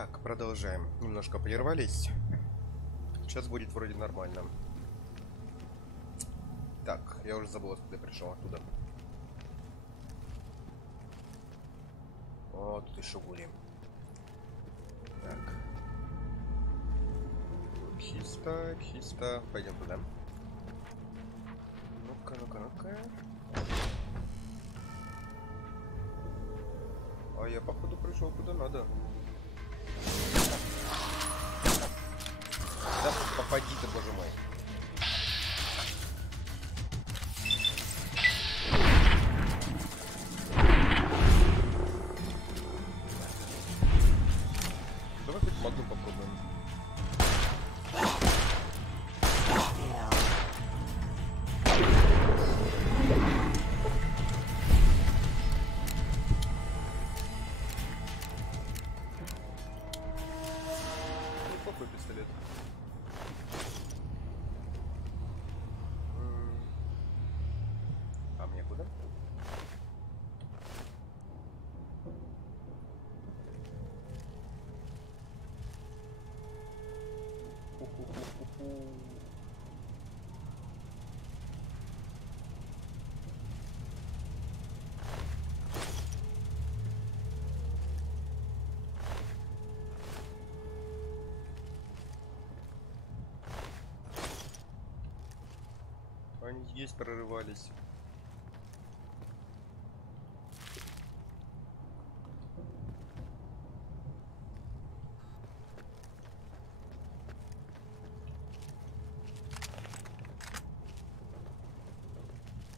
Так, продолжаем. Немножко прервались. Сейчас будет вроде нормально. Так, я уже забыл, откуда я пришел. Оттуда. О, тут еще гулим. Так. Чисто, чисто. Пойдем туда. Ну-ка, ну-ка, ну-ка. А я походу пришел куда надо. Да попади ты, боже мой. Давай хоть магну попробуем. Неплохой пистолет. А мне куда? Они здесь прорывались.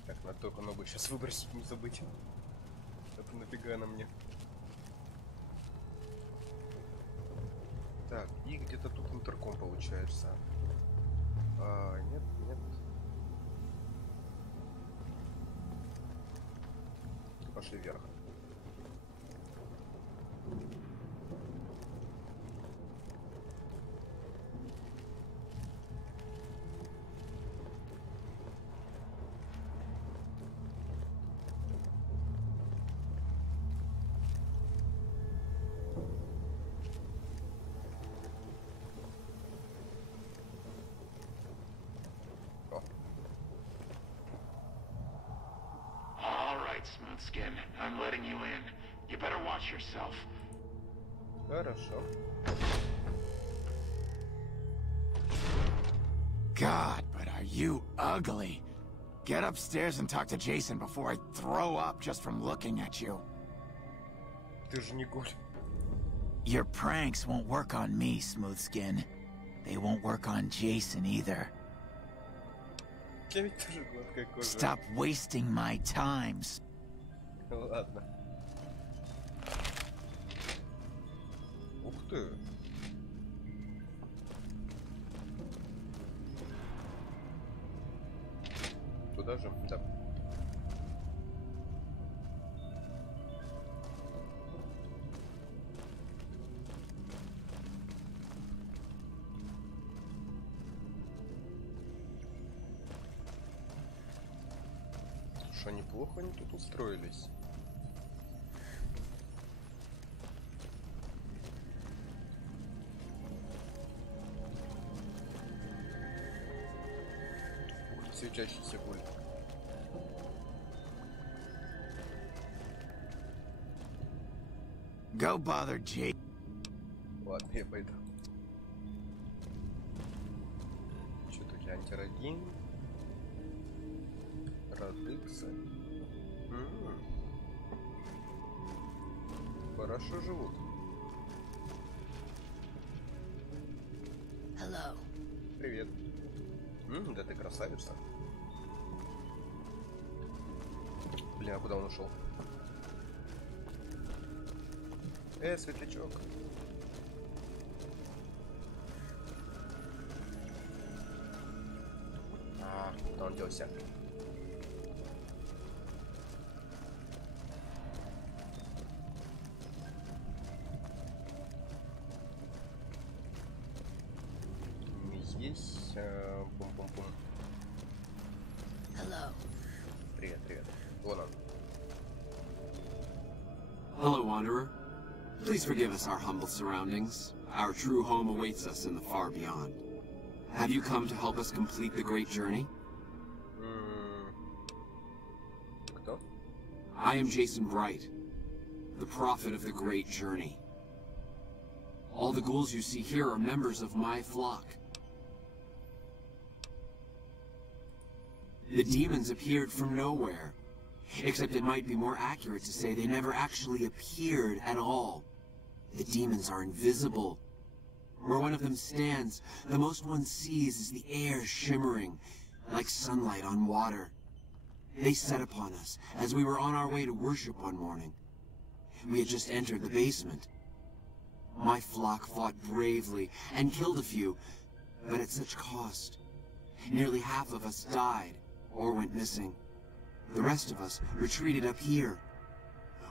Так, надо только ногу сейчас выбросить, не забыть. Это нафига на мне. Так, и где-то тут интерком получается. Нет, нет. Пошли вверх. Smooth skin, I'm letting you in. You better watch yourself. Хорошо. God, but are you ugly? Get upstairs and talk to Jason before I throw up just from looking at you. Ты же не гуль. Your pranks won't work on me, Smooth Skin. They won't work on Jason either. Я ведь тоже гладкая кожа. Stop wasting my time. Ладно. Ух ты. Туда же? Да. Что, неплохо они тут устроились. Свечащийся гуль. Go bother Jake. Ладно, я пойду. Что тут антирогин? Радыксы. Хорошо живут. Hello. Привет. Да ты красавица. Блин, а куда он ушел? Светлячок. Куда он делся? Здесь бум-бум-бум. Hello. Привет, привет. Вон он. Hello, Wanderer. Please forgive us our humble surroundings. Our true home awaits us in the far beyond. Have you come to help us complete the great journey? Кто? I am Jason Bright, the prophet of the great journey. All the ghouls you see here are members of my flock. The demons appeared from nowhere, except it might be more accurate to say they never actually appeared at all. The demons are invisible. Where one of them stands, the most one sees is the air shimmering, like sunlight on water. They set upon us as we were on our way to worship one morning. We had just entered the basement. My flock fought bravely and killed a few, but at such cost. Nearly half of us died or went missing. The rest of us retreated up here.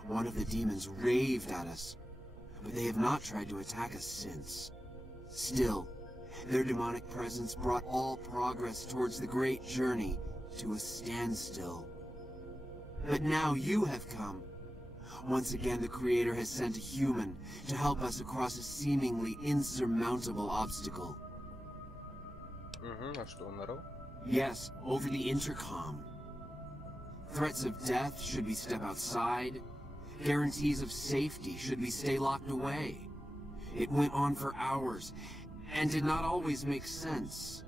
One of the demons raved at us, but they have not tried to attack us since. Still, their demonic presence brought all progress towards the great journey to a standstill. But now you have come. Once again, the Creator has sent a human to help us across a seemingly insurmountable obstacle. А что, он орал? Yes, over the intercom. Threats of death should we step outside. Guarantees of safety should we stay locked away. It went on for hours, and did not always make sense.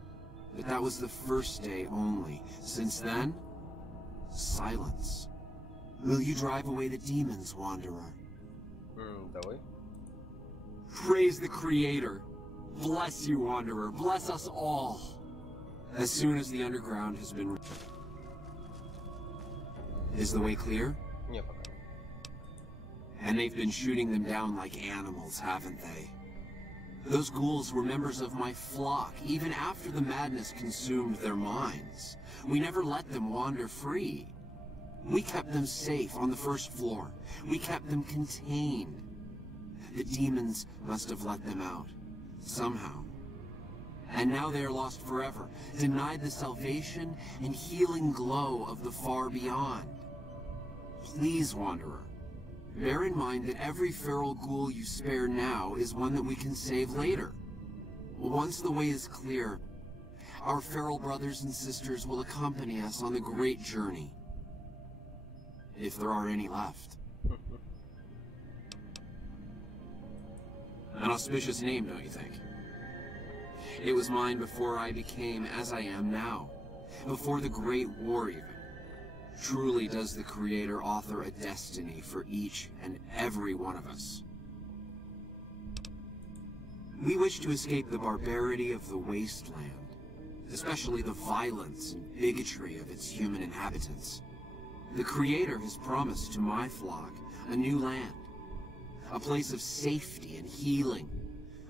But that was the first day only. Since then, silence. Will you drive away the demons, Wanderer? Давай. Praise the Creator. Bless you, Wanderer. Bless us all. As soon as the underground has been... Is the way clear? Не, пока. And they've been shooting them down like animals, haven't they? Those ghouls were members of my flock, even after the madness consumed their minds. We never let them wander free. We kept them safe on the first floor. We kept them contained. The demons must have let them out, somehow. And now they are lost forever, denied the salvation and healing glow of the far beyond. Please, Wanderer, bear in mind that every feral ghoul you spare now is one that we can save later. Once the way is clear, our feral brothers and sisters will accompany us on the great journey. If there are any left. An auspicious name, don't you think? It was mine before I became as I am now. Before the Great War, even. Truly does the Creator author a destiny for each and every one of us. We wish to escape the barbarity of the wasteland, especially the violence and bigotry of its human inhabitants. The Creator has promised to my flock a new land, a place of safety and healing,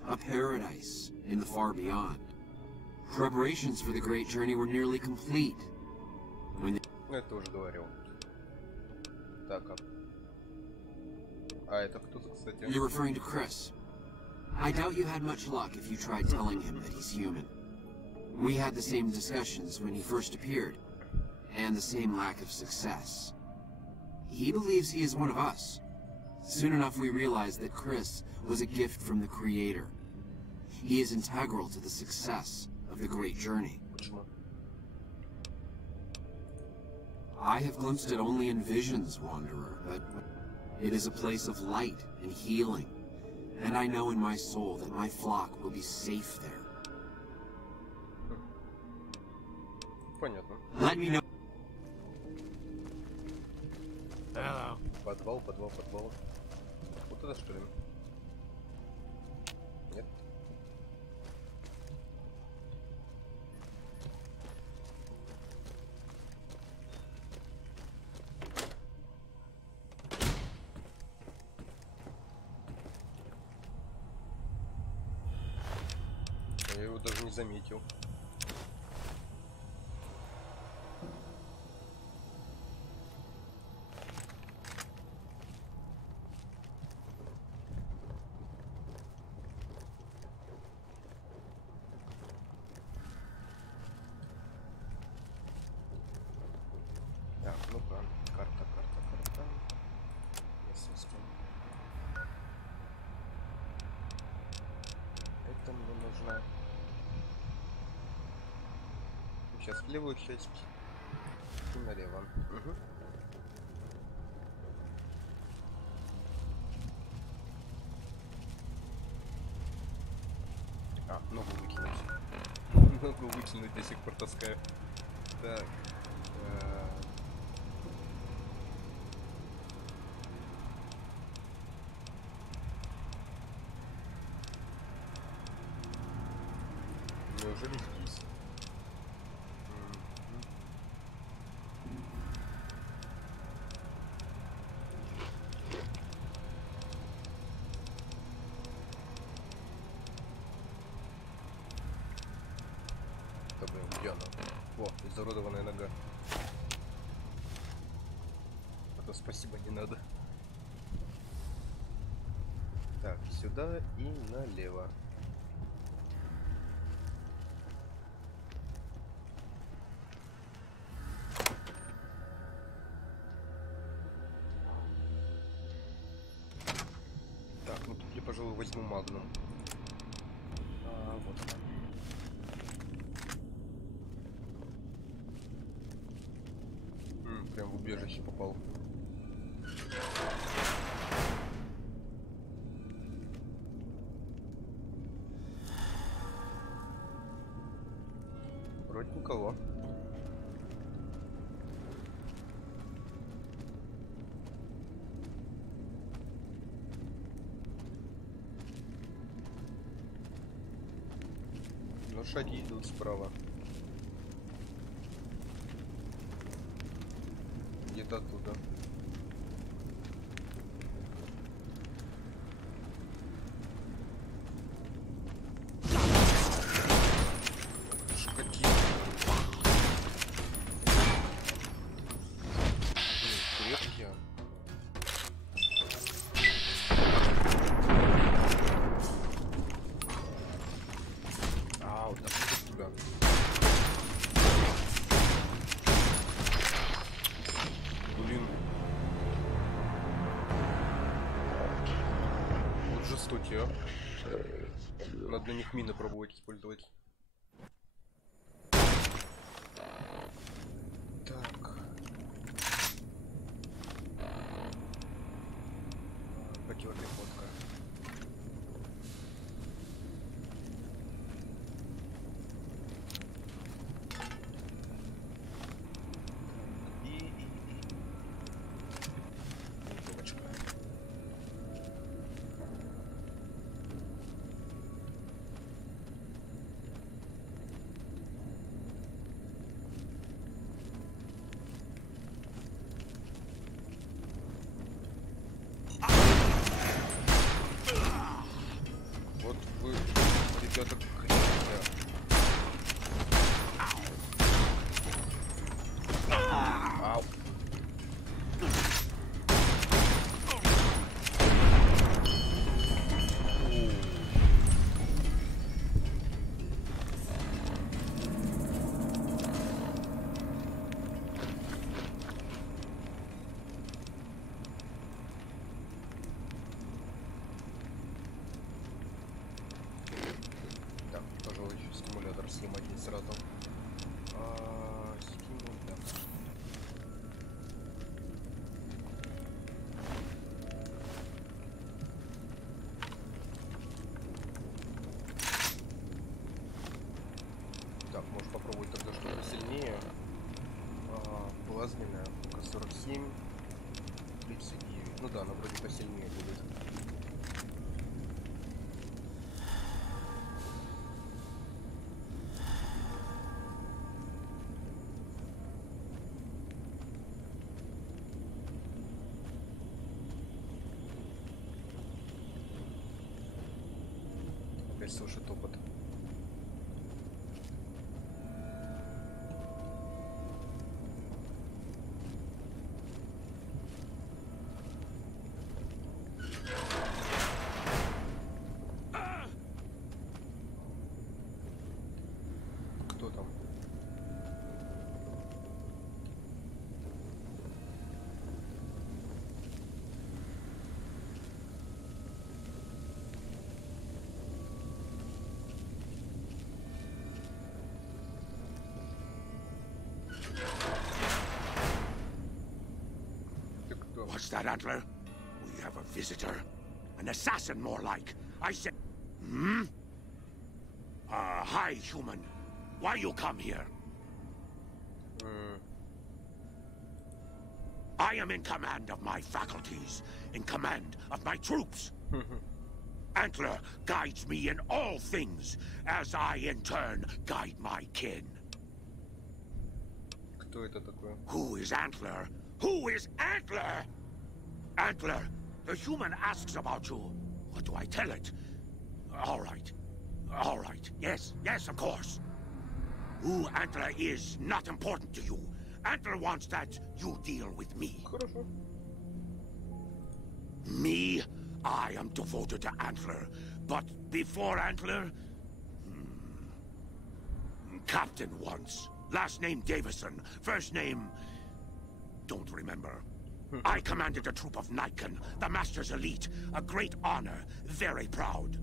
a paradise in the far beyond. Preparations for the great journey were nearly complete. When Я тоже говорил. Так, а это кто, кстати? You're referring to Chris. I doubt you had much luck if you tried telling him that he's human. We had the same discussions when he first appeared, and the same lack of success. He believes he is one of us. Soon enough we realized that Chris was a gift from the Creator. He is integral to the success of the great journey. Почему? I have glimpsed it only in visions, Wanderer, but it is a place of light and healing, and I know in my soul that my flock will be safe there. Понятно. Let me know. Hello. Подвал. Вот это что ли? Нет? Я его даже не заметил. Так, ну-ка, карта. Я Сейчас левую часть и налево. Угу. А, ногу выкинуть. Ногу выкинуть, до сих пор таскаю. Так. Неужели здесь? Где она? О, изуродованная нога. А то спасибо не надо. Так, сюда и налево. Так, ну тут я, пожалуй, возьму магнум. Вот она. Прям в убежище попал. Вроде никого. Но шаги идут справа. Где-то оттуда. Какие? Крепкие. Вот так туда. Блин. Вот жестокие, а. Надо на них мины пробовать использовать. Так. Противопехотка. Вот вы, ребята, крепкие. Ау. Так, пожалуй, еще стимулятор снимать не сразу. Стимулятор. Так, может попробовать тогда что-то сильнее. Плазменная, 47, 39. Ну да, она вроде посильнее будет. Опять слышит опыт. Кто там? that, Antler? We have a visitor. An assassin, more like. I said... Hmm? Hi, human. Why you come here? I am in command of my faculties, in command of my troops. Antler guides me in all things, as I in turn guide my kin. Кто это такой? Who is Antler? Who is Antler? Antler, the human asks about you. What do I tell it? All right. All right. Yes, yes, of course. Who Antler is not important to you. Antler wants that you deal with me. Хорошо. Me? I am devoted to Antler. But before Antler... Captain once. Last name Davison. First name... Don't remember. I commanded a troop of Niken, the Master's elite. A great honor. Very proud.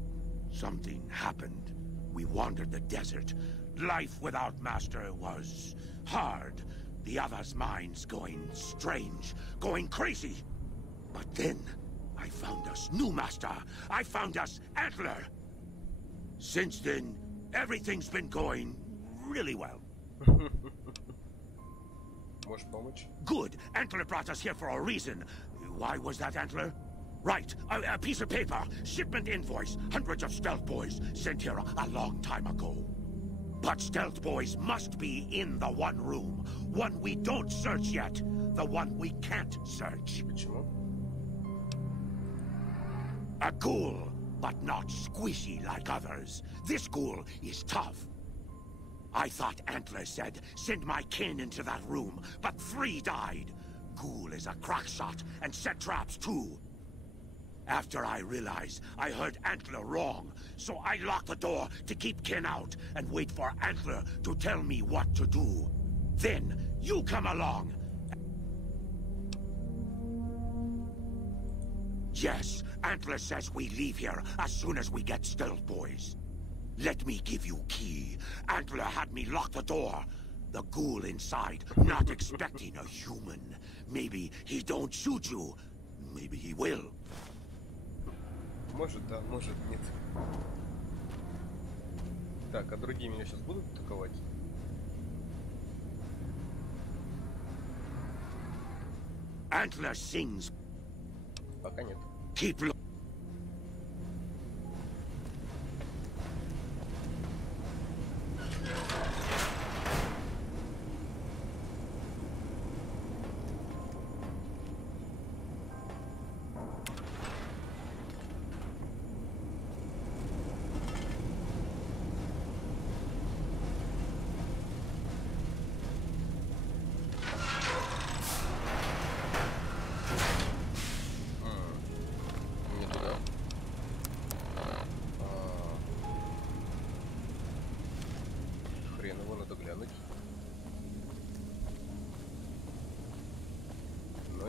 Something happened. We wandered the desert. Life without Master was hard. The others' minds going strange, going crazy. But then, I found us new Master. I found us Antler. Since then, everything's been going really well. Можешь помочь? Good. Antler brought us here for a reason. Why was that, Antler? Right. A piece of paper. Shipment invoice. Hundreds of stealth boys sent here a long time ago. But stealth boys must be in the one room. One we don't search yet. The one we can't search. Почему? A ghoul, but not squishy like others. This ghoul is tough. I thought Antler said, send my kin into that room, but 3 died. Ghoul is a crack shot and set traps too. After I realized I heard Antler wrong, so I locked the door to keep kin out and wait for Antler to tell me what to do. Then you come along. Yes, Antler says we leave here as soon as we get stealth boys. Let me give you key. Antler had me lock the door. The ghoul inside, not expecting a human. Maybe he don't shoot you. Maybe he will. Может, да, может, нет. Так, а другие меня сейчас будут атаковать? Antler sings. Пока нет. Keep look.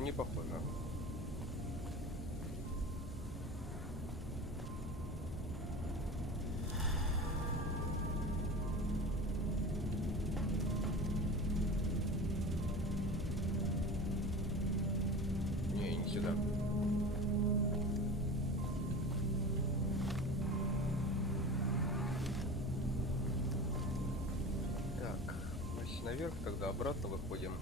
Не похоже. Не сюда. Так, значит, наверх, тогда обратно выходим.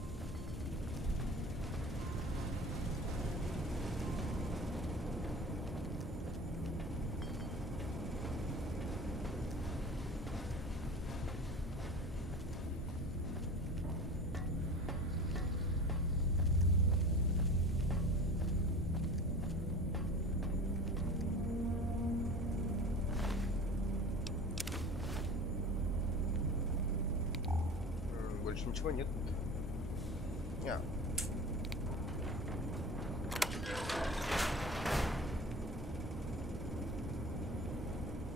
Больше ничего нет. Ня.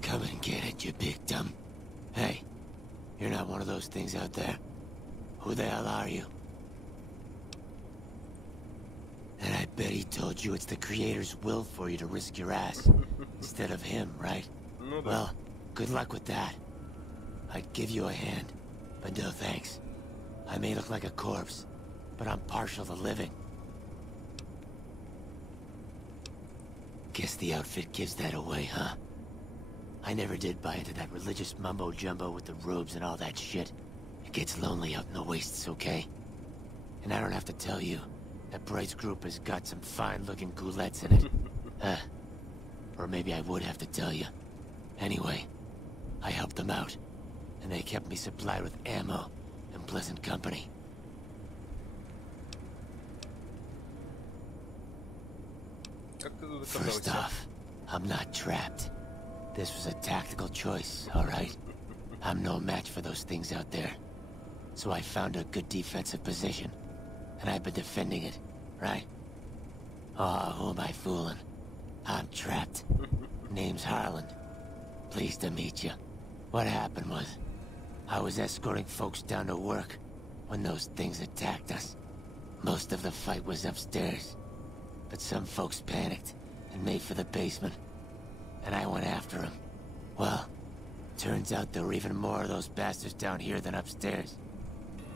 Come and get it, you big dumb. Hey, you're not one of those things out there. Who the hell are you? And I bet he told you it's the Creator's will for you to risk your ass instead of him, right? Well, good luck with that. I'd give you a hand, but no thanks. I may look like a corpse, but I'm partial to living. Guess the outfit gives that away, huh? I never did buy into that religious mumbo-jumbo with the robes and all that shit. It gets lonely out in the wastes, okay? And I don't have to tell you, that Bright's group has got some fine-looking goulettes in it. Or maybe I would have to tell you. Anyway, I helped them out, and they kept me supplied with ammo and pleasant company. First off, I'm not trapped. This was a tactical choice, alright? I'm no match for those things out there. So I found a good defensive position, and I've been defending it, right? Oh, who am I fooling? I'm trapped. Name's Harlan. Pleased to meet you. What happened was, I was escorting folks down to work when those things attacked us. Most of the fight was upstairs, but some folks panicked and made for the basement, and I went after them. Well, turns out there were even more of those bastards down here than upstairs,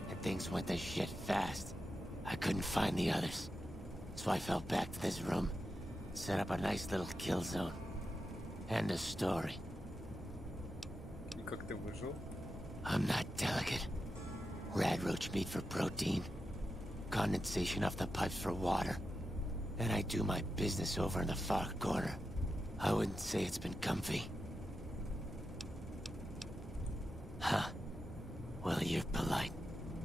and things went to shit fast. I couldn't find the others, so I fell back to this room, set up a nice little kill zone. End of story. I'm not delicate. Radroach meat for protein, condensation off the pipes for water, and I do my business over in the far corner. I wouldn't say it's been comfy. Huh. Well, you're polite.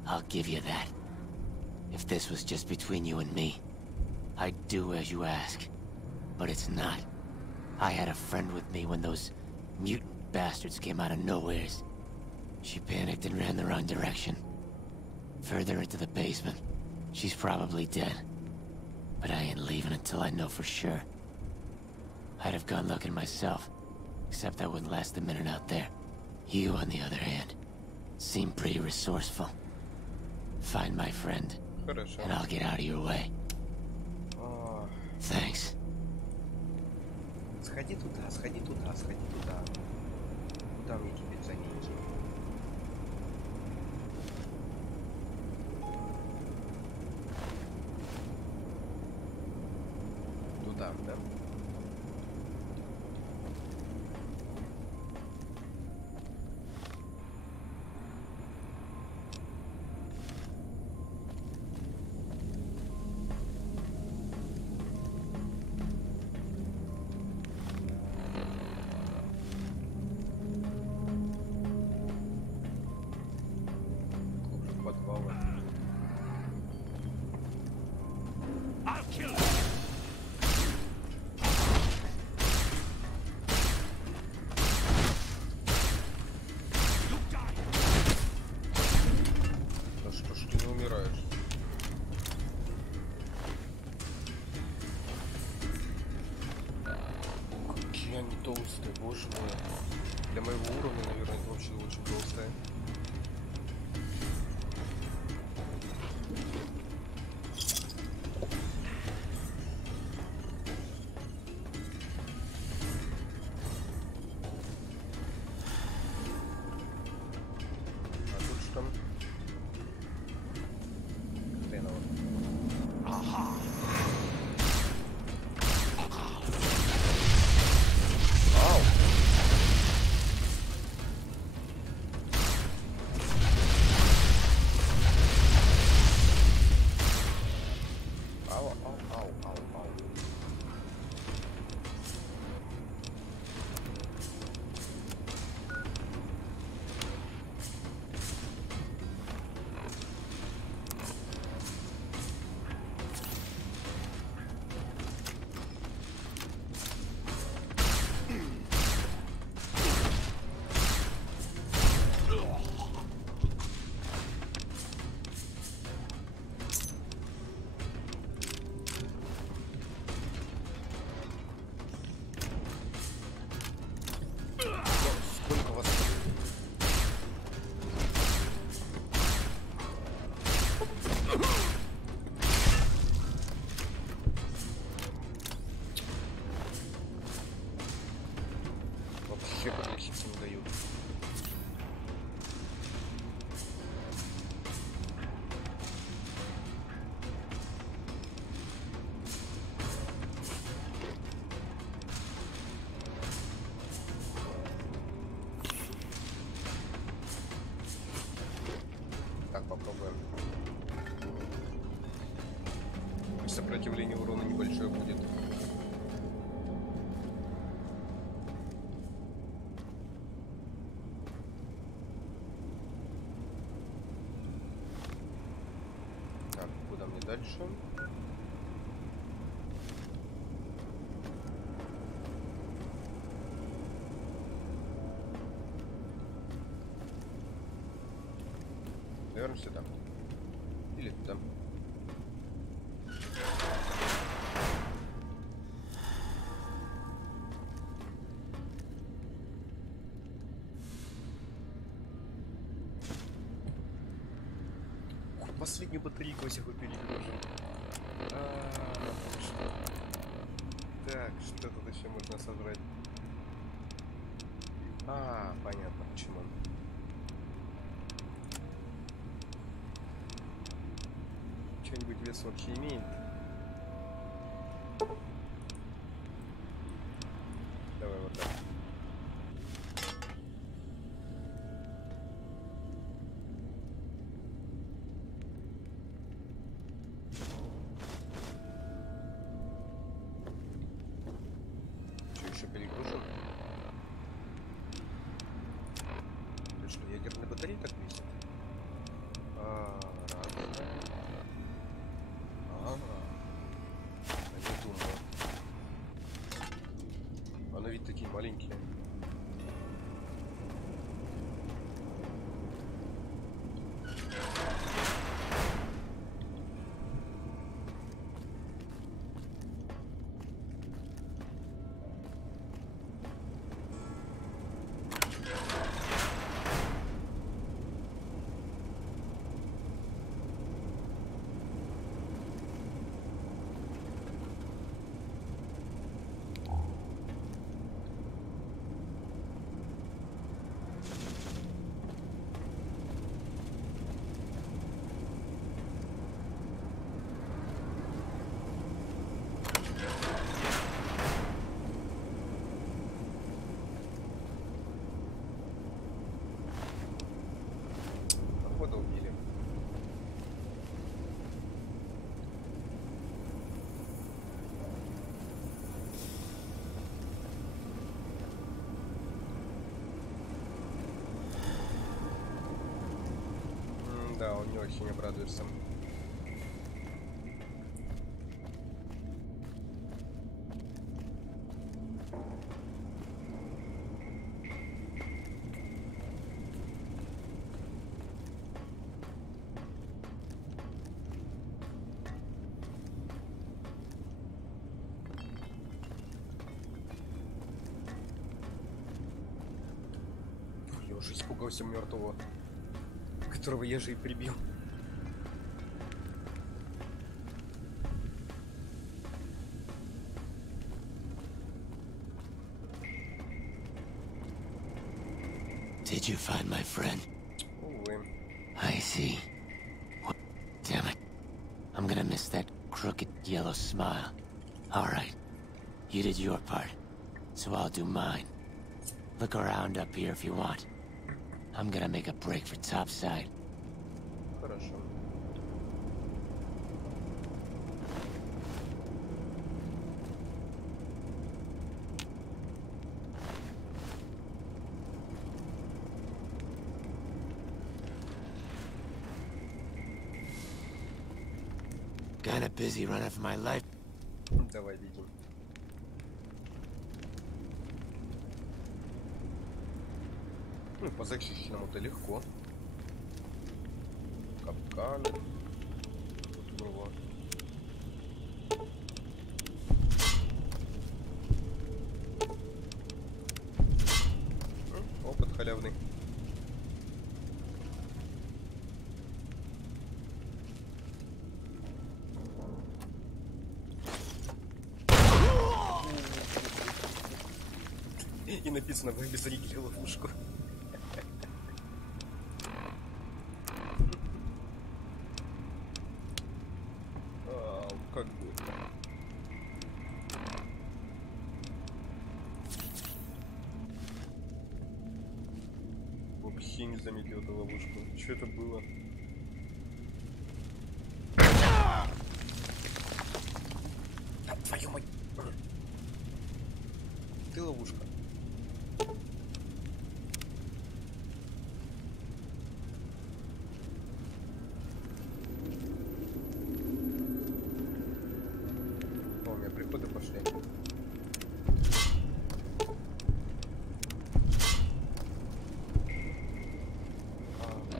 I'll give you that. If this was just between you and me, I'd do as you ask. But it's not. I had a friend with me when those mutant bastards came out of nowheres. She panicked and ran the wrong direction. Further into the basement. She's probably dead. But I ain't leaving until I know for sure. I'd have gone looking myself, except I wouldn't last a minute out there. You, on the other hand, seem pretty resourceful. Find my friend, and I'll get out of your way. Thanks. Сходи туда, сходи туда, сходи туда. Куда мне теперь за ней идти? Туда, да? Толстая, боже мой. Для моего уровня, наверное, это вообще очень толстая. А тут что? Хреново. Ага. сопротивление урона небольшое будет. Так, куда мне дальше? Наверное, сюда. Или туда. Последнюю батарейку всех перегружен. Так, что тут еще можно собрать? Понятно почему. Что-нибудь вес вообще имеет? Давай вот так. Что еще перегружен? Это что, ядерная батарея так весит? Не думаю. Оно ведь такие маленькие. Убили. Да, он не очень обрадуется. Я уже испугался мертвого, которого я же и прибил. Did you find my friend? Увы. I see. Damn it. I'm gonna miss that crooked yellow smile. Alright. You did your part, so I'll do mine. Look around up here if you want. I'm gonna make a break for topside. Хорошо. Kinda busy running for my life. Давай, видим. Ну, по защищенному-то легко. Капканы. Тут у него. Опыт халявный. И написано: вы без зрителя ловушку. Как будет? Вообще не заметил эту ловушку. Что это было? Твою мать. Ты ловушка. О, у меня приходы пошли.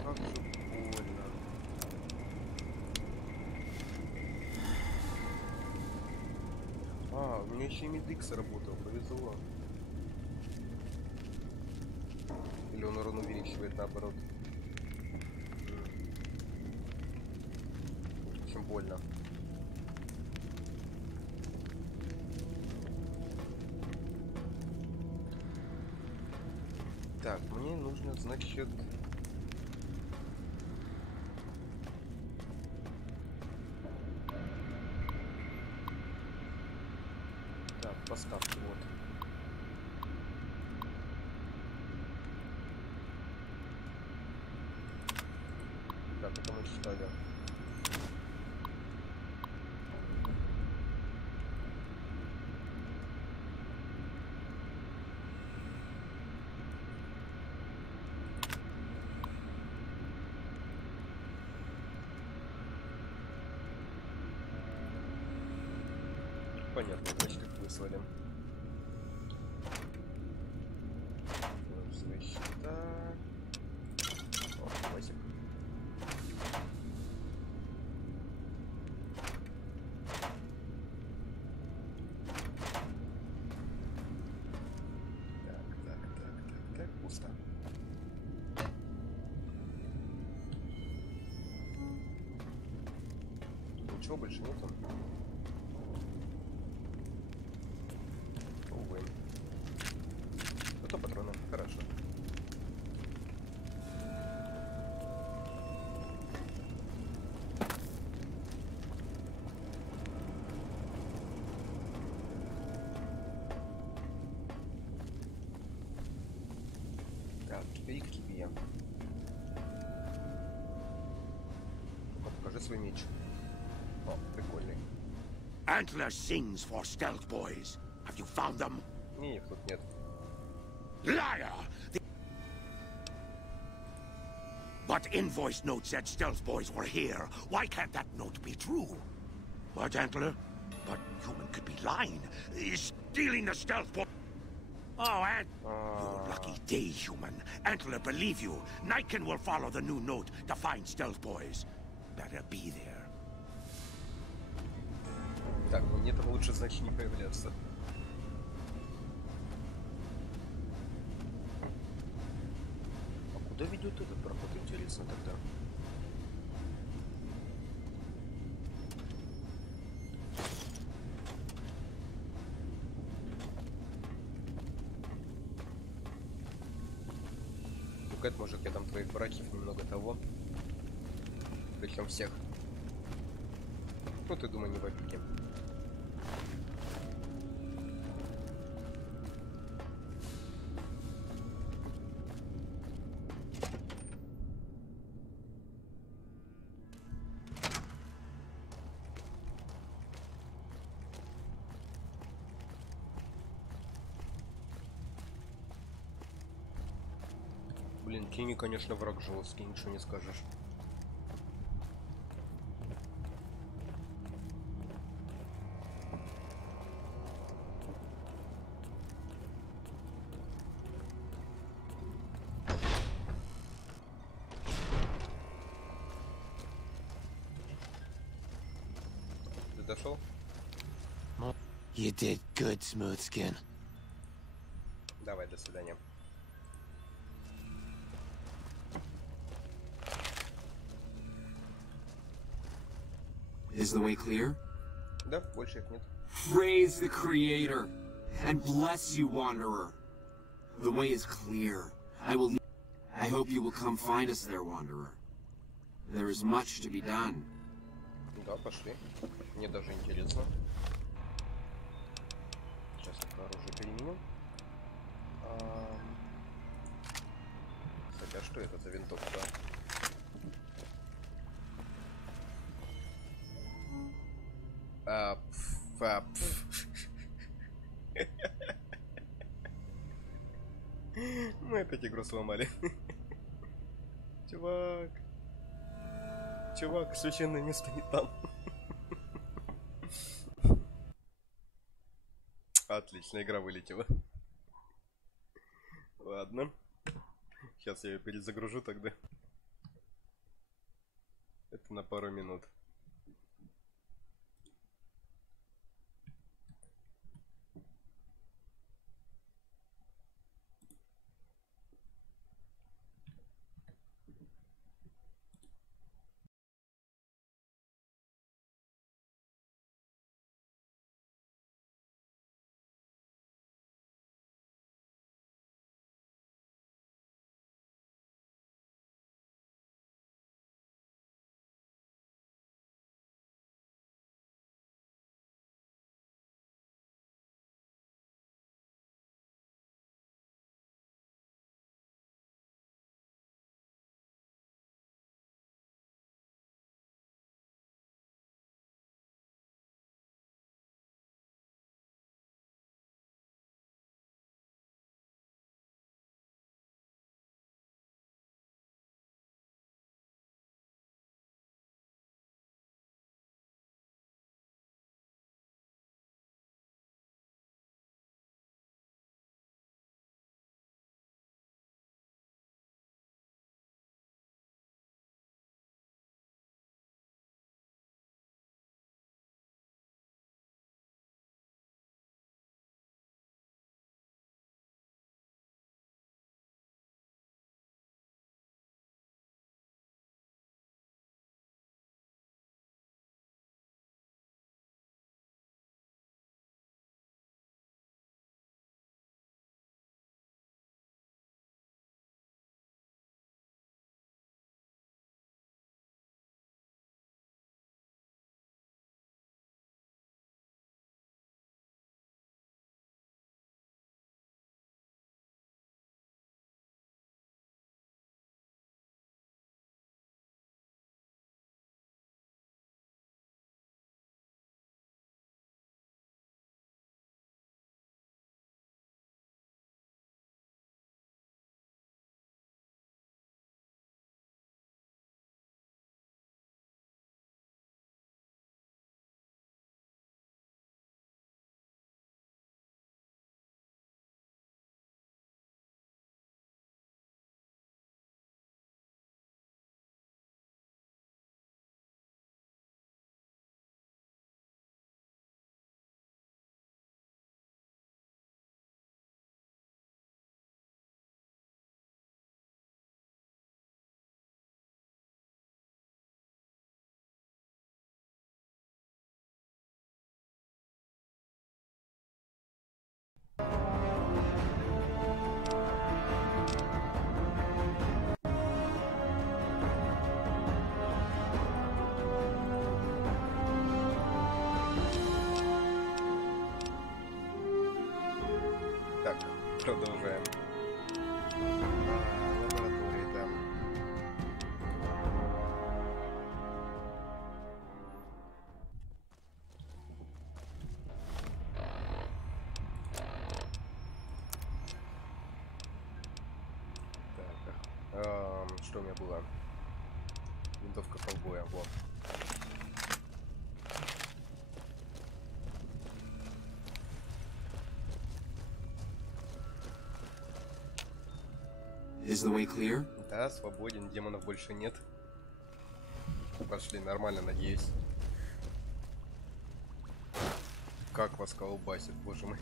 Как же больно. У меня еще и медик сработал, повезло. Или он урон увеличивает наоборот. Очень больно. Так, мне нужно, значит... Так, поставки, вот. Так, это мы читали. Понятно, значит, как выслали. Свои счета. О, хватит. Так, пусто. Ничего больше нету. Увы. Зато патроны. Хорошо. Так, теперь к тебе. Покажи свой меч. О, прикольный. Antler sings for stealth boys. Have you found them? Не, их тут нет. Liar! But invoice note said stealth boys were here. Why can't that note be true? What, Antler? But human could be lying. He's stealing the stealth boy. Oh, your lucky day, human. Antler, believe you. Niken will follow the new note to find stealth boys. Better be there. Так, ну мне там лучше, значит, не появляться. А куда ведет этот проход, интересно тогда? Ну, Кэт, может, я там твоих братьев немного того. Причем всех. Ну, ты, думаю, не в опеке. Блин, Кими, конечно, враг жесткий, ничего не скажешь. Ты дошел? You did good, Smooth Skin. Давай, до свидания. Is the way clear? Да, больше их нет. Praise the Creator, and bless you, Wanderer. The way is clear. I hope you will come find us there, Wanderer. There is much to be done. Да, пошли. Мне даже интересно. Сейчас только оружие переменю. Кстати, а что это за винтовка? Мы опять игру сломали. Чувак. Чувак, священное место не там. Отлично, игра вылетела. Ладно. Сейчас я ее перезагружу тогда. Это на пару минут. Продолжаем. Лаборатории там. Так, что у меня было? Винтовка полбоя, вот. Is the way clear? Да, свободен, демонов больше нет. Пошли, нормально, надеюсь. Как вас колбасит, боже мой.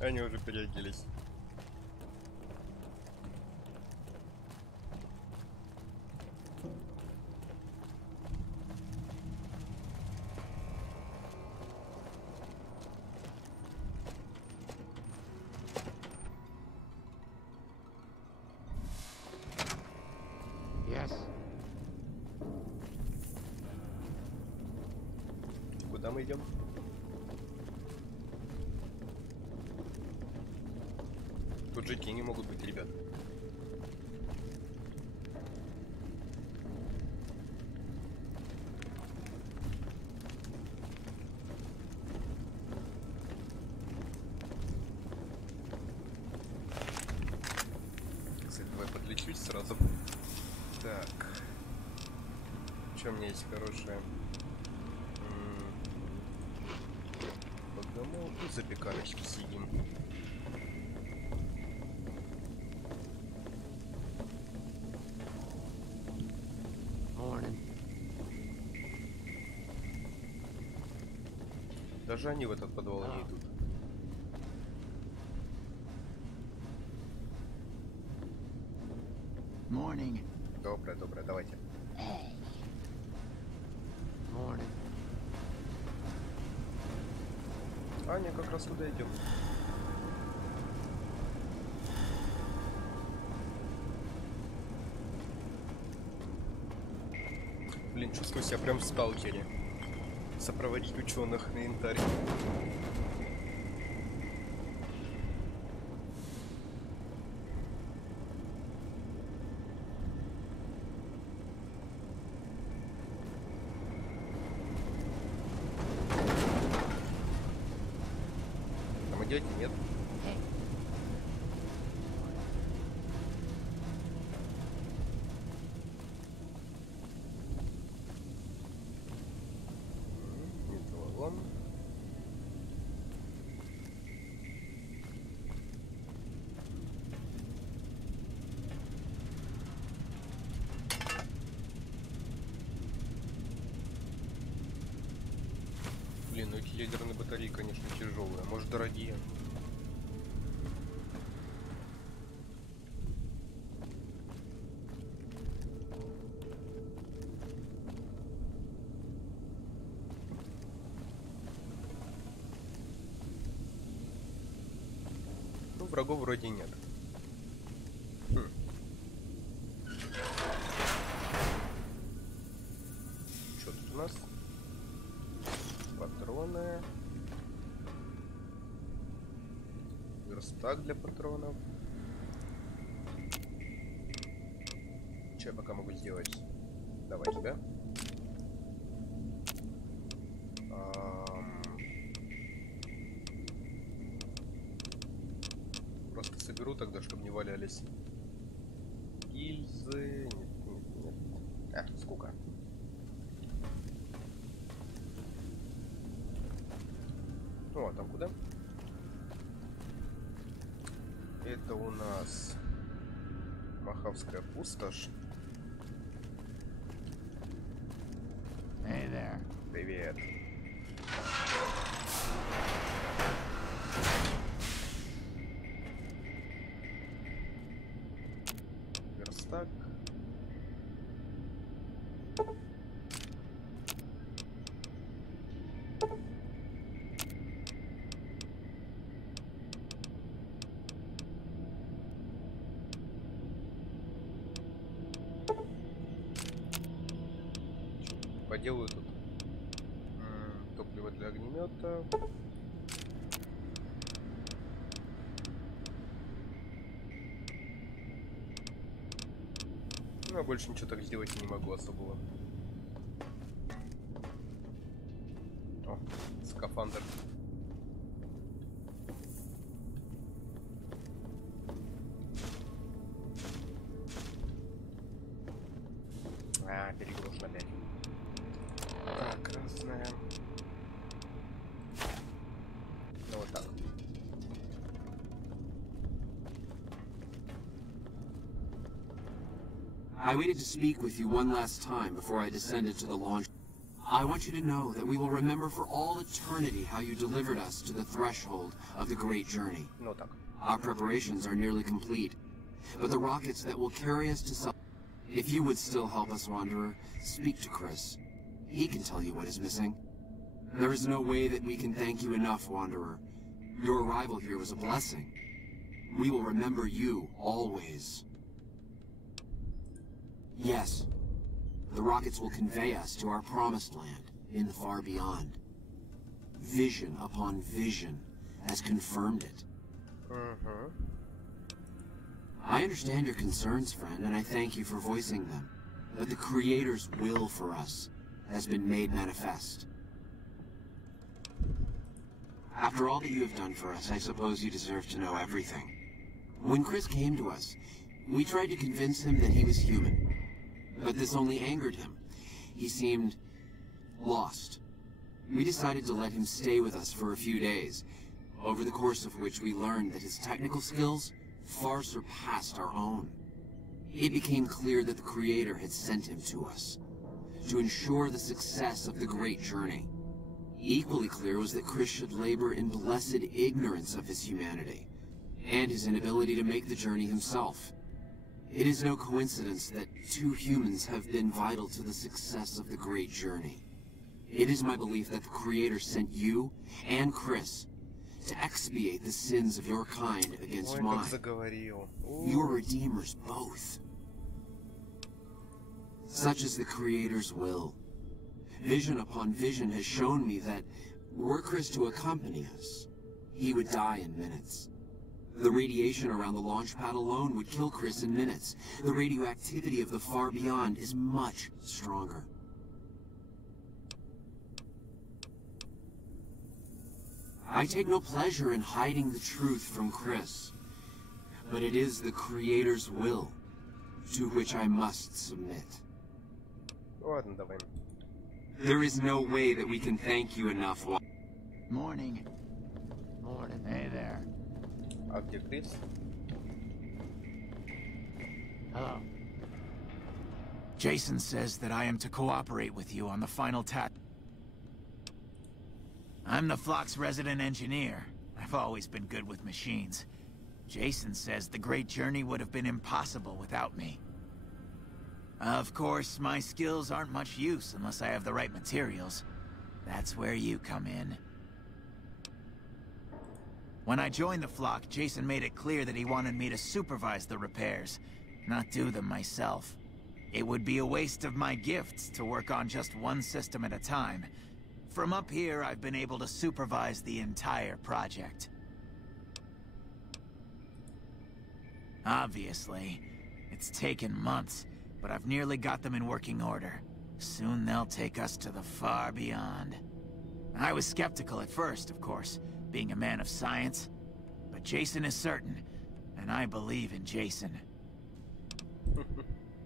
Они уже переоделись. Куда мы идем? хоть же деньги могут быть, ребят. Кстати, давай подлечусь сразу. Так. Что у меня есть хорошее? В запеканочке сидим. Даже они в этот подвал не идут. Доброе, доброе, давайте. Аня, как раз туда идем. Блин, чувствую себя прям в сталкере. Сопроводить ученых на янтарь. Там идете, нет? Блин, ну эти ядерные батареи, конечно, тяжелые, может дорогие. Ну, врагов вроде нет. Что тут у нас? Патроны. Верстак для патронов. Что я пока могу сделать? Давай тебя. Просто соберу тогда, чтобы не валялись. Гильзы. Нет. Сколько? О, а там куда? Это у нас Махавская пустошь. Hey there. Привет. Верстак. Поделаю тут топливо для огнемета. Ну, а больше ничего так сделать не могу особого. О, скафандр. Перегружено опять. Так, красная. Ну вот так. I waited to speak with you one last time before I descended to the launch. I want you to know that we will remember for all eternity how you delivered us to the threshold of the great journey. Ну так. Our preparations are nearly complete, but the rockets that will carry us to some... If you would still help us, Wanderer, speak to Chris. He can tell you what is missing. There is no way that we can thank you enough, Wanderer. Your arrival here was a blessing. We will remember you always. Yes, the rockets will convey us to our promised land in the far beyond. Vision upon vision has confirmed it. I understand your concerns, friend, and I thank you for voicing them. But the Creator's will for us has been made manifest. After all that you have done for us, I suppose you deserve to know everything. When Chris came to us, we tried to convince him that he was human. But this only angered him. He seemed lost. We decided to let him stay with us for a few days, over the course of which we learned that his technical skills far surpassed our own. It became clear that the Creator had sent him to us, to ensure the success of the great journey. Equally clear was that Chris should labor in blessed ignorance of his humanity, and his inability to make the journey himself. It is no coincidence that two humans have been vital to the success of the great journey. It is my belief that the Creator sent you and Chris to expiate the sins of your kind against mine. Your redeemers both. Such is the Creator's will. Vision upon vision has shown me that, were Chris to accompany us, he would die in minutes. The radiation around the launch pad alone would kill Chris in minutes. The radioactivity of the far beyond is much stronger. I take no pleasure in hiding the truth from Chris, but it is the Creator's will to which I must submit. There is no way that we can thank you enough. Morning. Morning. Hey there. Hello. Jason says that I am to cooperate with you on the final task. I'm the flock's resident engineer. I've always been good with machines. Jason says the great journey would have been impossible without me. Of course, my skills aren't much use unless I have the right materials. That's where you come in. When I joined the flock, Jason made it clear that he wanted me to supervise the repairs, not do them myself. It would be a waste of my gifts to work on just one system at a time. From up here, I've been able to supervise the entire project. Obviously, it's taken months, but I've nearly got them in working order. Soon they'll take us to the far beyond. I was skeptical at first, of course, being a man of science. But Jason is certain, and I believe in Jason.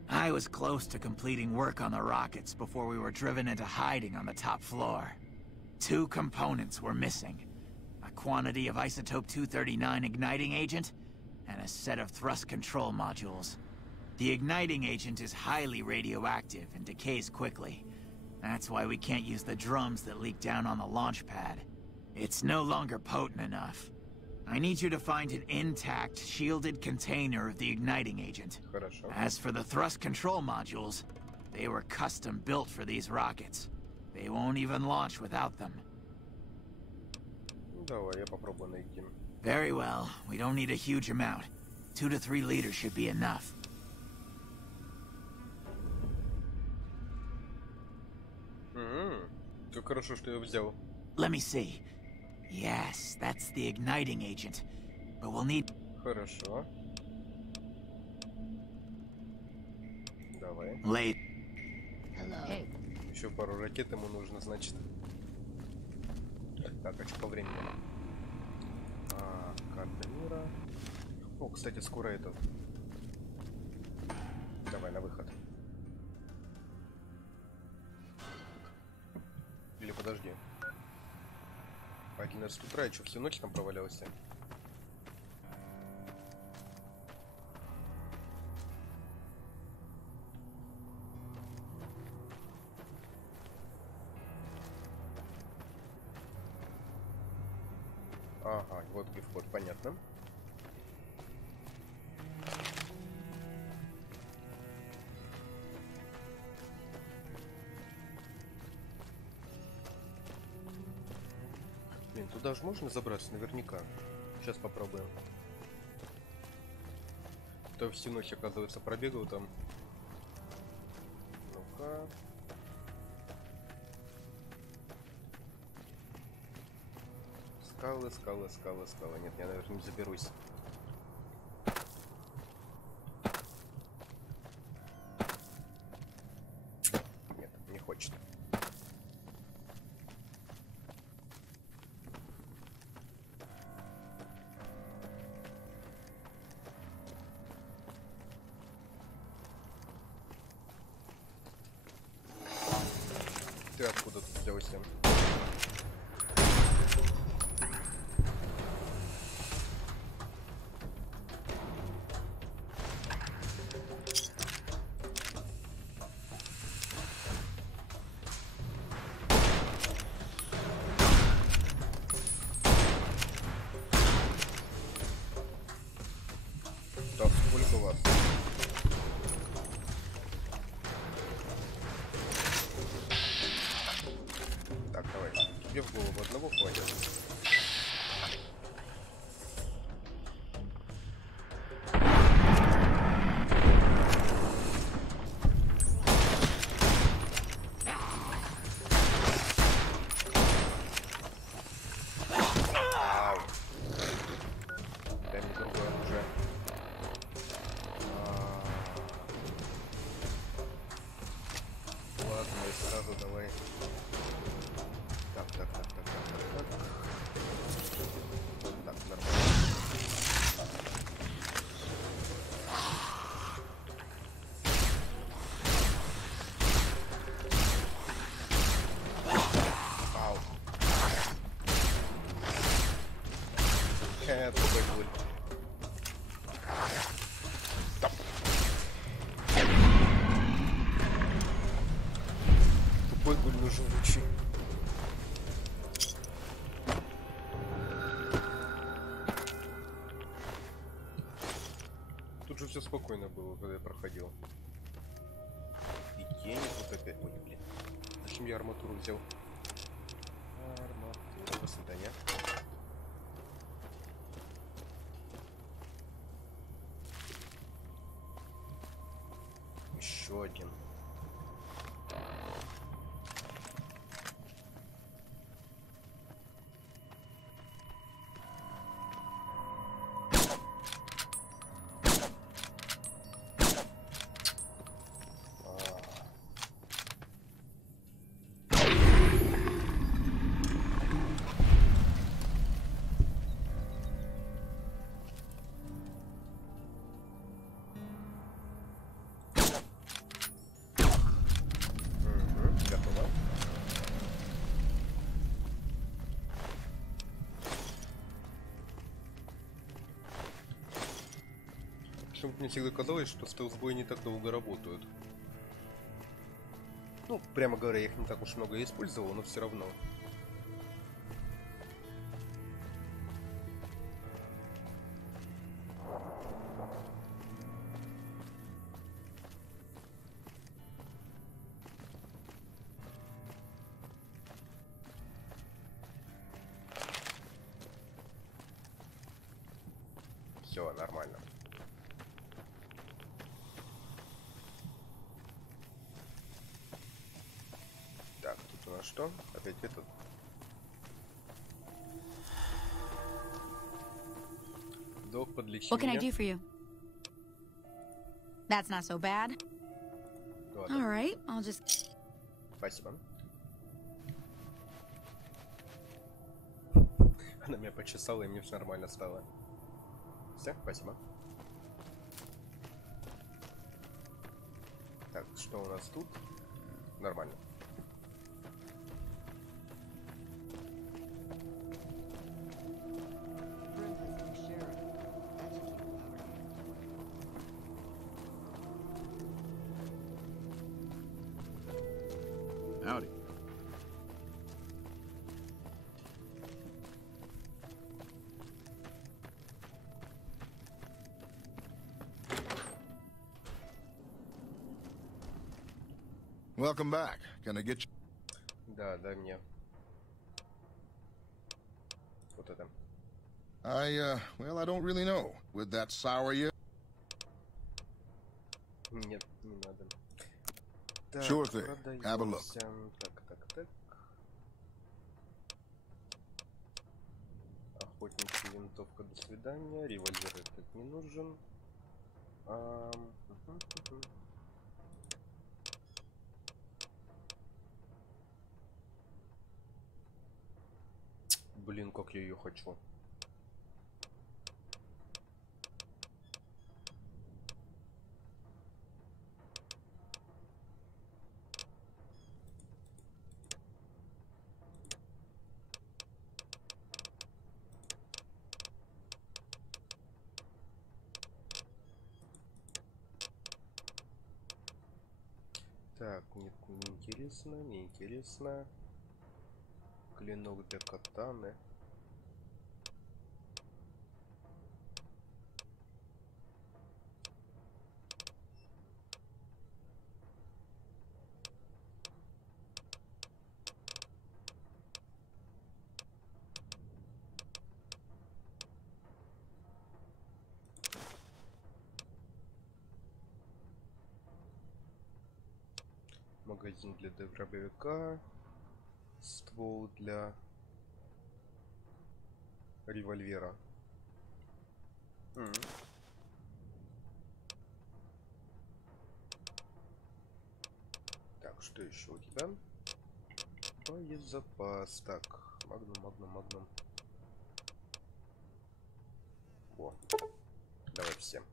I was close to completing work on the rockets before we were driven into hiding on the top floor. 2 components were missing. A quantity of isotope 239 igniting agent, and a set of thrust control modules. The igniting agent is highly radioactive and decays quickly. That's why we can't use the drums that leak down on the launch pad. It's no longer potent enough. I need you to find an intact, shielded container of the igniting agent. As for the thrust control modules, they were custom built for these rockets. They won't even launch without them. Very well. We don't need a huge amount. 2 to 3 liters should be enough. Let me see. Yes, that's the igniting agent. But we'll need... Хорошо. Давай. Late. Hello. Еще пару ракет ему нужно, значит. Так, а что по времени? Карта мира. О, кстати, скоро этот. Давай, на выход. Или подожди. 11 утра, я что, всю ночь там провалялся? Ага, вот где вход, понятно. Блин, туда же можно забраться наверняка. Сейчас попробуем. То всю ночь, оказывается, пробегал там. Ну-ка. Скалы, скалы, скалы, скалы. Нет, я, наверное, не заберусь. Ты откуда тут взялся? Так, сколько вас? Так, давай. Тебе в голову одного хватит. Ау. Дай мне другое оружие. Ладно, и сразу давай. Так. Так, нормально. Ау. Тупой гуль. Тупой гуль, но живучий. Тут же все спокойно было, когда я проходил. И тени тут опять. Ой, блин. Зачем я арматуру взял? Арматура, до свидания. Еще один. Готово. Почему-то мне всегда казалось, что стелс-бои не так долго работают. Ну, прямо говоря, я их не так уж много использовал, но все равно. Все нормально. Так, тут у нас что? Опять этот. Долг под What can I do лечение. for you? That's not so bad. Ладно, All right, I'll just... спасибо. Она меня почесала, и мне все нормально стало. Все, спасибо. Так, что у нас тут? Нормально. Howdy. Welcome back. Can I get you? Да, дай мне. Вот это. Well, I don't really know. Would that sour you? Нет, не надо. Так, Sure thing. Have a look. Так. Охотничья винтовка, до свидания. Револьвер этот не нужен. Блин, как я ее хочу. Так, нет, неинтересно, неинтересно. Клинок для катаны. Магазин для дробовика, ствол для револьвера. Так, что еще у тебя? Боезапас. Так, магнум. О, давай всем.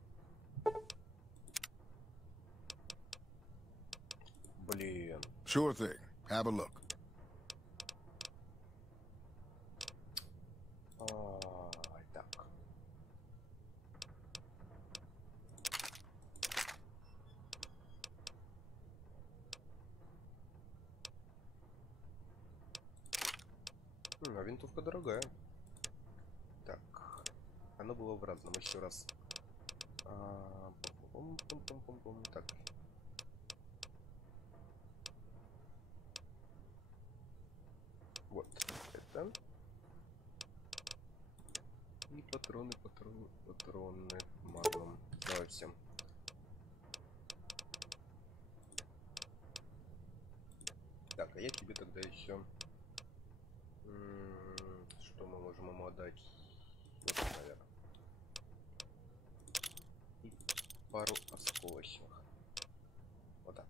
Блин. Sure thing. Have a look. Так. А винтовка дорогая. Так. Она была в разном. Еще раз. Так. Вот это. И патроны. Магнум. Давай всем. Так, а я тебе тогда еще... Что мы можем ему отдать? Вот, наверное. И пару осколочных. Вот так.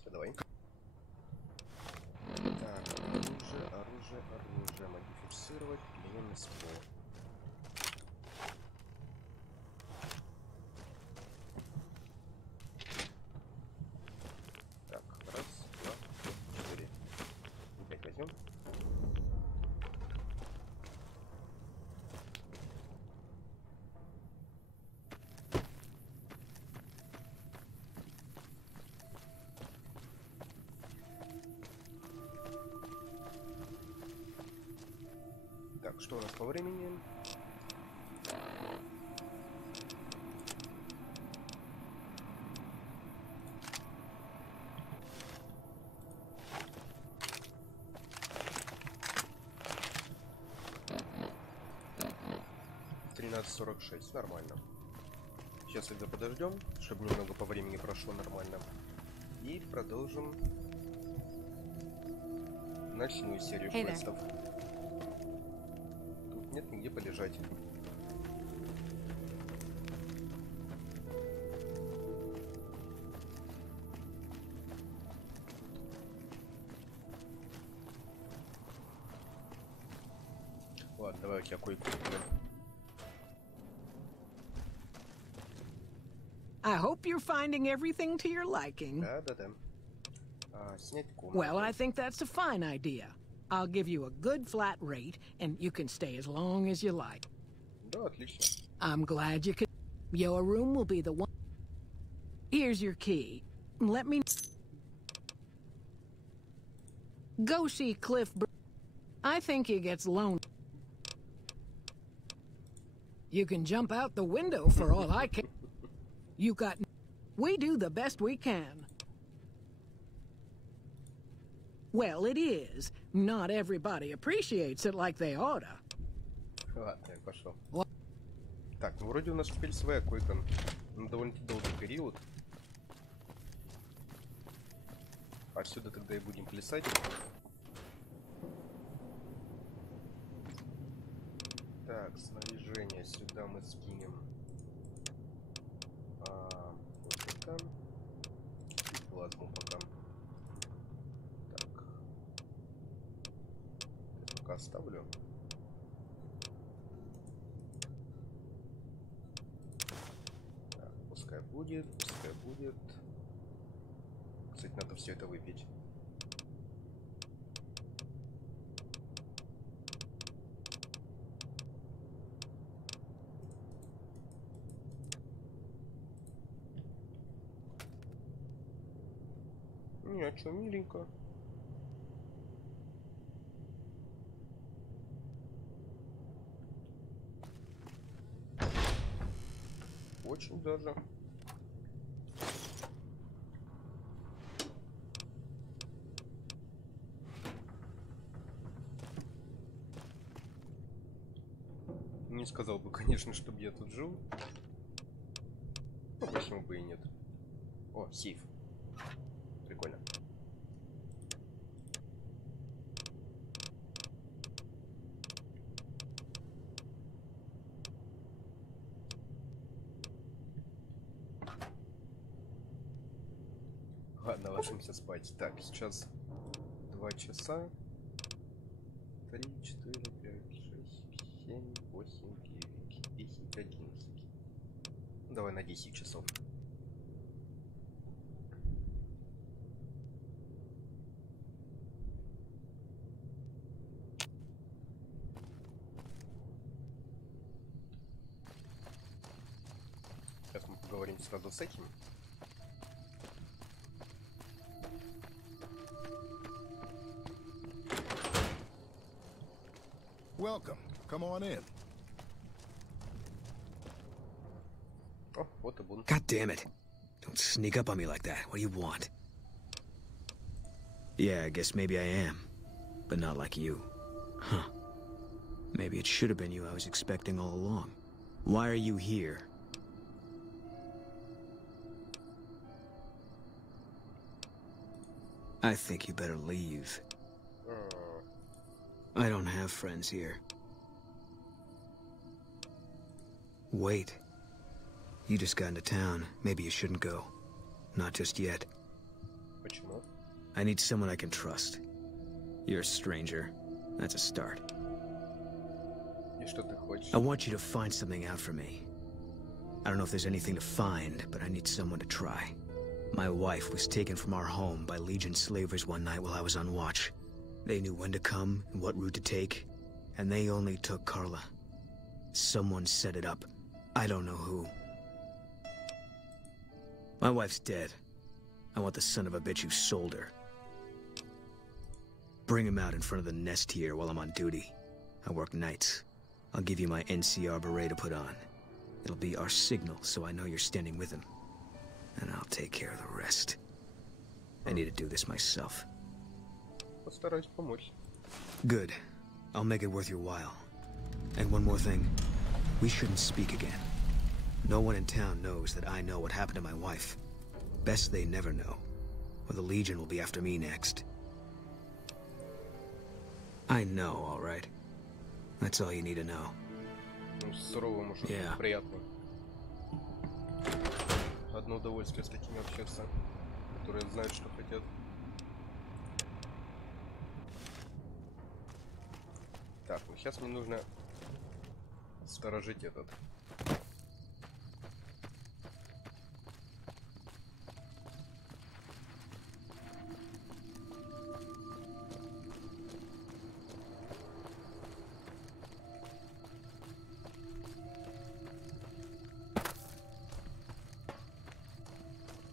Все, давай. Так, оружие. Модифицировать. Клеенный ствол. Так, раз, два, три, четыре. Опять возьмем. Так, что у нас по времени? .46, нормально. Сейчас тогда подождем, чтобы немного по времени прошло нормально. И продолжим ночную серию квестов. Тут нет нигде полежать. Ладно, давай я кое-что. I hope you're finding everything to your liking. Да. Снять комнату. Well, I think that's a fine idea. I'll give you a good flat rate, and you can stay as long as you like. Да, отлично. I'm glad you could. Your room will be the one. Here's your key. Let me. Go see Cliff. I think he gets lonely. You can jump out the window for all I care. You got... We do the best we can. Well, it is. Not everybody appreciates it like they oughta. Ладно, я пошел. Так, ну вроде у нас теперь своя койка на довольно-таки долгий период. Отсюда тогда и будем плясать. Так, снаряжение сюда мы скинем. Вот это. И плазму пока. Так. Я пока оставлю. Так, пускай будет, пускай будет. Кстати, надо все это выпить. Не, а чё, миленько. Очень даже. Не сказал бы, конечно, чтобы я тут жил. Ну, почему бы и нет. О, сейф. Прикольно. Ладно, ложимся спать. Так, сейчас 2 часа. 3, 4, 5, 6, 7, 8, 9, 10, 11. Давай на 10 часов. Сейчас мы поговорим сразу с этим. Welcome. Come on in. О, вот и бун. God damn it. Don't sneak up on me like that. What do you want? Yeah, I guess maybe I am. But not like you. Huh. Maybe it should have been you I was expecting all along. Why are you here? I think you better leave. I don't have friends here. Wait. You just got into town. Maybe you shouldn't go. Not just yet. Почему? I need someone I can trust. You're a stranger. That's a start. И что ты хочешь? I want you to find something out for me. I don't know if there's anything to find, but I need someone to try. My wife was taken from our home by Legion slavers one night while I was on watch. They knew when to come and what route to take, and they only took Carla. Someone set it up. I don't know who. My wife's dead. I want the son of a bitch who sold her. Bring him out in front of the nest here while I'm on duty. I work nights. I'll give you my NCR beret to put on. It'll be our signal, so I know you're standing with him. And I'll take care of the rest. I need to do this myself. Постараюсь помочь. Good. I'll make it worth your while. And one more thing. We shouldn't speak again. No one in town knows that I know what happened to my wife. Best they never know, or the Legion will be after me next. I know, all right? That's all you need to know. Ну, сурово, может, приятно. Одно удовольствие с такими общаться, которые знают, что хотят. Так, ну сейчас мне нужно сторожить этот.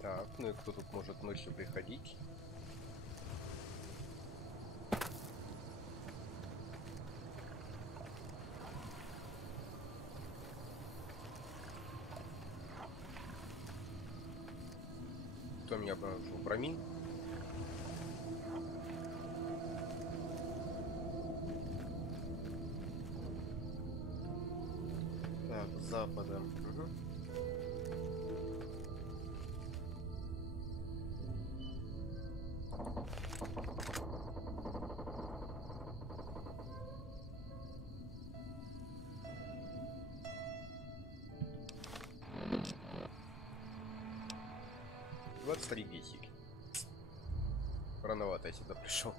Так, ну и кто тут может ночью приходить? Кто меня обнаружил? Брамин? Так, с запада. Угу. Старигейсик. Рановато я сюда пришел.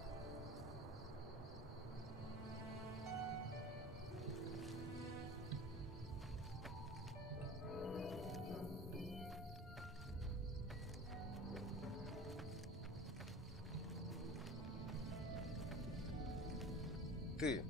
Ты.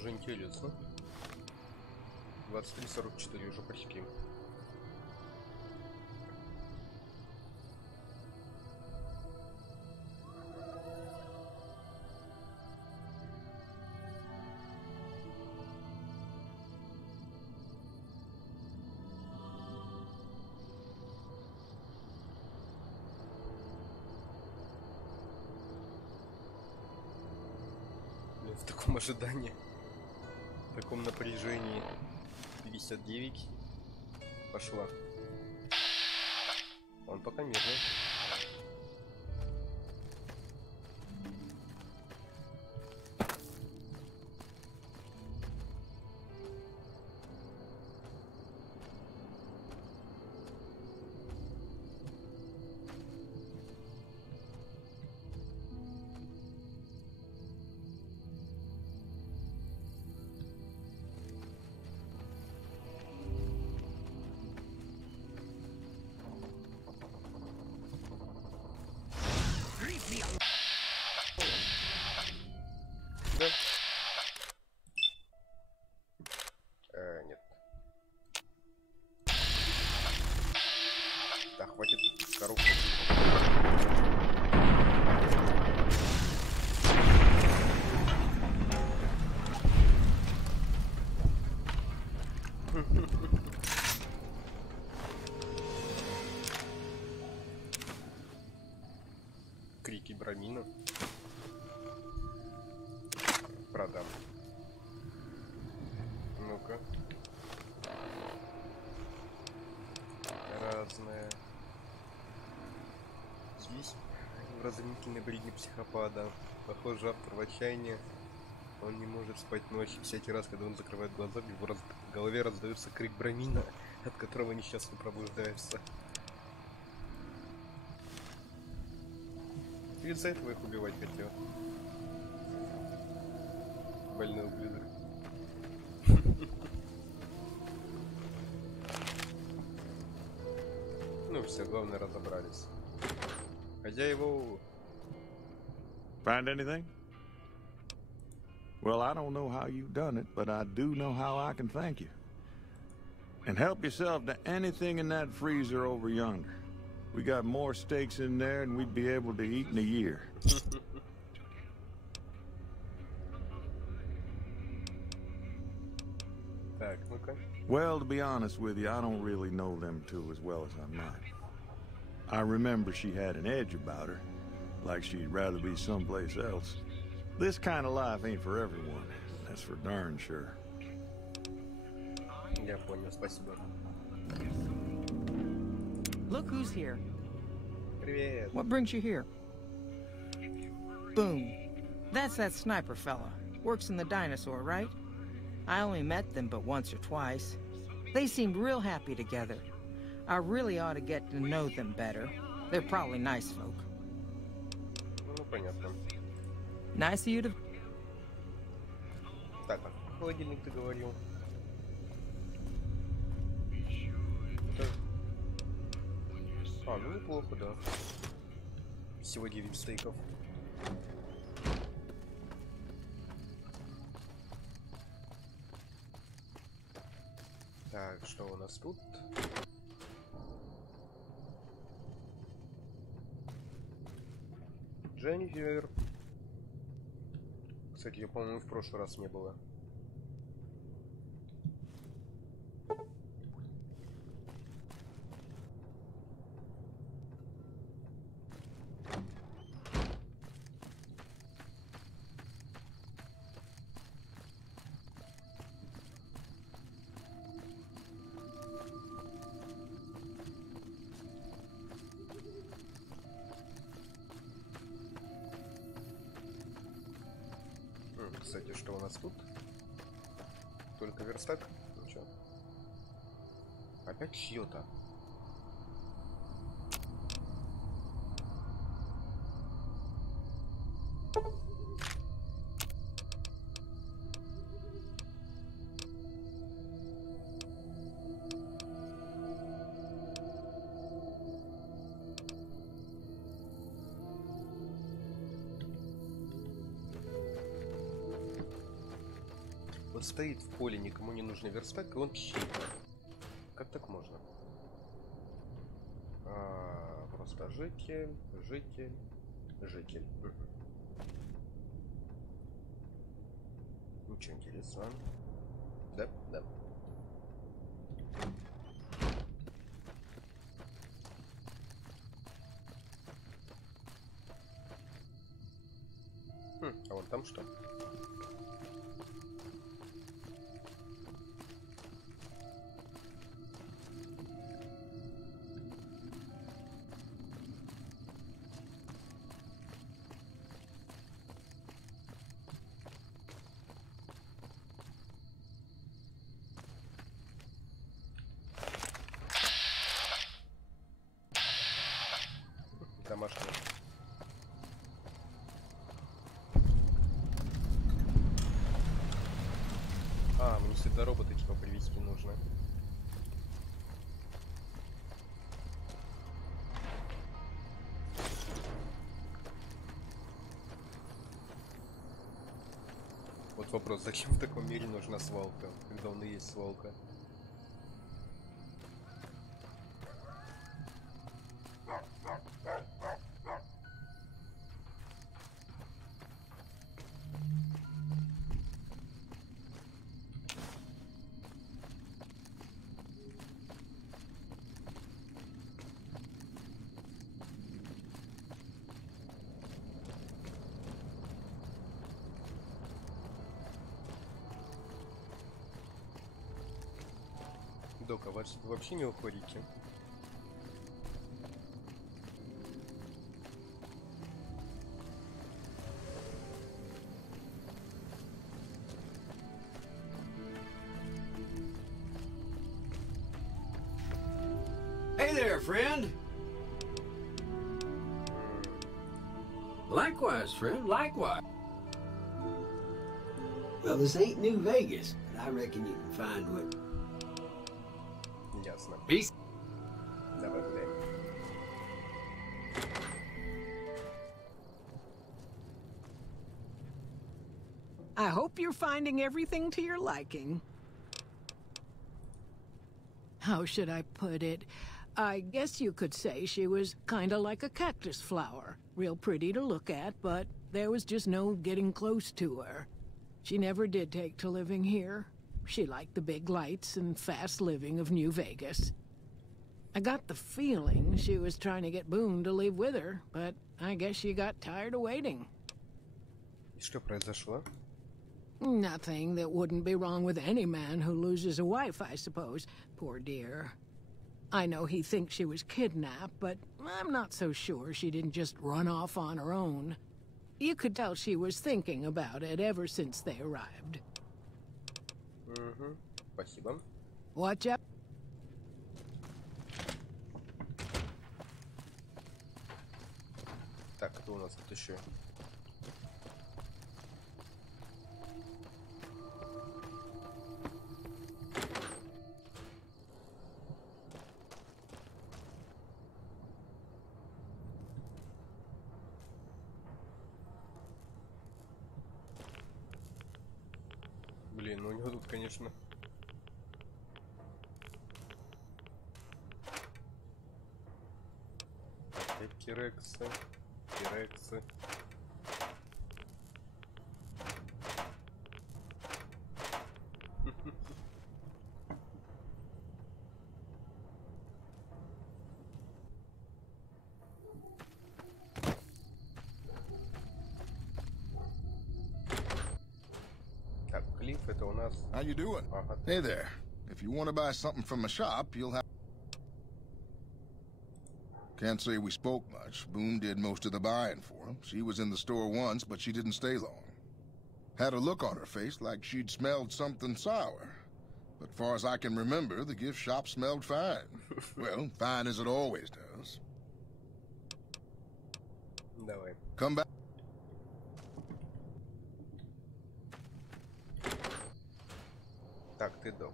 Даже интересно. 23:44 уже почти. В таком ожидании, в таком напряжении. 59 пошла. Он пока мирный. Нет. Да, хватит коробку. Крики Брамина. Продам. Ну-ка. Разное. Здесь разринительный бредни психопата. Похоже, автор в отчаянии. Он не может спать ночью. Всякий раз, когда он закрывает глаза, в его голове раздается крик Брамина, от которого несчастно пробуждается. Ты из-за этого их убивать хотел. Больной ублюдок. Ну все, главное, разобрались. Хотя его... Find anything? Well, I don't know how you've done it, but I do know how I can thank you. And help yourself to anything in that freezer over yonder. We got more steaks in there than we'd be able to eat in a year. Так, ну-ка. Well, to be honest with you, I don't really know them two as well as I might. I remember she had an edge about her, like she'd rather be someplace else. This kind of life ain't for everyone, that's for darn sure. Я понял, спасибо. Look who's here. Привет. What brings you here? Boom. That's that sniper fella. Works in the dinosaur, right? I only met them but once or twice. They seemed real happy together. I really ought to get to know them better. They're probably nice folk. Ну, понятно. Nice of you to... Так, а холодильник ты говорил? А, ну неплохо, да. Всего 9 стейков. Так, что у нас тут? Дженнифер. Кстати, ее, по-моему, в прошлый раз не было. Кстати, что у нас тут? Только верстак? Ну чё? Опять чьё-то. Вот стоит в поле никому не нужный верстак, и он чей-то. Как так можно? Просто житель. Ничего интересного. Да. А вон там что? Домашний. Мне сюда робота типа привезти нужно. Вот вопрос, зачем в таком мире нужна свалка, когда он и есть свалка? Док, а вообще не уходите? Hey there, friend. Likewise, friend, likewise. Well, this ain't New Vegas, but I reckon you can find what... Ясно. Peace. Давай гуляем. I hope you're finding everything to your liking. How should I put it? I guess you could say she was kinda like a cactus flower. Real pretty to look at, but there was just no getting close to her. She never did take to living here. She liked the big lights and fast living of New Vegas. I got the feeling she was trying to get Boone to leave with her, but I guess she got tired of waiting. И что произошло? Nothing that wouldn't be wrong with any man who loses a wife, I suppose. Poor dear. I know he thinks she was kidnapped, but I'm not so sure she didn't just run off on her own. You could tell she was thinking about it ever since they arrived. Спасибо. Watch out. Так, кто у нас тут еще? Блин, ну у него тут, конечно... Опять кирексы. Так, Клифф, это у нас... How you doing? Hey there. If you want to buy something from a shop, you'll have... Can't say we spoke much. Boone did most of the buying for him. She was in the store once, but she didn't stay long. Had a look on her face like she'd smelled something sour. But far as I can remember, the gift shop smelled fine. Well, fine as it always does. Давай. Come back. Так, ты дом.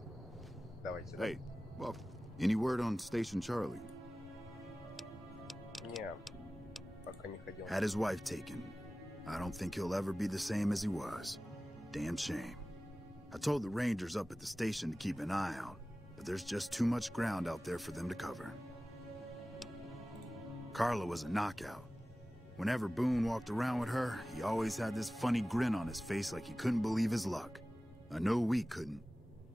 Давайте. Hey, well, any word on Station Charlie? Не, пока не ходил. Had his wife taken. I don't think he'll ever be the same as he was. Damn shame. I told the rangers up at the station to keep an eye out, but there's just too much ground out there for them to cover. Carla was a knockout. Whenever Boone walked around with her, he always had this funny grin on his face like he couldn't believe his luck. I know we couldn't.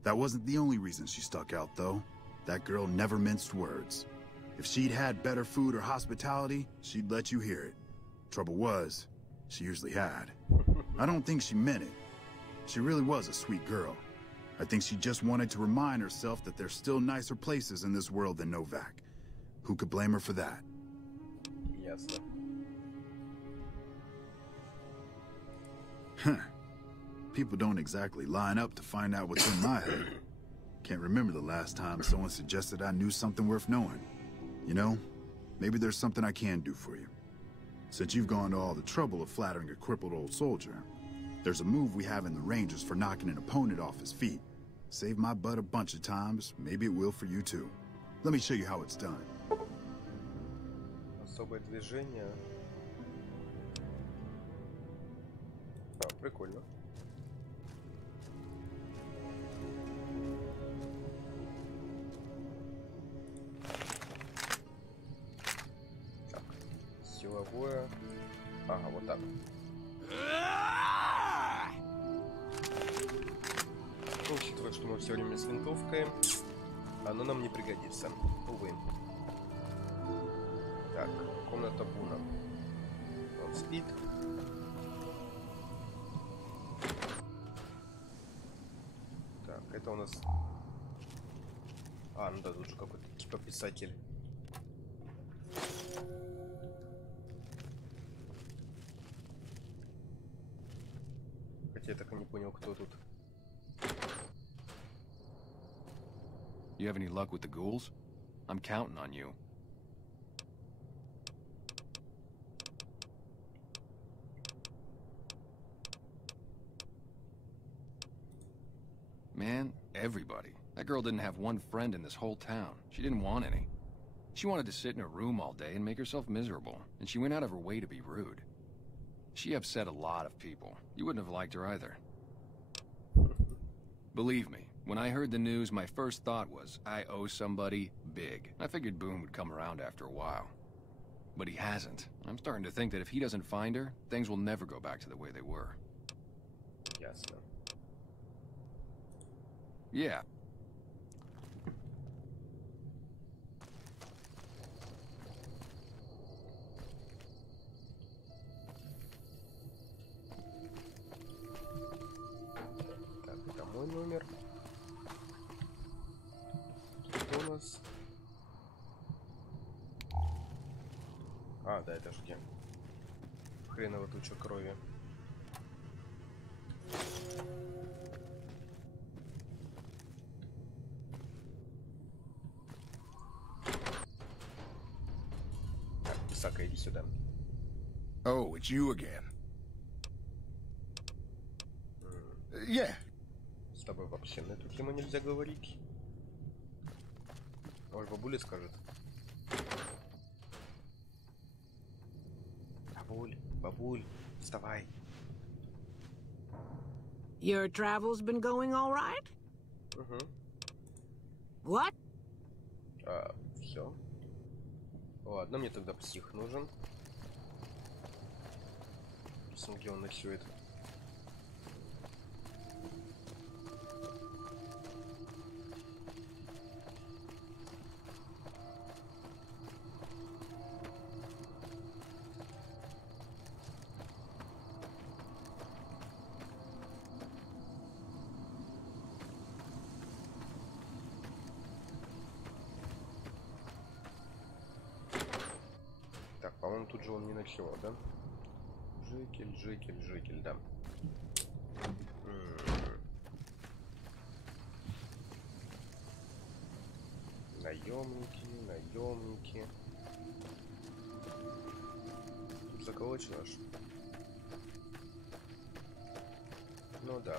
That wasn't the only reason she stuck out, though. That girl never minced words. If she'd had better food or hospitality, she'd let you hear it. Trouble was, she usually had. I don't think she meant it. She really was a sweet girl. I think she just wanted to remind herself that there's still nicer places in this world than Novak. Who could blame her for that? Ясно. Huh. People don't exactly line up to find out what's in my head. Can't remember the last time someone suggested I knew something worth knowing. You know, maybe there's something I can do for you. Since you've gone to all the trouble of flattering a crippled old soldier, there's a move we have in the Rangers for knocking an opponent off his feet. Saved my butt a bunch of times, maybe it will for you too. Let me show you how it's done. Особое движение. А, прикольно. Так, силовое. Ага, вот так. Ну, учитывая, что мы все время с винтовкой, оно нам не пригодится. Увы. Так, комната Буна. Он спит. Так, это у нас... А, ну да, тут же какой-то типа писатель. Хотя я так и не понял, кто тут. You have any luck with the ghouls? I'm counting on you. Man, everybody. That girl didn't have one friend in this whole town. She didn't want any. She wanted to sit in her room all day and make herself miserable, and she went out of her way to be rude. She upset a lot of people. You wouldn't have liked her either. Believe me, when I heard the news, my first thought was, I owe somebody big. I figured Boone would come around after a while. But he hasn't. I'm starting to think that if he doesn't find her, things will never go back to the way they were. Ясно. Yeah. Так, это мой номер. Что у нас? А, да, это же где? Хреново туча крови. Так, Сака, иди сюда. Oh, it's you again. Yeah. С тобой вообще на эту тему нельзя говорить. Может, бабуля скажет. Бабуль, бабуль, вставай. Your travel's been going all right? What? Все. Ладно, мне тогда псих нужен. Посмотрим, где он ночует. Так, по-моему, тут же он не ночевал, да? Жикель, жикель, жикель, да. Наемники, наемники. Тут заколочено аж. Ну да.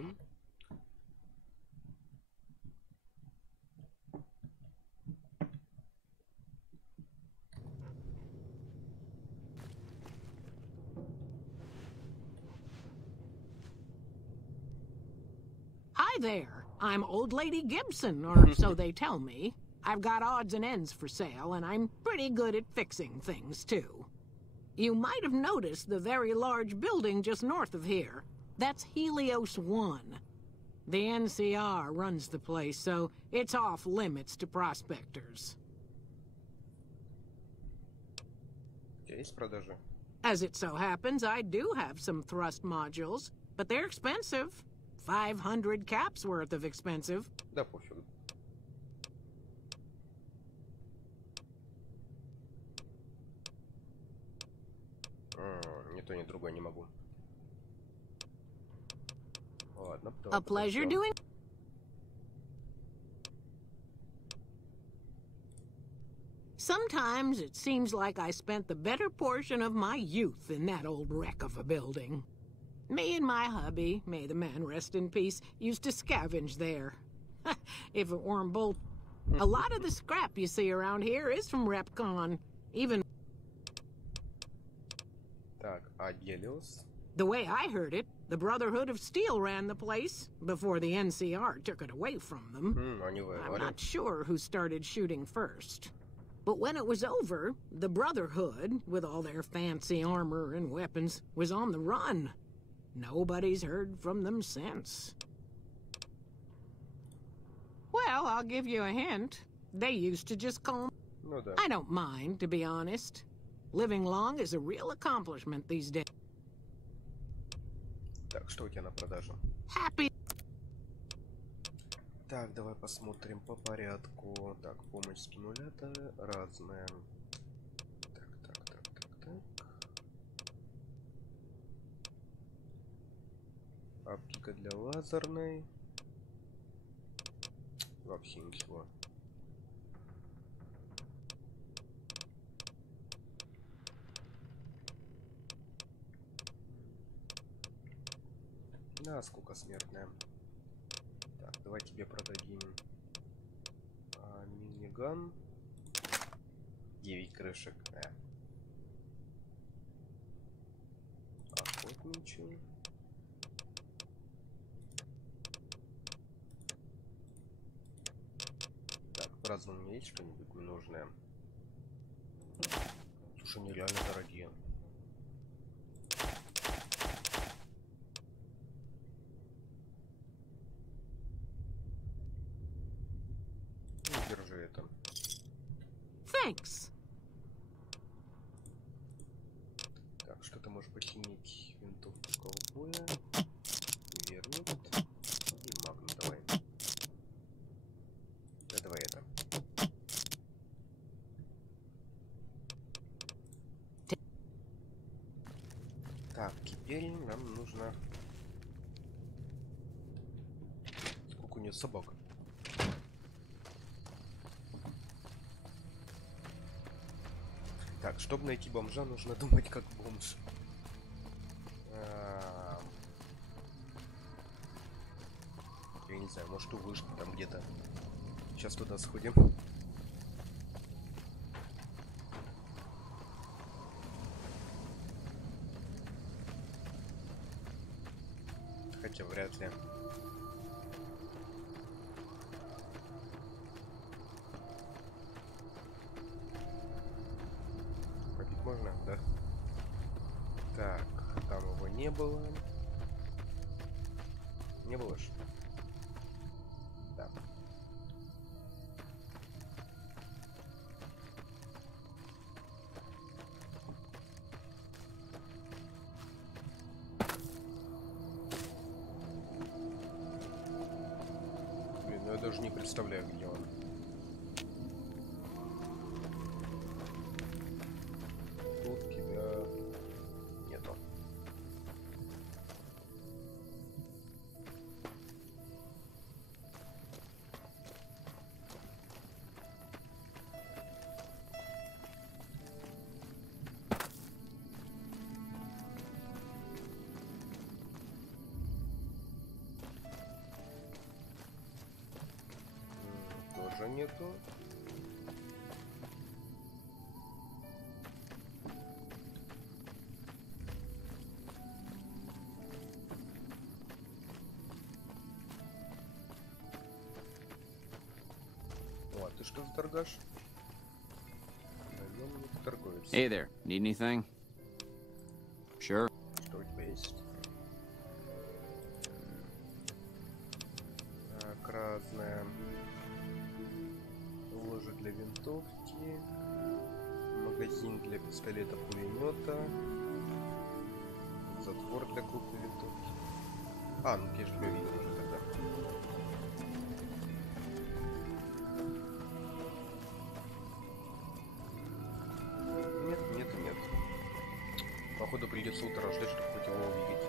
буду. Hi there. I'm Old Lady Gibson, or so they tell me. I've got odds and ends for sale, and I'm pretty good at fixing things, too. You might have noticed the very large building just north of here. That's Helios 1. The NCR runs the place, so it's off limits to prospectors. Есть продажи? As it so happens, I do have some thrust modules, but they're expensive. 500 caps worth of expensive. Да пофиг. Ни то, ни другое не могу. Ладно, A pleasure doing. Sometimes it seems like I spent the better portion of my youth in that old wreck of a building. Me and my hubby, may the man rest in peace, used to scavenge there. If it weren't both. A lot of the scrap you see around here is from RepCon. Even... Так, а Гелиос? The way I heard it, the Brotherhood of Steel ran the place before the NCR took it away from them. I'm not sure who started shooting first. But when it was over, the Brotherhood, with all their fancy armor and weapons, was on the run. Nobody's heard from them since. Well, I'll give you a hint. They used to just call me. Ну да. I don't mind, to be honest. Living long is a real accomplishment these days. Так, что у тебя на продажу? Happy. Так, давай посмотрим по порядку. Так, помощь стимулятора разная. Так. Оптика для лазерной. Вообще ничего. Да, сколько смертная. Так, давай тебе продадим миниган. 9 крышек. Охотничий. Так, праздно, у меня есть что-нибудь ненужное? Слушай, они реально дорогие. Держи это. Thanks. Так, что ты можешь починить? Винтовку ковбоя. Вернут. И магну давай. Да, давай это. Так, теперь нам нужно... Сколько у нее собак? Так, чтобы найти бомжа, нужно думать как бомж. Я не знаю, может у вышки там где-то. Сейчас туда сходим. Хотя вряд ли. Можно, да? Так, там его не было. Не было ж? Да. Блин, ну я даже не представляю, где он. нету. О, а ты что за торгаш? Наемник торговец. Hey there, need anything? Sure. Что у тебя есть? Так, разное. Ложа для винтовки. Магазин для пистолета-пулемета. Затвор для крупной винтовки. А, ну я же тебя видел уже тогда. Нет. Походу придется утро ждать, чтобы хоть его увидеть.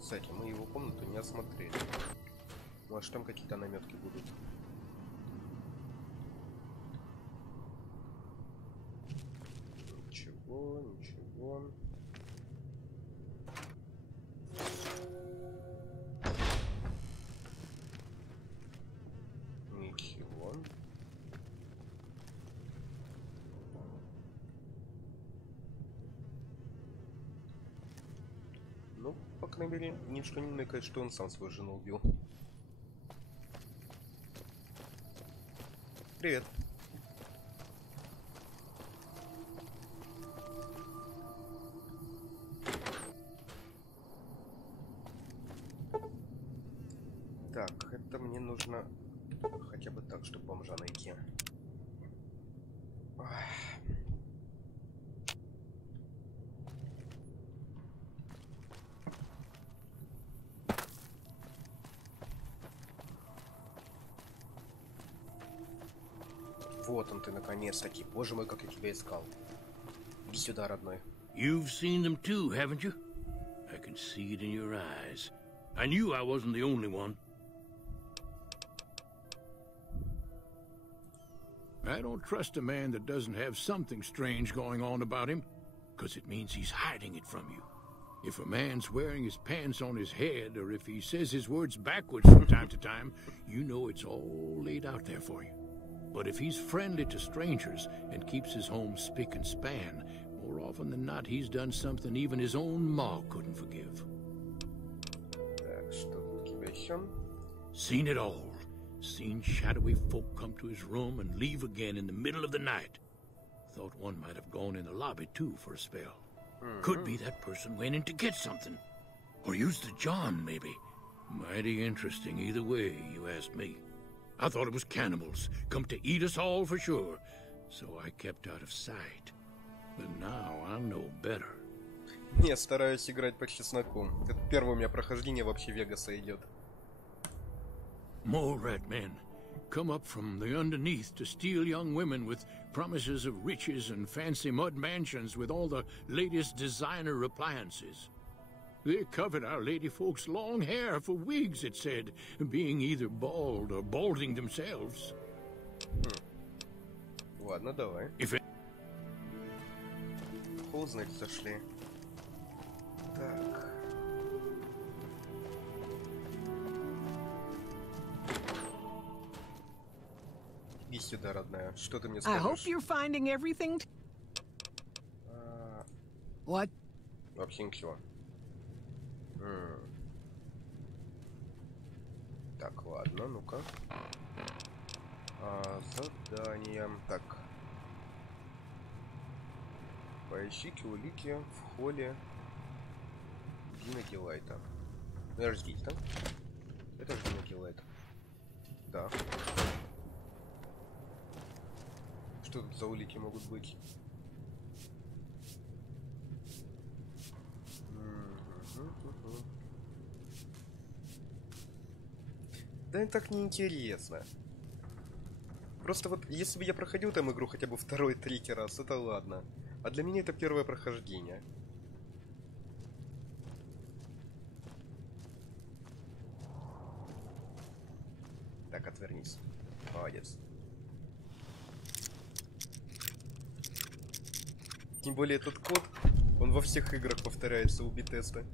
Кстати, мы его комнату не осмотрели. Может, там какие-то наметки будут. Ничего. Ничего. Ну, по крайней мере, ничто не намекает, что он сам свою жену убил. Привет. Так, это мне нужно хотя бы так, чтобы бомжа найти. Вот он ты, наконец-таки. Боже мой, как я тебя искал. Иди сюда, родной. You've seen them too, haven't you? I can see it in your eyes. I knew I wasn't the only one. I don't trust a man that doesn't have something strange going on about him, because it means he's hiding it from you. If a man's wearing his pants on his head, or if he says his words backwards from time to time, you know it's all laid out there for you. But if he's friendly to strangers and keeps his home spick and span, more often than not, he's done something even his own ma couldn't forgive. Так, что тут у тебя еще? Seen it all. Seen shadowy folk come to his room and leave again in the middle of the night. Thought one might have gone in the lobby too for a spell. Could be that person went in to get something. Or used the John, maybe. Mighty interesting either way, you asked me. I thought it was cannibals, come to eat us all for sure. So I kept out of sight. But now I know better. Я стараюсь играть по чесноку. Это первое у меня прохождение вообще Вегаса идет. More rat men come up from the underneath to steal young women with promises of riches and fancy mud mansions with all the latest designer appliances. They covered our lady folks' long hair for wigs, it said, being either bald or balding themselves. Ладно, давай. Узнать зашли. Так. Иди сюда, родная. Что ты мне I hope скажешь? you're finding everything. What? Вообще ничего. Так, ладно, ну-ка. Задание. Так. Поищите улики в холле Дина Гилайта. Подождите, да? Это же Дина Гилайт. Да. Что тут за улики могут быть? Да так неинтересно. Просто вот, если бы я проходил там игру хотя бы второй, третий раз, это ладно. А для меня это первое прохождение. Так, отвернись. Молодец. Тем более этот код, он во всех играх повторяется у Бетеста.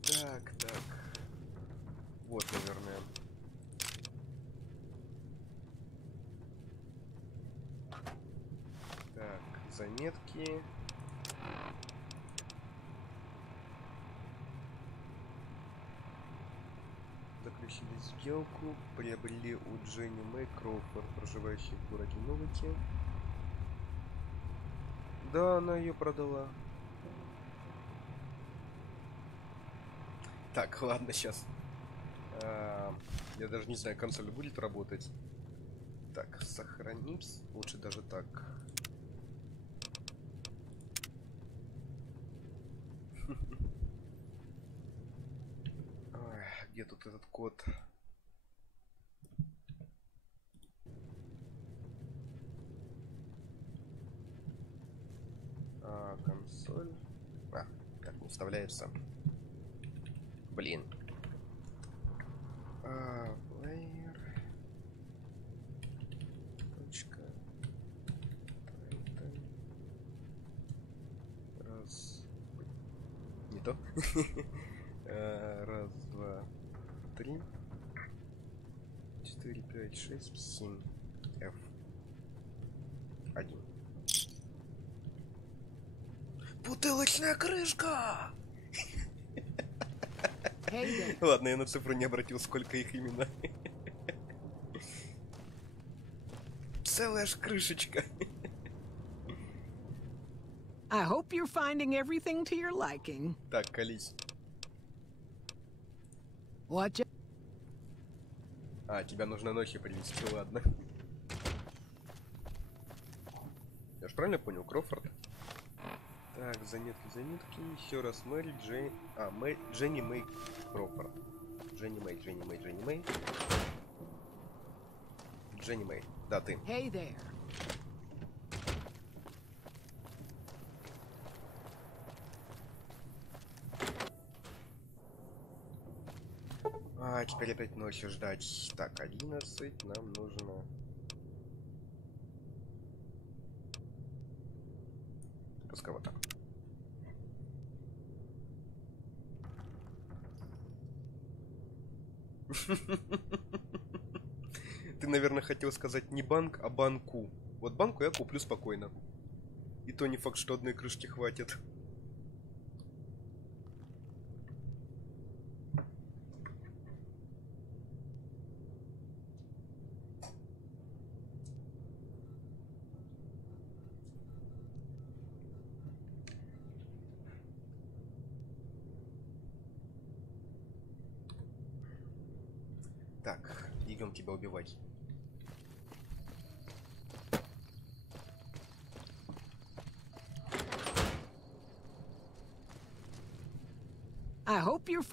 Так, так. Вот, наверное. Так, заметки. Заключили сделку, приобрели у Дженни Мэй Кроуфорд, проживающей в городе Новаке. Да, она ее продала. Так, ладно, сейчас. Я даже не знаю, консоль будет работать. Так, сохранить. Лучше даже так. Где тут этот код? Консоль. Так не вставляется. Блин. Плеер. Точка. Раз. Не то. Раз, два, три, 4, 5, 6, 7. F. 1. Бутылочная крышка! Ладно, я на цифру не обратил, сколько их именно. Целая ж крышечка. I hope you're finding everything to your liking. Так, колись. Watch it. Тебя нужно ночью привезти, ладно. Я ж правильно понял, Кроуфорд? Так, заметки. Еще раз Мэри, Дженни Мэй Кроуфорд. Дженни Мэй. Дженни Мэй. Да, ты. Hey there. Теперь опять ночью ждать. Так, 11 нам нужно. Пускай вот так. Ты, наверное, хотел сказать не банк, а банку. Вот банку я куплю спокойно. И то не факт, что одной крышки хватит. Так, идем тебя убивать. I hope you're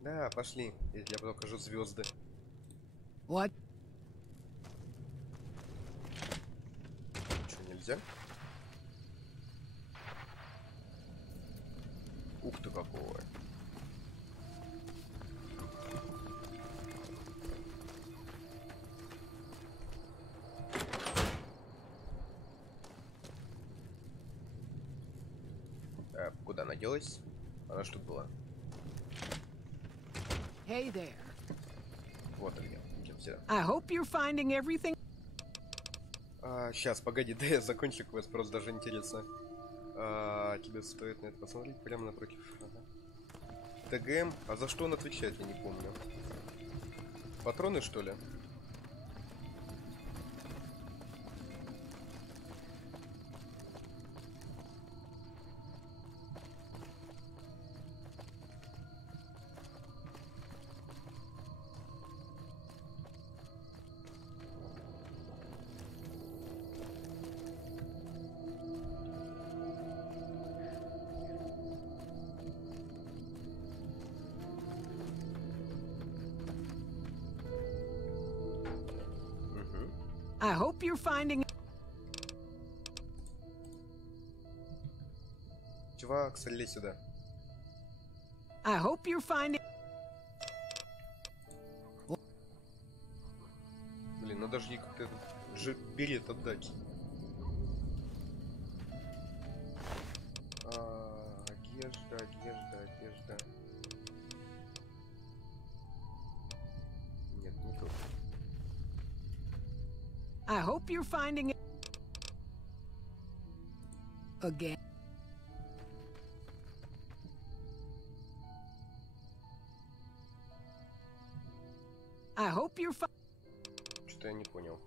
Да, пошли. Я покажу звезды. What? Что, нельзя? Ух ты, какого. Куда она делась? Она что была? Hey there. Вот она. Идем сюда. I hope you're finding everything. Сейчас, погоди, да я закончу квест, просто даже интересно. Тебе стоит на это посмотреть прямо напротив. ТГМ. А за что он отвечает, я не помню. Патроны, что ли? I hope you're finding... Чувак, солей сюда. I hope you're finding... Блин, надо же ей как-то этот берет отдать. Одежда, одежда, одежда. Нет, не то. I hope you're finding it... Again. I hope you're finding... Что-то я не понял.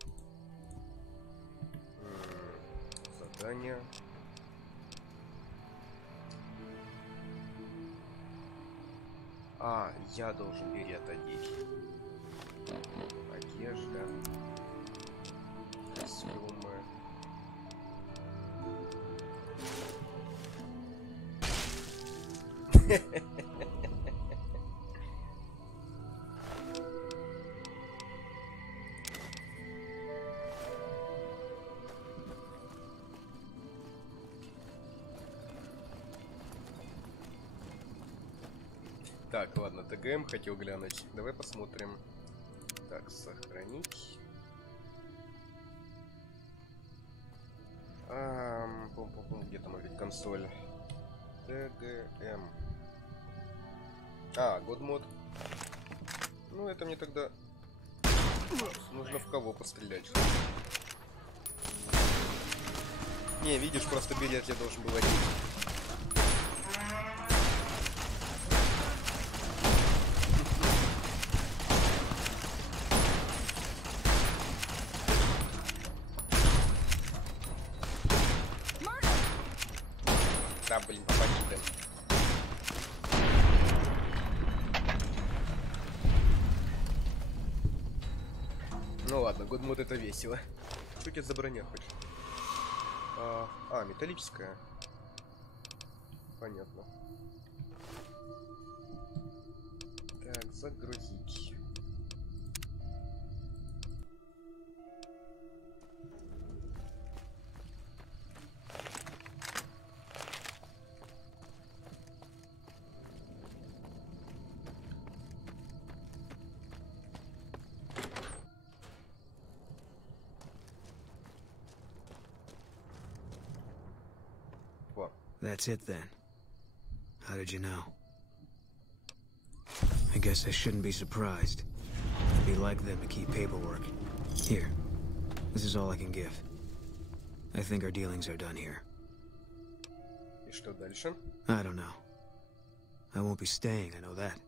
Задание. А, я должен берет одеть. Одежда. Костюмы. Так, ладно, ТГМ хотел глянуть. Давай посмотрим. Так, сохранить. Где там опять консоль? ТГМ. А, годмод. Ну, это мне тогда нужно в кого пострелять. Не, видишь, просто билет я должен был одеть. Да, блин, попади ты. Ну ладно, годмод это весело. Что тебе за броня хоть? Металлическая. Понятно. Так, загрузить. That's it then. How did you know? I guess I shouldn't be surprised. It'd be like them to keep paperwork. Here. This is all I can give. I think our dealings are done here. И что дальше? I don't know. I won't be staying, I know that.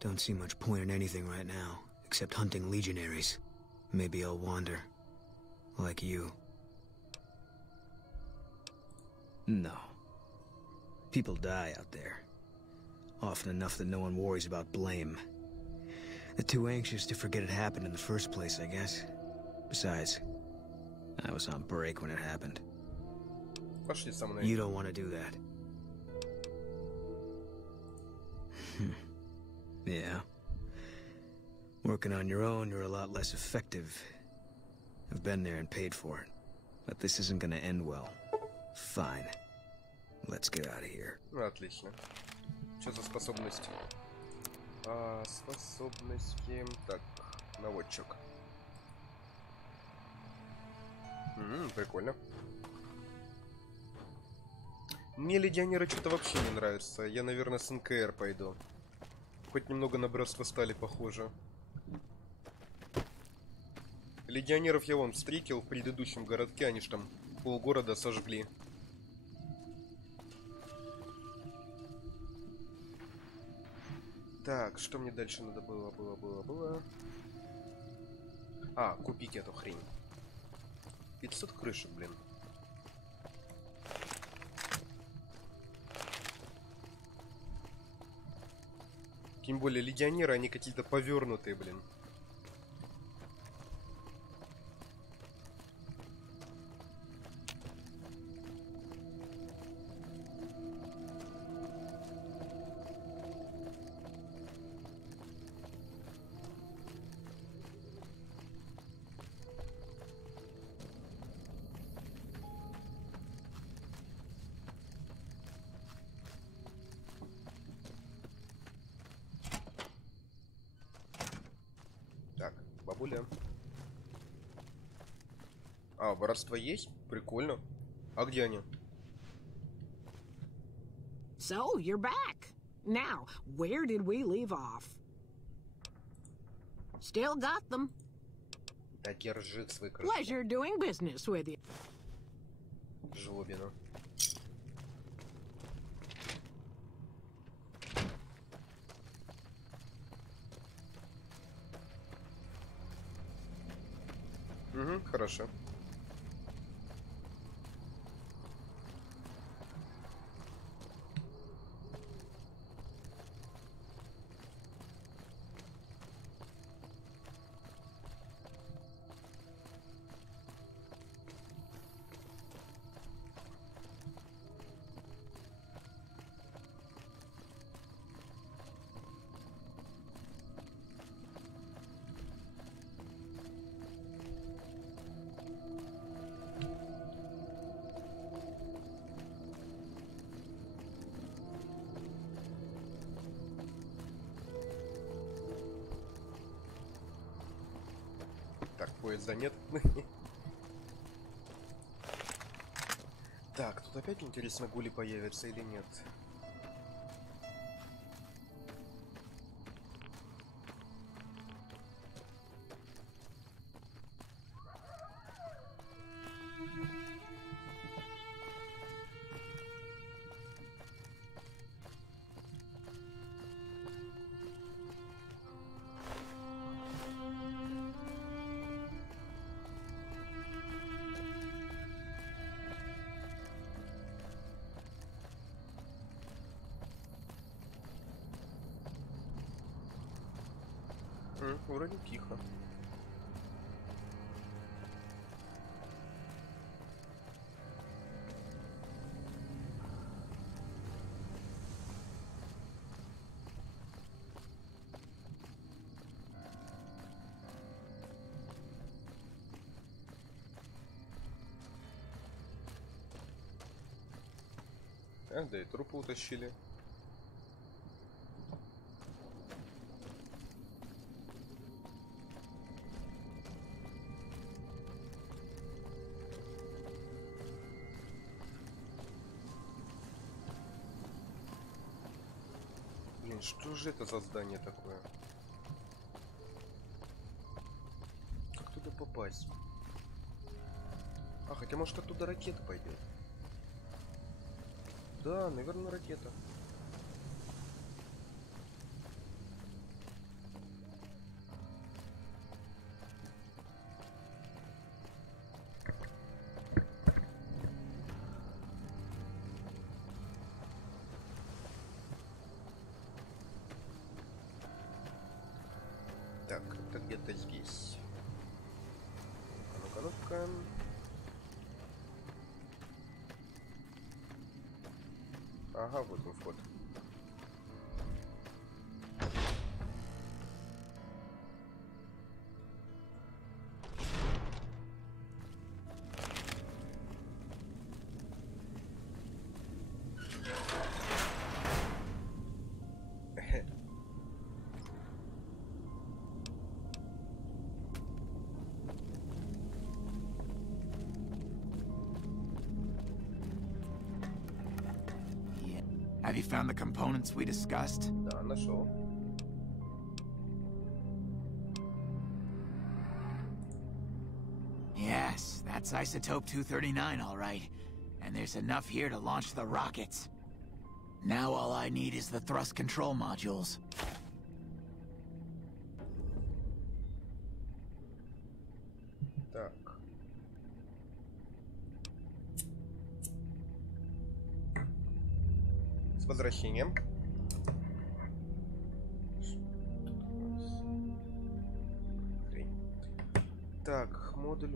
Don't see much point in anything right now, except hunting legionaries. Maybe I'll wander. Like you. No. People die out there. Often enough that no one worries about blame. They're too anxious to forget it happened in the first place, I guess. Besides, I was on break when it happened. Пошли со мной. You don't want to do that. Yeah. Working on your own, you're a lot less effective. I've been there and paid for it. But this isn't gonna end well. Fine. Let's get out of here. Ну, отлично. Что за способность? Способности... Так, наводчик. Прикольно. Мне легионеры что-то вообще не нравятся. Я, наверное, с НКР пойду. Хоть немного на братство стали похожи. Легионеров я вон встретил в предыдущем городке. Они ж там полгорода сожгли. Так, что мне дальше надо было? Купить эту хрень. 500 крышек, блин. Тем более легионеры, они какие-то повернутые, блин. Погуляем. А, воровство есть? Прикольно. А где они? So, you're back. Now, where did we leave off? Still got them. Да держи свой Pleasure doing business with you. жлобину. Угу, хорошо. Так, поезд занят. Так, тут опять интересно, гули появятся или нет. Вроде тихо. Да и трупы утащили. Блин, что же это за здание такое? Как туда попасть? А, хотя может оттуда ракета пойдет. Да, наверное, ракета. Так, это где-то здесь. А ну-ка, ну-ка. Ага, вот он вход. Have you found the components we discussed? Да, нашел. Yes, that's isotope 239, all right. And there's enough here to launch the rockets. Now all I need is the thrust control modules. Так. С возвращением. Так, модуль.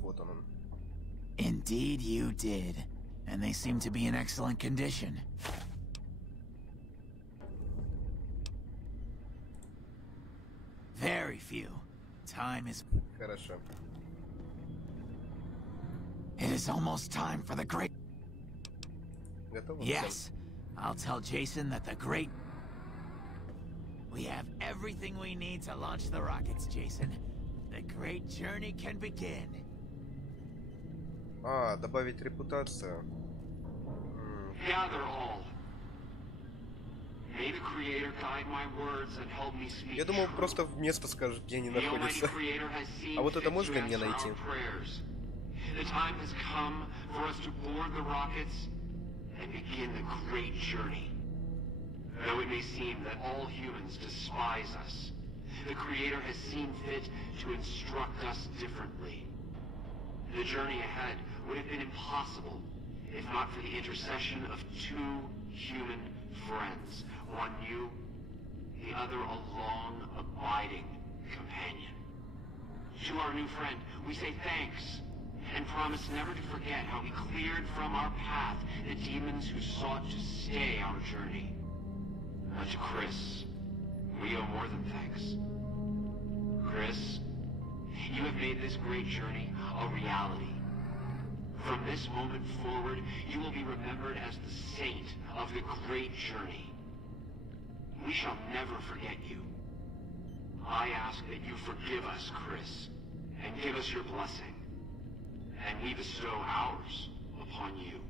Вот он. Indeed you did. And they seem to be in excellent condition. Very few. Time is... Хорошо. It is almost time for the great... Готово? Yes. I'll tell Jason that the great... We have everything we need to launch the rockets, Jason. The great journey can begin. Добавить репутацию. Gather all. May the Creator guide my words and help me speak. Я думал, просто место скажешь, где они находятся. А вот это можно мне найти? The time has come for us to board the rockets and begin the great journey. Though it may seem that all humans despise us, the Creator has seen fit to instruct us differently. The journey ahead would have been impossible if not for the intercession of two human friends, one new, the other a long, abiding companion. To our new friend, we say thanks, and promise never to forget how he cleared from our path the demons who sought to stay our journey. But to Chris, we owe more than thanks. Chris, you have made this great journey a reality. From this moment forward, you will be remembered as the saint of the great journey. We shall never forget you. I ask that you forgive us, Chris, and give us your blessing. And we bestow ours upon you.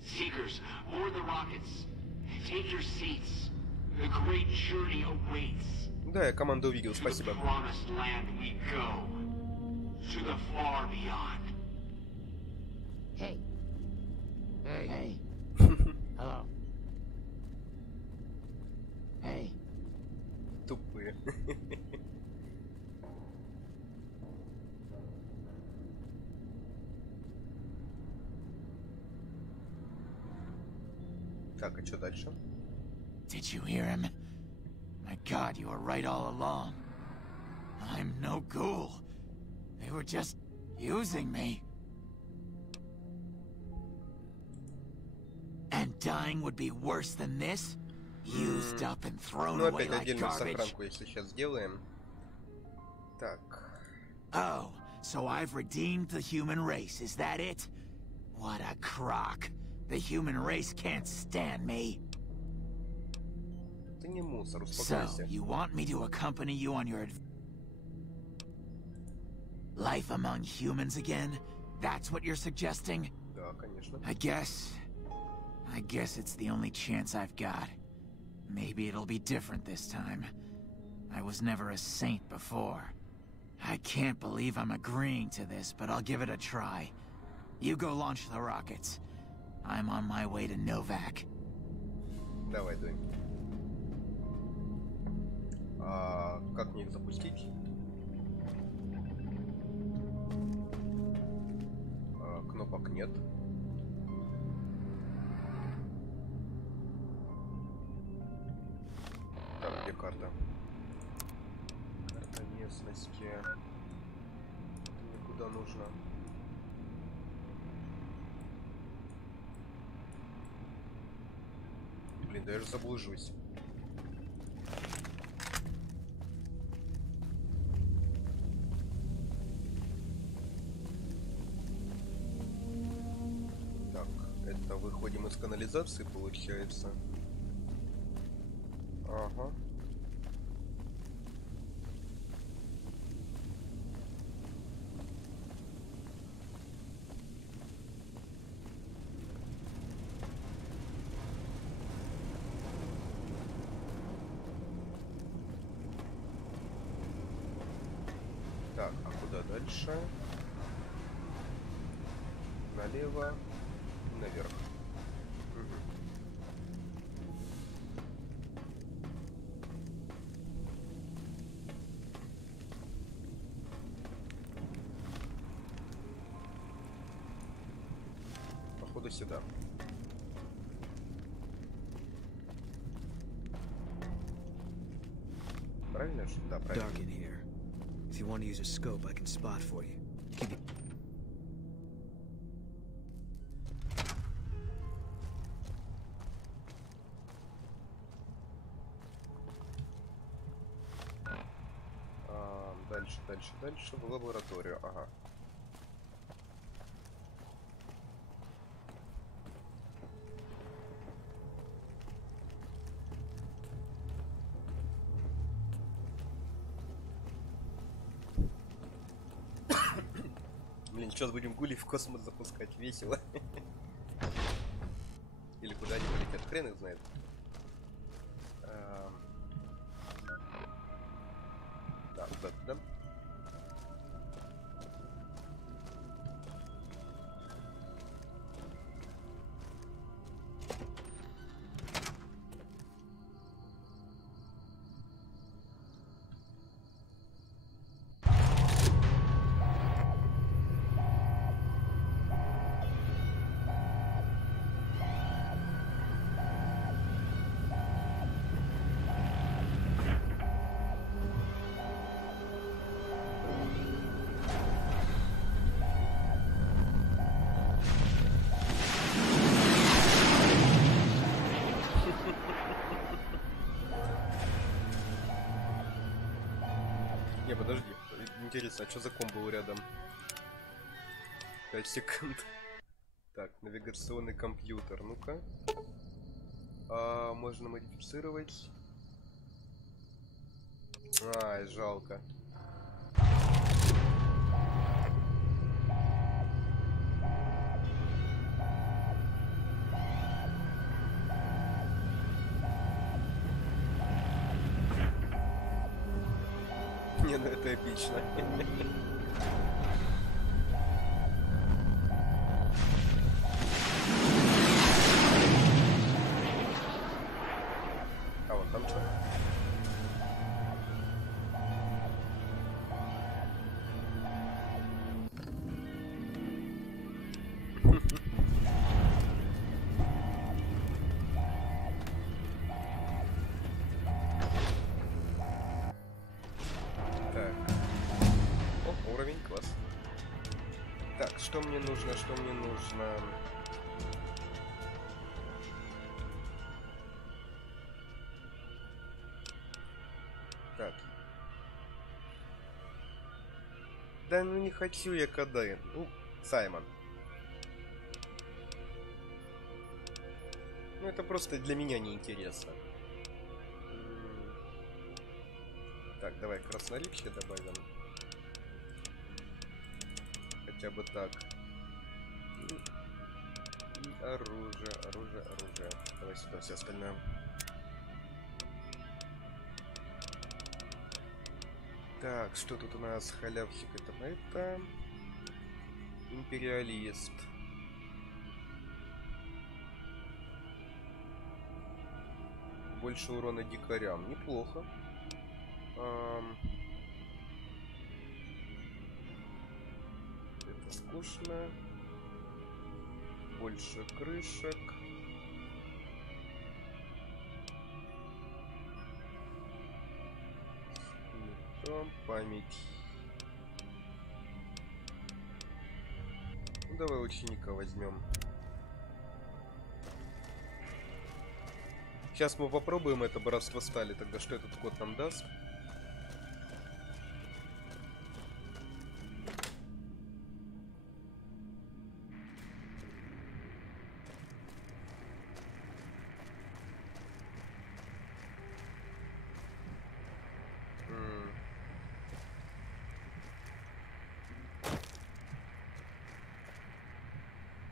Seekers, board the rockets. Take your seats. The great journey awaits. Да, я команду увидел, спасибо. To the promised land we go. To the far beyond. Hey. Hey. Hey. Hello. Hey. Тупые. Так, а что дальше? Did you hear him? My God, you were right all along. I'm no ghoul. They were just using me. And dying would be worse than this? Used up and thrown Ну, away опять like отдельную garbage. сохранку, если сейчас сделаем. Так. Oh, so I've redeemed the human race, is that it? What a crock. The human race can't stand me. Ты не мусор, So, успокойся. you want me to accompany you on your life among humans again? That's what you're suggesting? Да, конечно. I guess it's the only chance I've got. Maybe it'll be different this time. I was never a saint before. I can't believe I'm agreeing to this, but I'll give it a try. You go launch the rockets. I'm on my way to Novak. Давай, дуй. Как мне их запустить? Кнопок нет. Так, где карта? Карта местности. Мне куда нужно? Блин, да я же заблужусь. Так, это выходим из канализации, получается. Ага. Так, а куда дальше? Налево и наверх. Походу сюда. Правильно? Да, правильно. Dark in here. If you want to use a scope, I can spot for you. Keep it. Дальше в лабораторию. Ага. Блин, сейчас будем гули в космос запускать, весело. Или куда они полетят, хрен их знает. Да, да. Не, подожди. Интересно, а что за комбо был рядом? 5 секунд. Так, навигационный компьютер. Ну-ка. Можно модифицировать. Ай, жалко. Не, ну это эпично. А вот там что? Что мне нужно, что мне нужно? Так. Да ну не хочу я когда. Ну, Саймон. Ну это просто для меня неинтересно. Так, давай красноречие добавим. Хотя бы так. И оружие. Давай сюда все остальное. Так, что тут у нас? Халявщик это. Империалист. Больше урона дикарям. Неплохо. Скучно. Больше крышек. Не то, память. Ну, давай ученика возьмем. Сейчас мы попробуем это братство стали. Тогда что этот код нам даст?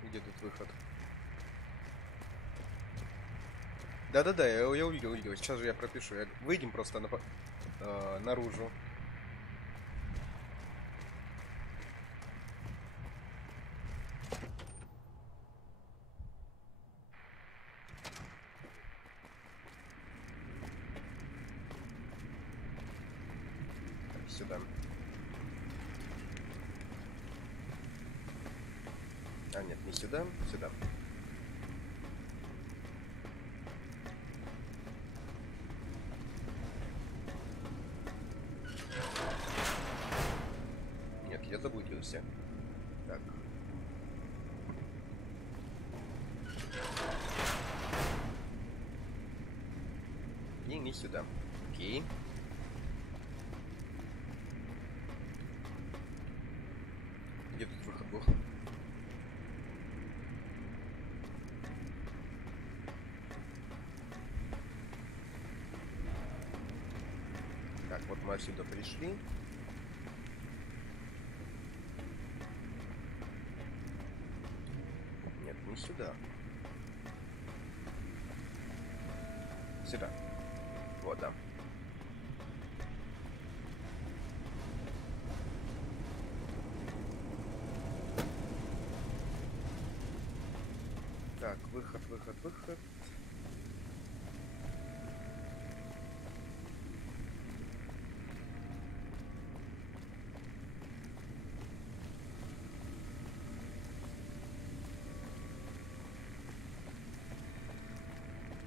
Где тут выход? Да-да-да, я увидел. Сейчас же я пропишу. Выйдем просто наружу. Сюда. А, нет, не сюда, сюда. Нет, я заблудился. Так. И не сюда. Окей. Где тут выход был? Так, вот мы отсюда пришли. не сюда. Сюда. Вот, да. Так, выход, выход, выход.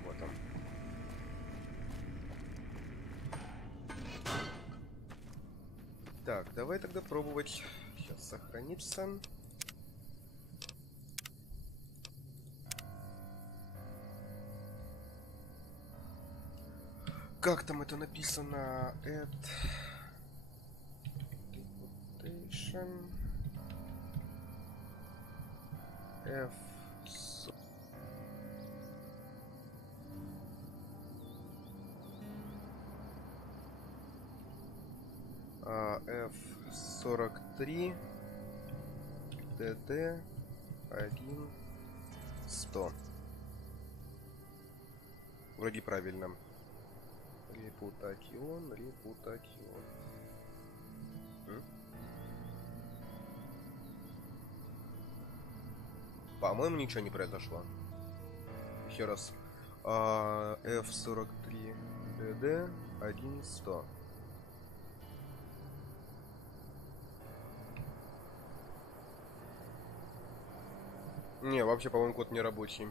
Вот он. Так, давай тогда пробовать. Сейчас сохранится. Как там это написано? Reputation. F. F43 ДД 1-100. Вроде правильно. Репутацион. По-моему, ничего не произошло. Еще раз. F43 ДД 1-100. Не, вообще, по-моему, код не рабочий.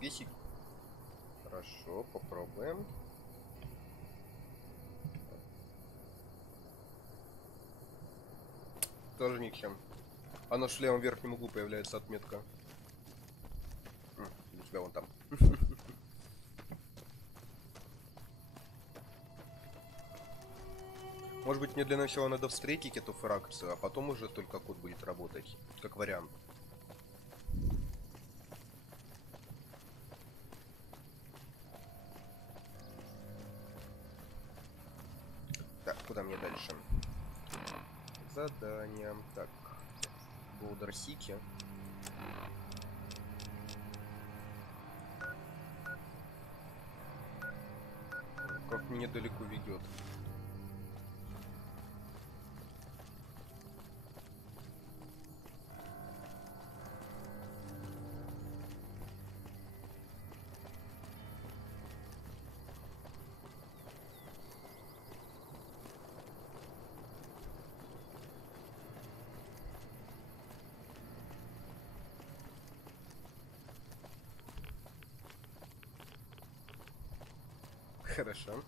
Весик. Хорошо, попробуем. Тоже ничем. А на левом верхнем углу появляется отметка. У тебя вон там. Может быть, мне для начала надо встретить эту фракцию, а потом уже только код будет работать. Как вариант. Куда мне дальше? Задание. Так. Болдер Сити. Как мне далеко ведет. Хорошо.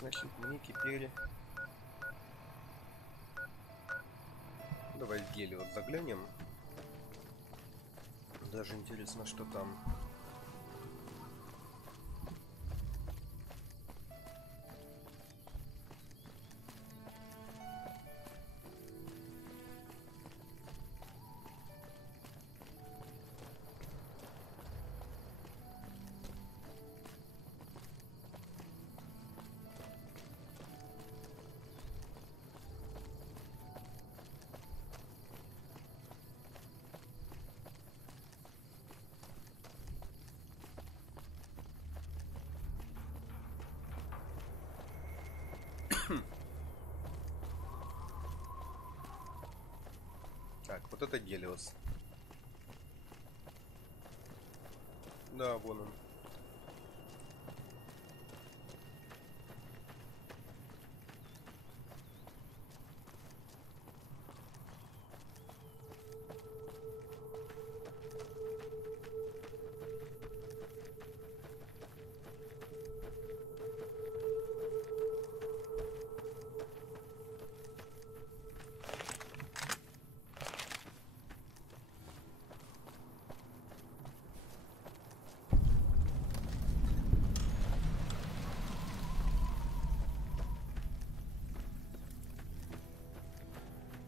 Значит, мы теперь... Давай в деле вот заглянем. Даже интересно, что там. Так, вот это Гелиос. Да, вон он.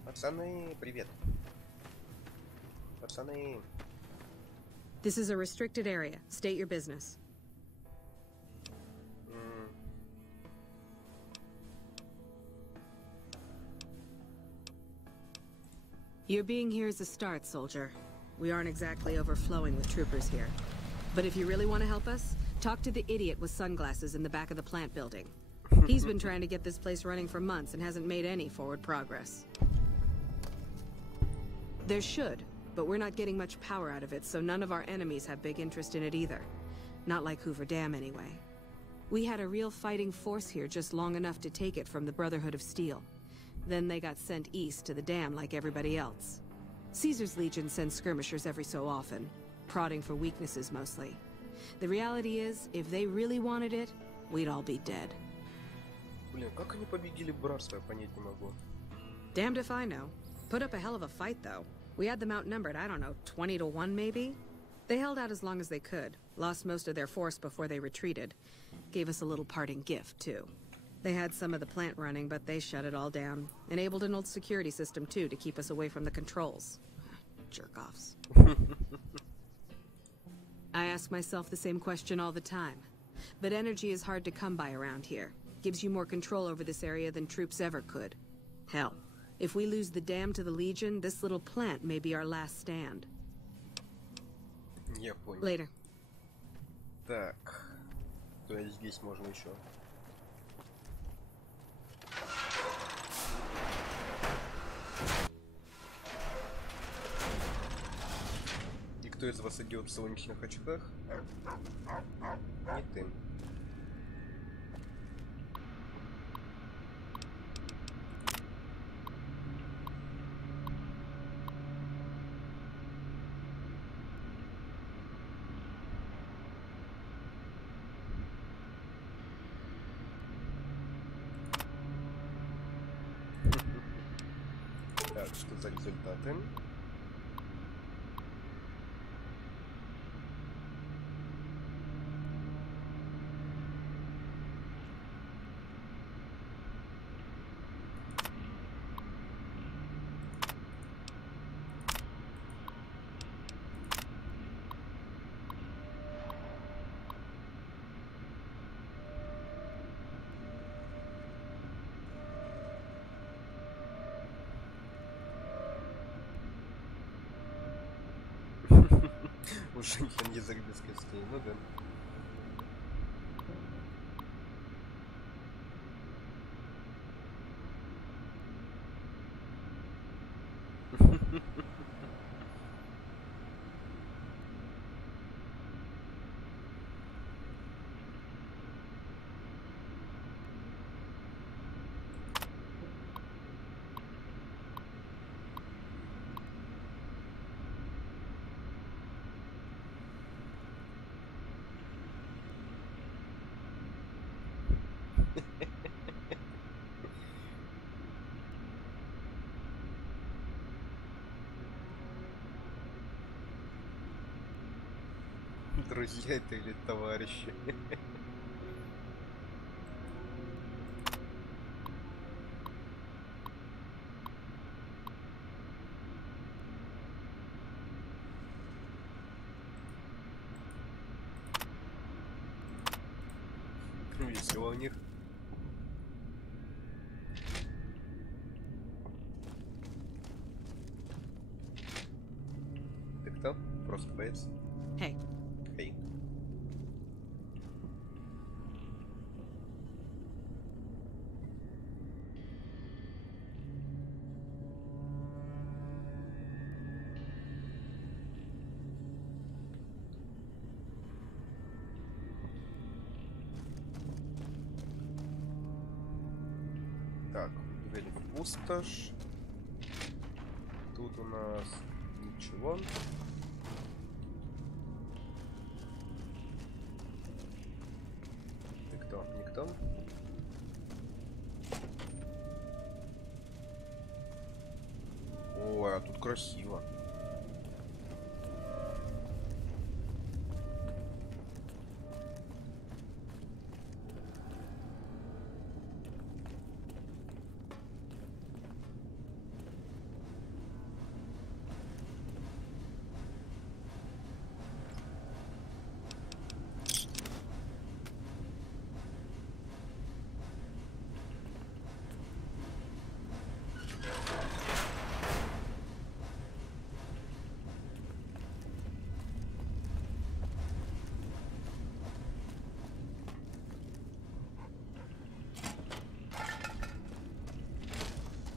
Пацаны, привет. Пацаны. This is a restricted area. State your business. Your being here is a start, soldier. We aren't exactly overflowing with troopers here. But if you really want to help us, talk to the idiot with sunglasses in the back of the plant building. He's been trying to get this place running for months and hasn't made any forward progress. There should, but we're not getting much power out of it, so none of our enemies have big interest in it either. Not like Hoover Dam, anyway. We had a real fighting force here just long enough to take it from the Brotherhood of Steel. Then they got sent east to the dam like everybody else. Caesar's Legion sends skirmishers every so often, prodding for weaknesses mostly. The reality is, if they really wanted it, we'd all be dead. Блин, как они победили братство, я понять не могу. Damned if I know. Put up a hell of a fight, though. We had them outnumbered, I don't know, 20 to 1 maybe? They held out as long as they could, lost most of their force before they retreated. Gave us a little parting gift, too. They had some of the plant running, but they shut it all down. Enabled an old security system, too, to keep us away from the controls. Jerk-offs. I ask myself the same question all the time. But energy is hard to come by around here. Gives you more control over this area than troops ever could. Hell, if we lose the dam to the Legion, this little plant may be our last stand. Я понял. Later. Так, то есть здесь можно еще. И кто из вас идет в солнечных очках? Не ты. Так, что за результаты? Уже язык без костей, ну да. Друзья это или товарищи? Весело у них. Ты кто? Просто боец? Hey. Hey. Так, дверь в пустошь. Тут у нас ничего. Никто, никто. Ой, а тут красиво.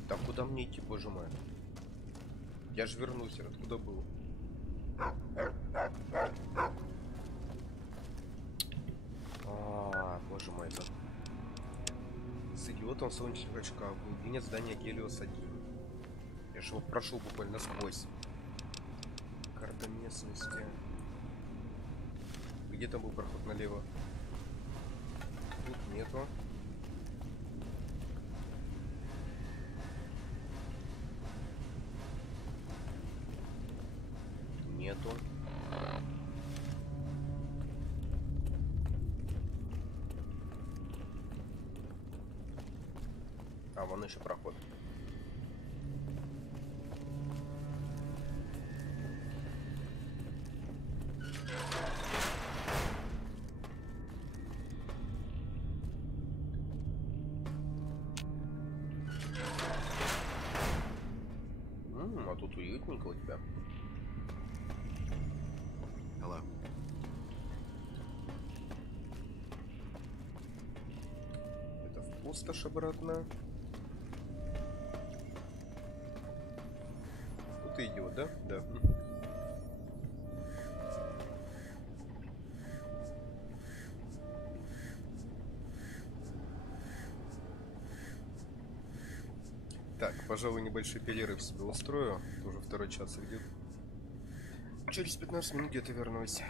Так, куда мне идти, боже мой? Я же вернусь, откуда был? Боже мой, это... С идиотом солнечных очках. Глубине здания Гелиос-1. Я же его прошел буквально насквозь. Карта местности. Где там был проход налево? Тут нету. Нету. А, вон еще проход. А тут уютненько у тебя. Hello. Это в пустошь обратно. Тут идиот, да? Да. Так, пожалуй, небольшой перерыв себе устрою. Тоже второй час идет. Через 15 минут где-то вернусь.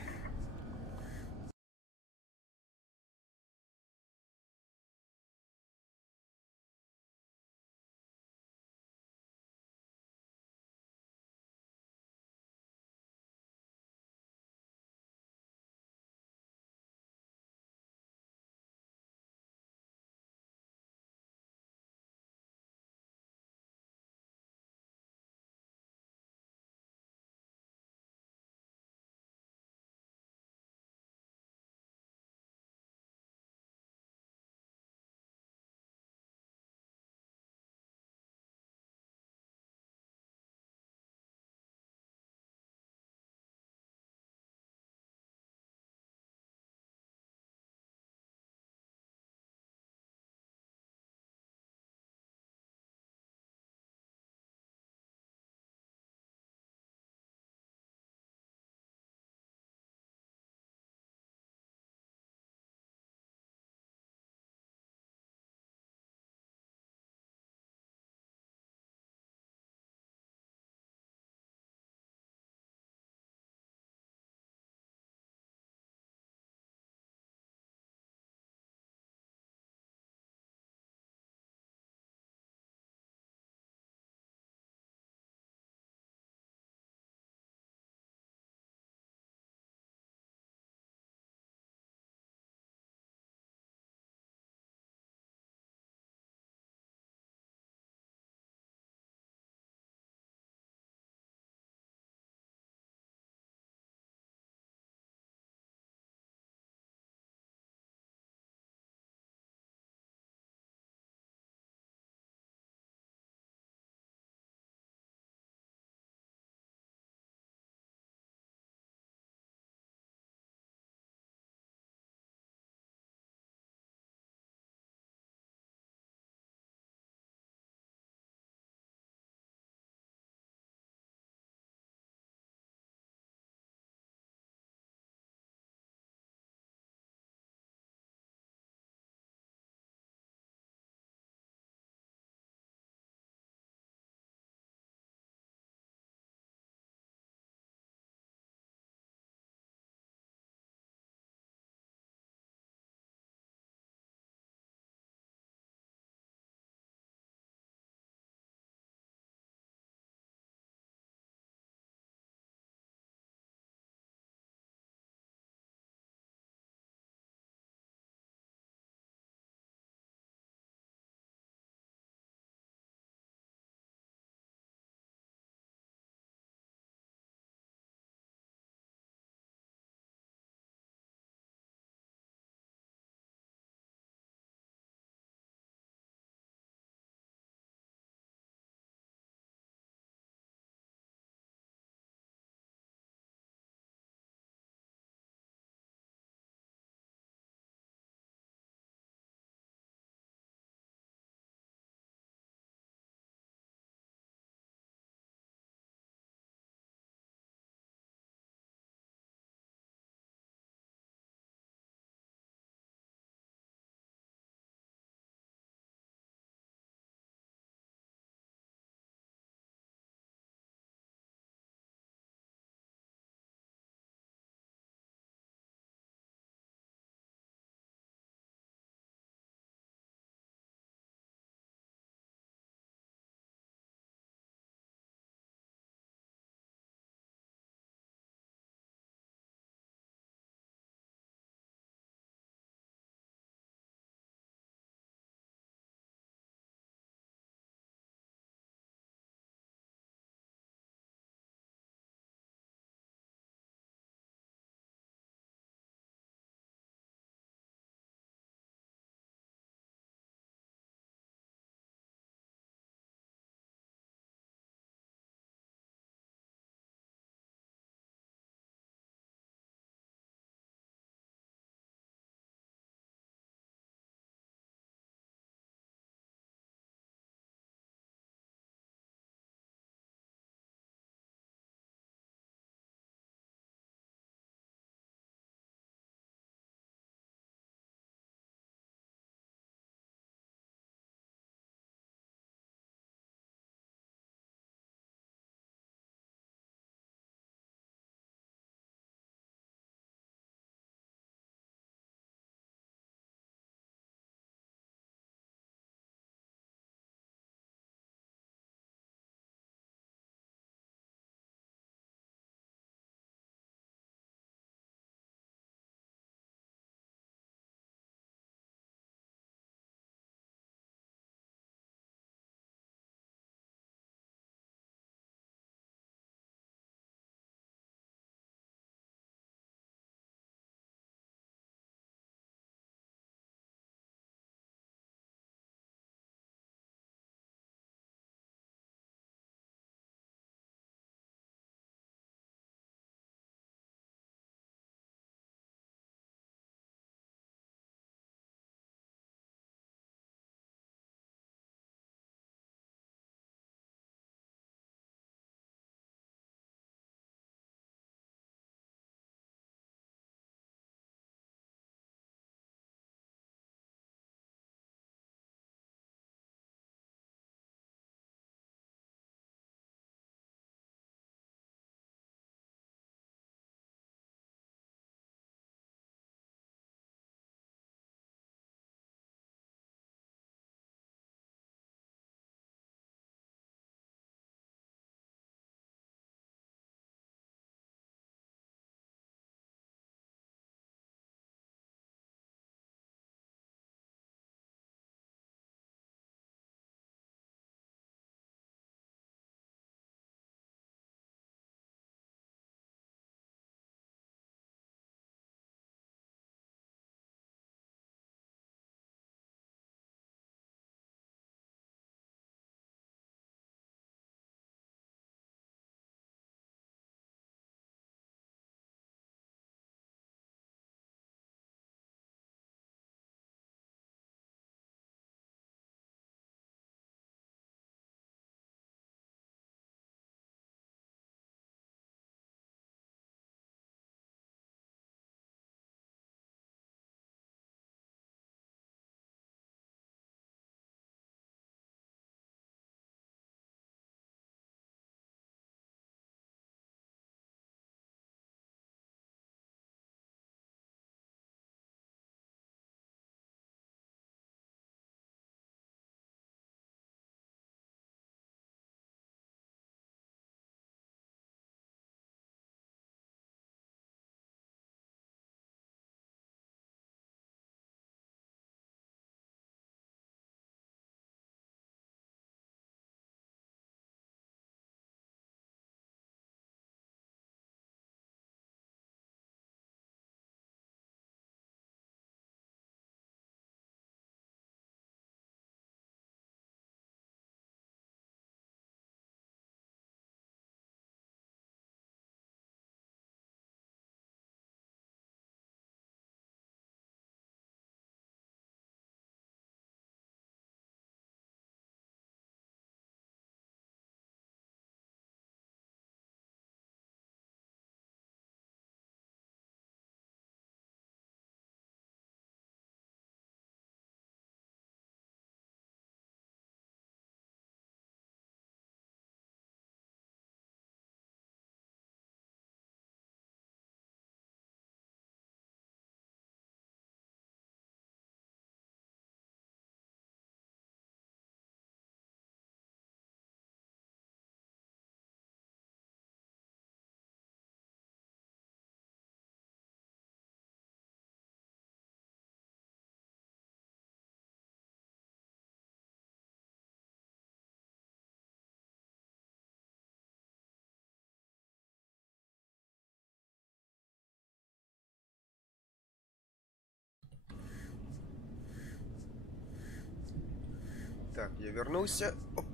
Так, я вернулся. Оп.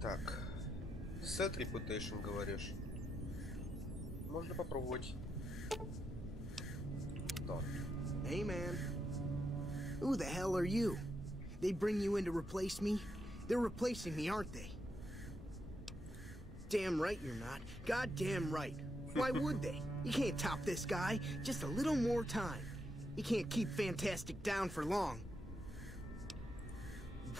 Так. Set reputation, говоришь. Можно попробовать. Так. Hey, man. Who the hell are you? They bring you in to replace me? They're replacing me, aren't they? Damn right you're not. Goddamn right. Why would they? You can't top this guy. Just a little more time. You can't keep Fantastic down for long.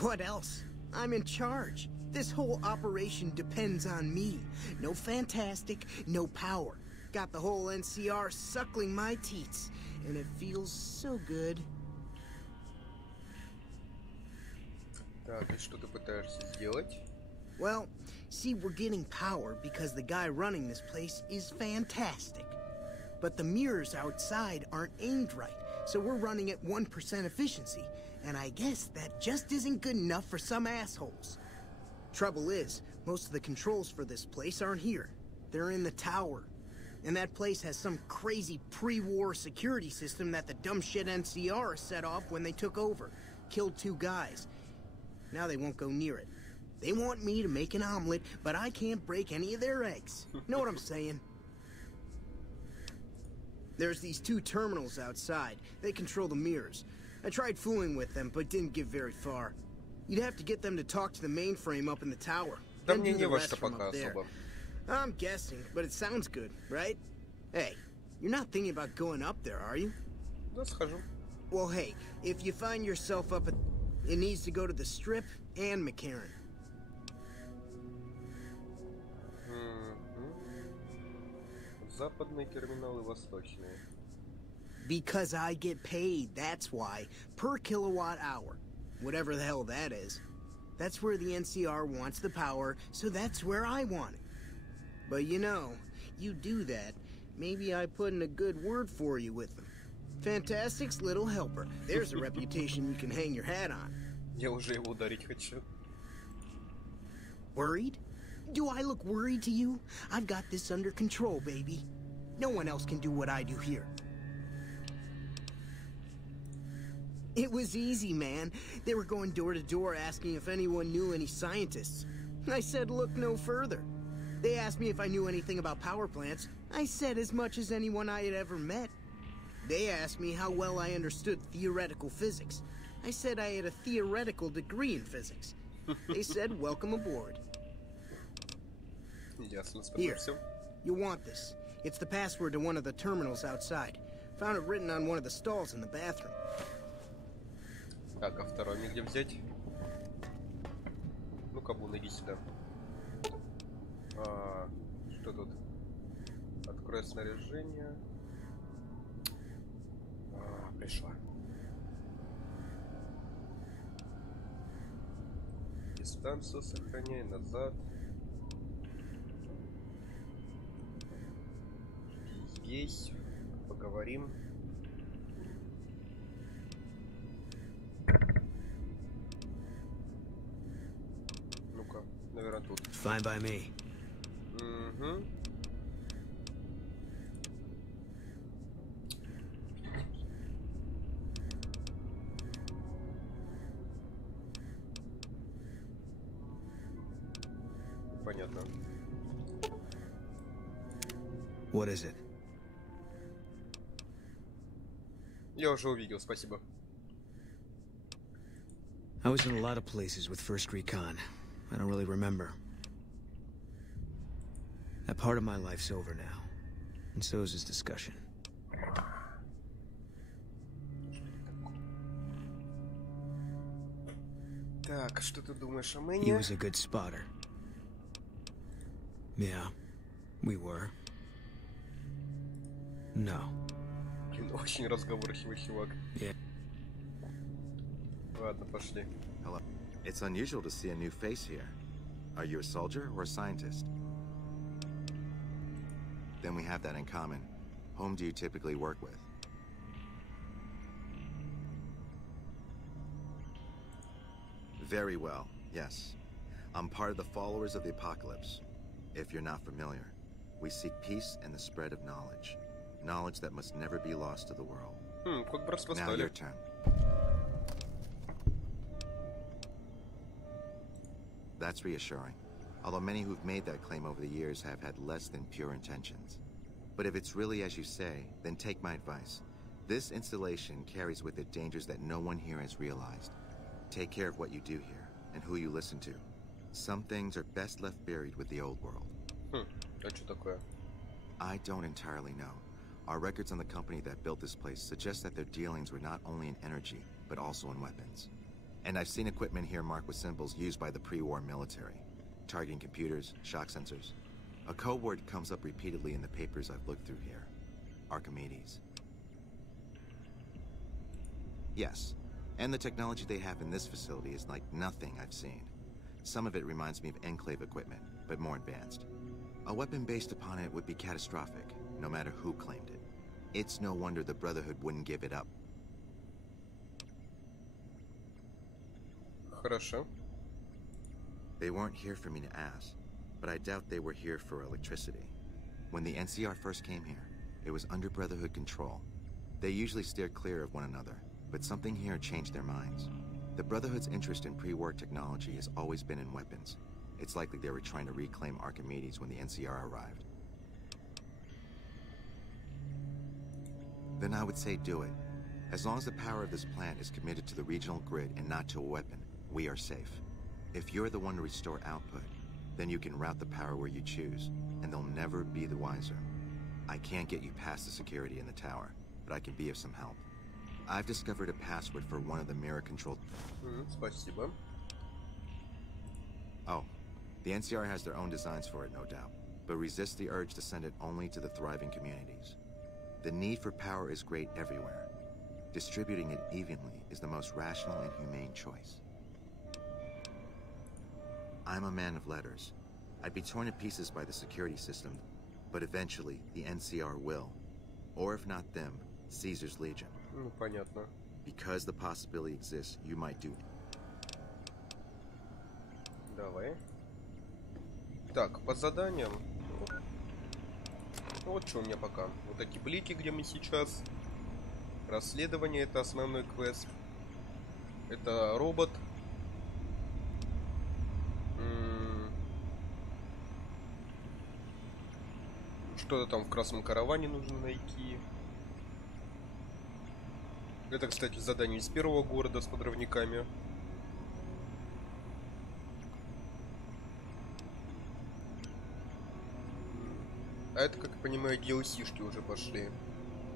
What else? I'm in charge. This whole operation depends on me. No Fantastic, no power. Got the whole NCR suckling my teats, and it feels so good. Так, и что ты пытаешься сделать? Well, see, we're getting power because the guy running this place is fantastic. But the mirrors outside aren't aimed right, so we're running at 1% efficiency. And I guess that just isn't good enough for some assholes. Trouble is, most of the controls for this place aren't here. They're in the tower. And that place has some crazy pre-war security system that the dumb shit NCR set off when they took over. Killed 2 guys. Now they won't go near it. They want me to make an omelet, but I can't break any of their eggs. Know what I'm saying? There's these 2 terminals outside. They control the mirrors. I tried fooling with them, but didn't get very far. You'd have to get them to talk to the mainframe up in the tower. Да Then мне do не the во rest что from пока up there. особо. I'm guessing, but it sounds good, right? Hey, you're not thinking about going up there, are you? Да, схожу. Well, hey, if you find yourself up at... It needs to go to the Strip and McCarran. Западные терминалы, восточные. Because I get paid, that's why. Per kilowatt hour. Whatever the hell that is. That's where the NCR wants the power, so that's where I want it. But you know, you do that, maybe I put in a good word for you with them. Fantastic's little helper. There's a reputation you can hang your hat on. Я уже его ударить хочу. Worried? Do I look worried to you? I've got this under control, baby. No one else can do what I do here. It was easy, man. They were going door to door asking if anyone knew any scientists. I said look no further. They asked me if I knew anything about power plants. I said as much as anyone I had ever met. They asked me how well I understood theoretical physics. I said I had a theoretical degree in physics. They said welcome aboard. Here, you'll want this. It's the password to one of the terminals outside. Found it written on one of the stalls in the bathroom. Так, а второй мне где взять? Ну-ка, Бун, иди сюда. Что тут? Открой снаряжение. Пришла. Дистанцию сохраняй, назад. Здесь поговорим. Ну-ка, наверное, тут. Fine by me. Угу. Понятно. What is it? Я уже увидел, спасибо. I was in a lot of places with First Recon. I don't really remember. That part of my life's over now. And so is this discussion. Так, что ты думаешь о He Мэне? was a good spotter. Yeah, we were. No. Блин, очень разговорчивый чувак. Yeah. Ладно, пошли. Hello. It's unusual to see a new face here. Are you a soldier or a scientist? Then we have that in common. Whom do you typically work with? Very well, yes. I'm part of the followers of the apocalypse. If you're not familiar, we seek peace and the spread of knowledge. Knowledge that must never be lost to the world. Now your turn. That's reassuring. Although many who've made that claim over the years have had less than pure intentions. But if it's really as you say, then take my advice. This installation carries with it dangers that no one here has realized. Take care of what you do here, and who you listen to. Some things are best left buried with the old world. А что такое? I don't entirely know. Our records on the company that built this place suggest that their dealings were not only in energy, but also in weapons. And I've seen equipment here marked with symbols used by the pre-war military. Targeting computers, shock sensors. A code word comes up repeatedly in the papers I've looked through here. Archimedes. Yes, and the technology they have in this facility is like nothing I've seen. Some of it reminds me of Enclave equipment, but more advanced. A weapon based upon it would be catastrophic, no matter who claimed it. It's no wonder the Brotherhood wouldn't give it up. Хорошо. They weren't here for me to ask, but I doubt they were here for electricity. When the NCR first came here, it was under Brotherhood control. They usually steer clear of one another, but something here changed their minds. The Brotherhood's interest in pre-war technology has always been in weapons. It's likely they were trying to reclaim Archimedes when the NCR arrived. Then I would say do it. As long as the power of this plant is committed to the regional grid and not to a weapon, we are safe. If you're the one to restore output, then you can route the power where you choose, and they'll never be the wiser. I can't get you past the security in the tower, but I can be of some help. I've discovered a password for one of the mirror-controlled... Спасибо. Oh, the NCR has their own designs for it, no doubt, but resist the urge to send it only to the thriving communities. The need for power is great everywhere. Distributing it evenly is the most rational and humane choice. I'm a man of letters. I'd be torn to pieces by the security system, but eventually the NCR will. Or if not them, Caesar's Legion. Ну, понятно. Because the possibility exists, you might do. Давай. Так, по заданиям. Ну, вот что у меня пока. Вот такие блики, где мы сейчас. Расследование, это основной квест. Это робот. Что-то там в красном караване нужно найти. Это, кстати, задание из первого города с подрывниками. А это, как я понимаю, DLC-шки уже пошли.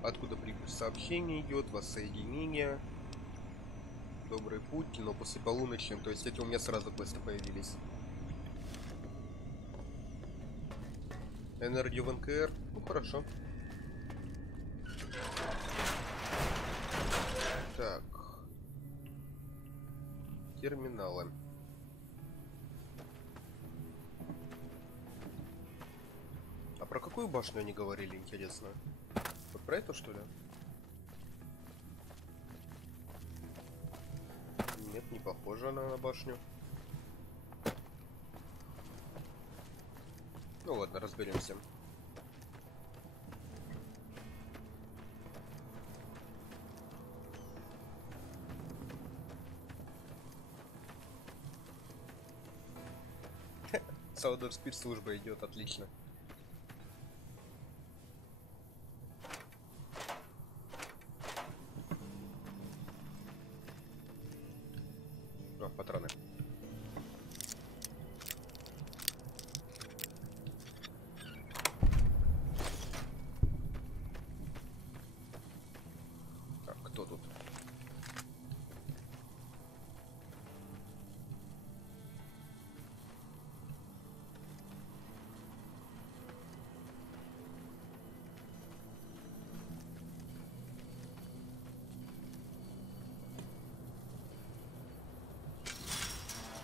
Откуда прибыль сообщение идет, воссоединение. Добрый путь, но после полуночи. То есть эти у меня сразу квесты появились. Энергию в НКР. Ну, хорошо. Так. Терминалы. А про какую башню они говорили, интересно? Вот про эту, что ли? Нет, не похожа она на башню. Ну ладно, разберемся. Саудовская спецслужба идет, отлично. О, патроны. Так, кто тут?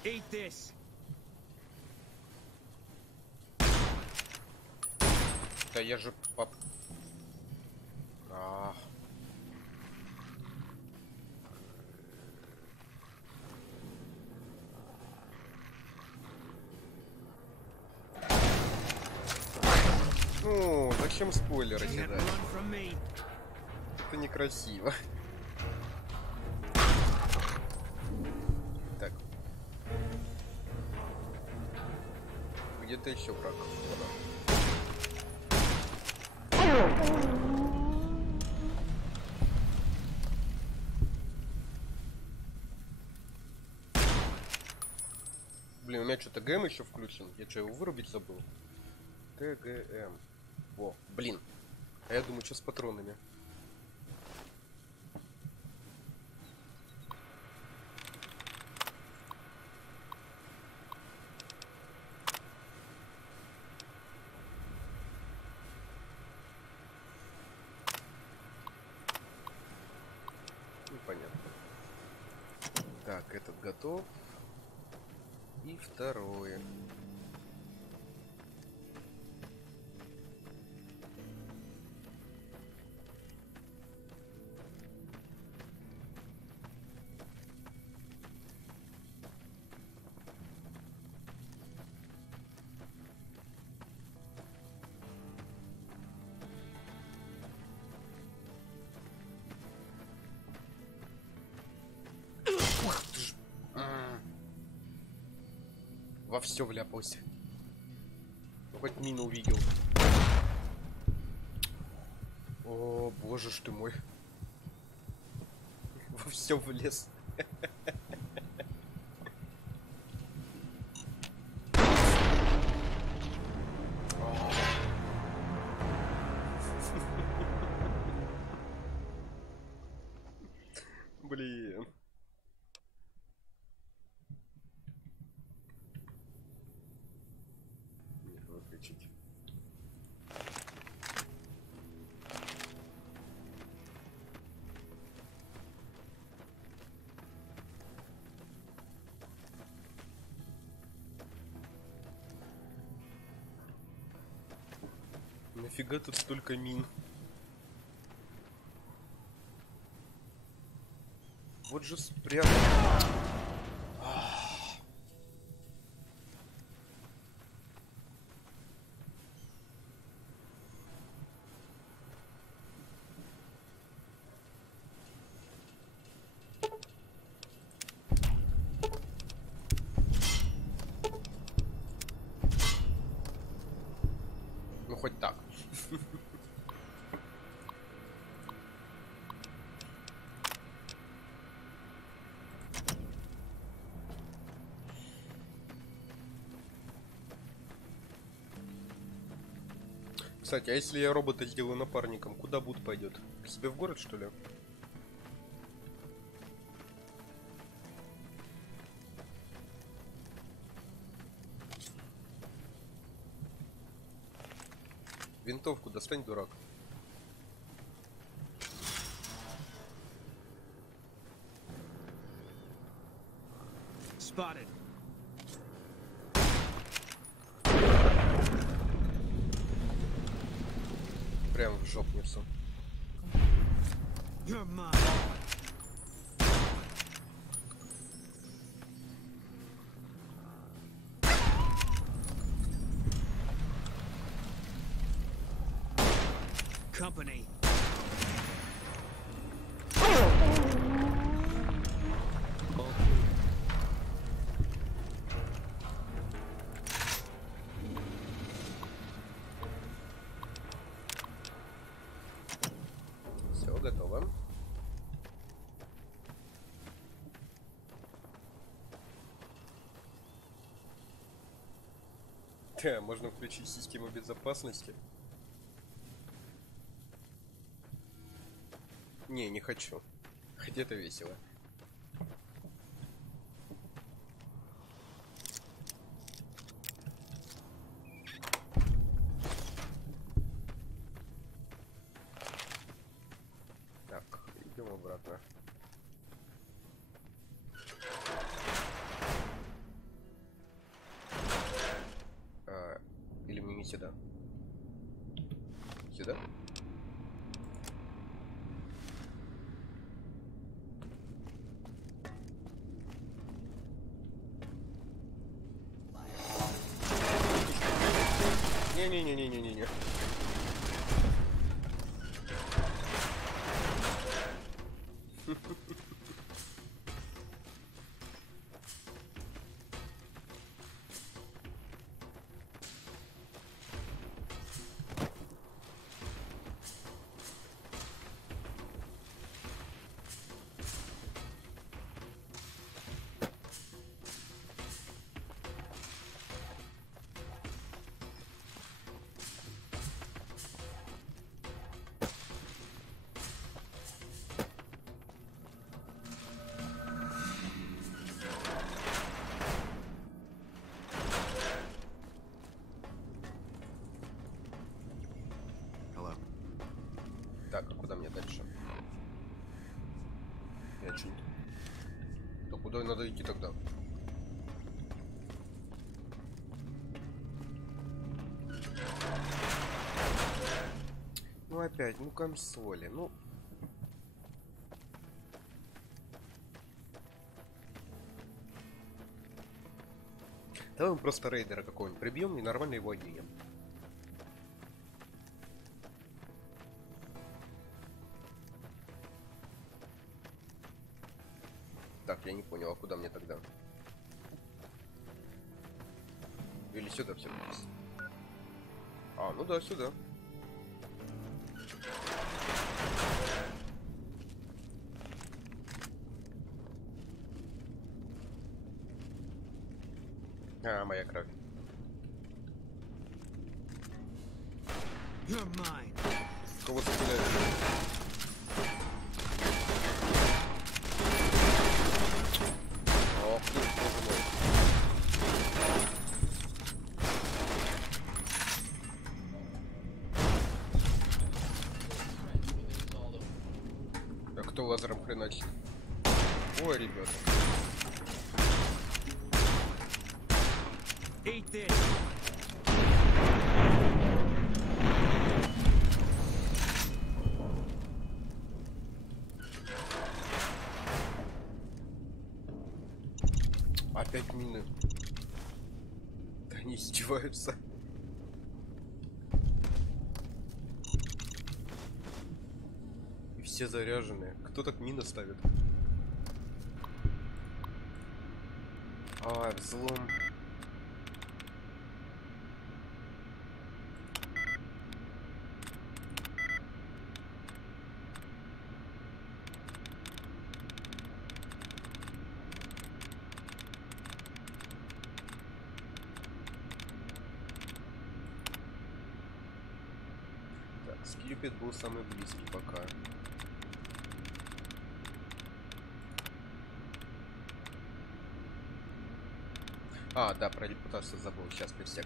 Eat this. Да я же поп... Ну, зачем спойлеры кидать? Это некрасиво. Так. где-то еще враг. Блин, у меня что-то ГМ еще включен. Я что, его вырубить забыл? ТГМ. Во, блин. А я думаю, что с патронами? Непонятно. Так, этот готов. И второе. Ух ты ж. Во все вляпался. Ну, хоть мину увидел. О, боже ж ты мой. Во все влез. Блин. Нет, выключить. Нафига тут столько мин? Вот же спрятал. Ну хоть так. Кстати, а если я робота сделаю напарником, куда Буд пойдет? К себе в город, что ли? Винтовку достань, дурак. Spotted. Прям в жопницу. You're mine. Company. Все, готово. Да, можно включить систему безопасности. Не хочу. Хотя это весело. Так, идем обратно. Или мне не сюда? Сюда? Не-не-не-не-не-не. надо идти тогда. Ну опять, ну консоли, ну. Давай мы просто рейдера какого-нибудь прибьем и нормально его оденем. Так, я не понял, а куда мне тогда? Или сюда все вниз? А, ну да, сюда. А, моя кровь. Кого ты стреляешь? Ох ты, боже мой. А кто лазером хреначит? Ой, ребята. Опять мины. Да они издеваются. И все заряженные. Кто так мины ставит? А, взлом. Скьюпид был самый близкий пока. А, да, про репутацию забыл, сейчас присек.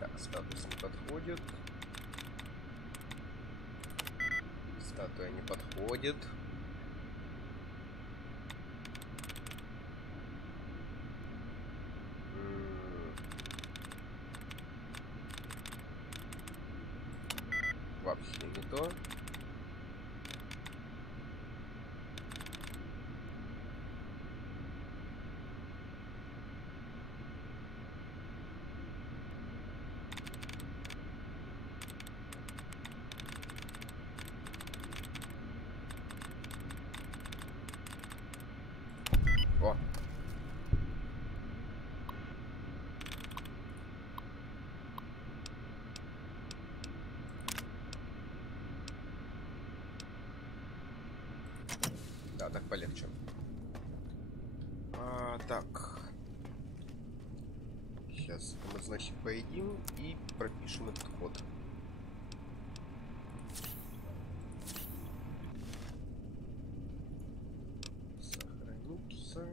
Так, статус не подходит. Статуя не подходит. Вообще не то. О. Да, так полегче. Так. Сейчас мы, значит, поедим и пропишем этот код. Сохраниться.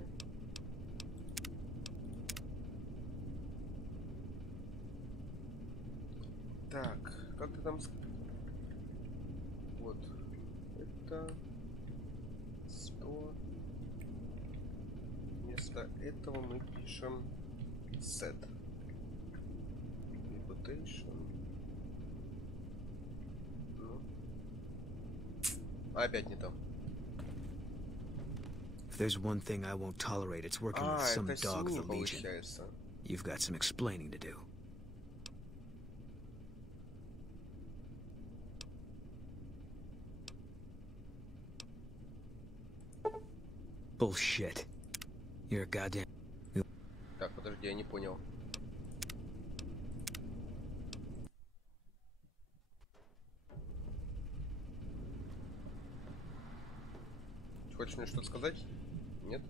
Так, как ты там... Вот. Это... 100. Вместо этого мы пишем set. Reputation. Ну. Опять не то. If there's one thing I won't tolerate, it's working with some dog of the Legion. You've got some explaining to do. Bullshit. You're a goddamn... Так, подожди, я не понял. Хочешь мне что-то сказать? Нет?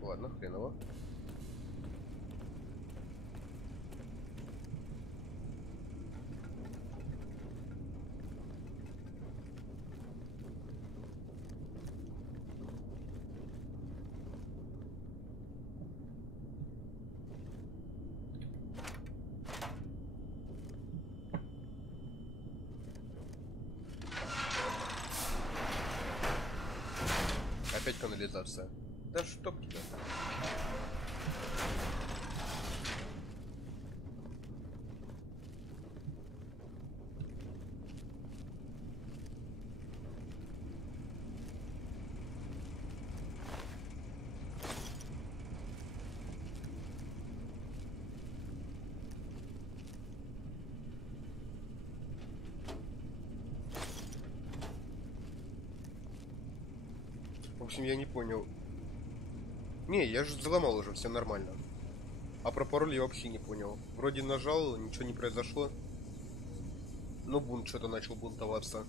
Ладно, хреново. Опять канализация. Да чтоб тебя. В общем, я не понял. Не, я же взломал уже, все нормально. А про пароль я вообще не понял. Вроде нажал, ничего не произошло. Но бунт что-то начал бунтоваться.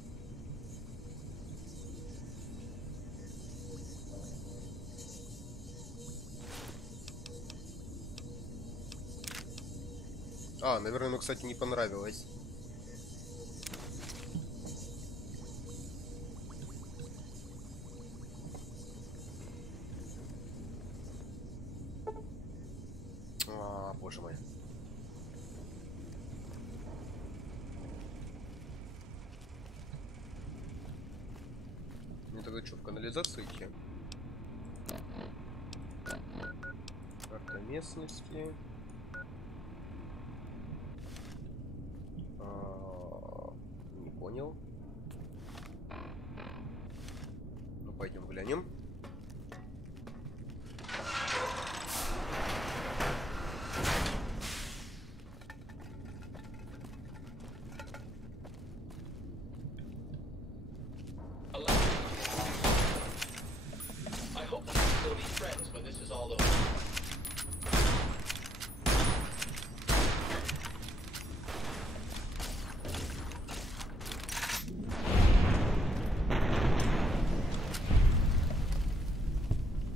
А, наверное, ему, кстати, не понравилось. Боже мой. Мне тогда что, в канализацию идти? Карта местности. Не понял. Ну, пойдем глянем.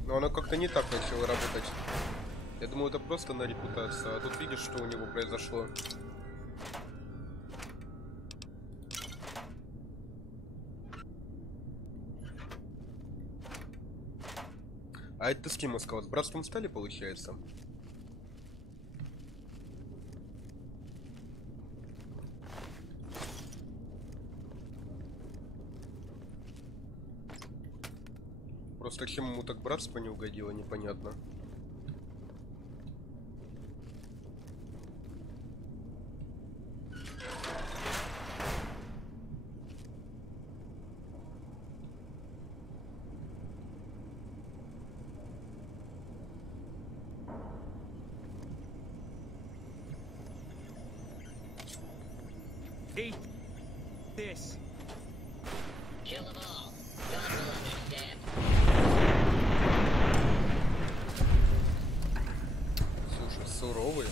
Но оно как-то не так начало работать. Я думаю, это просто на репутацию. А тут видишь, что у него произошло. А это с кем искал? С братством стали, получается? Просто чем ему так братство не угодило, непонятно. Eat this. Kill them all. God will understand. Слушай, суровый.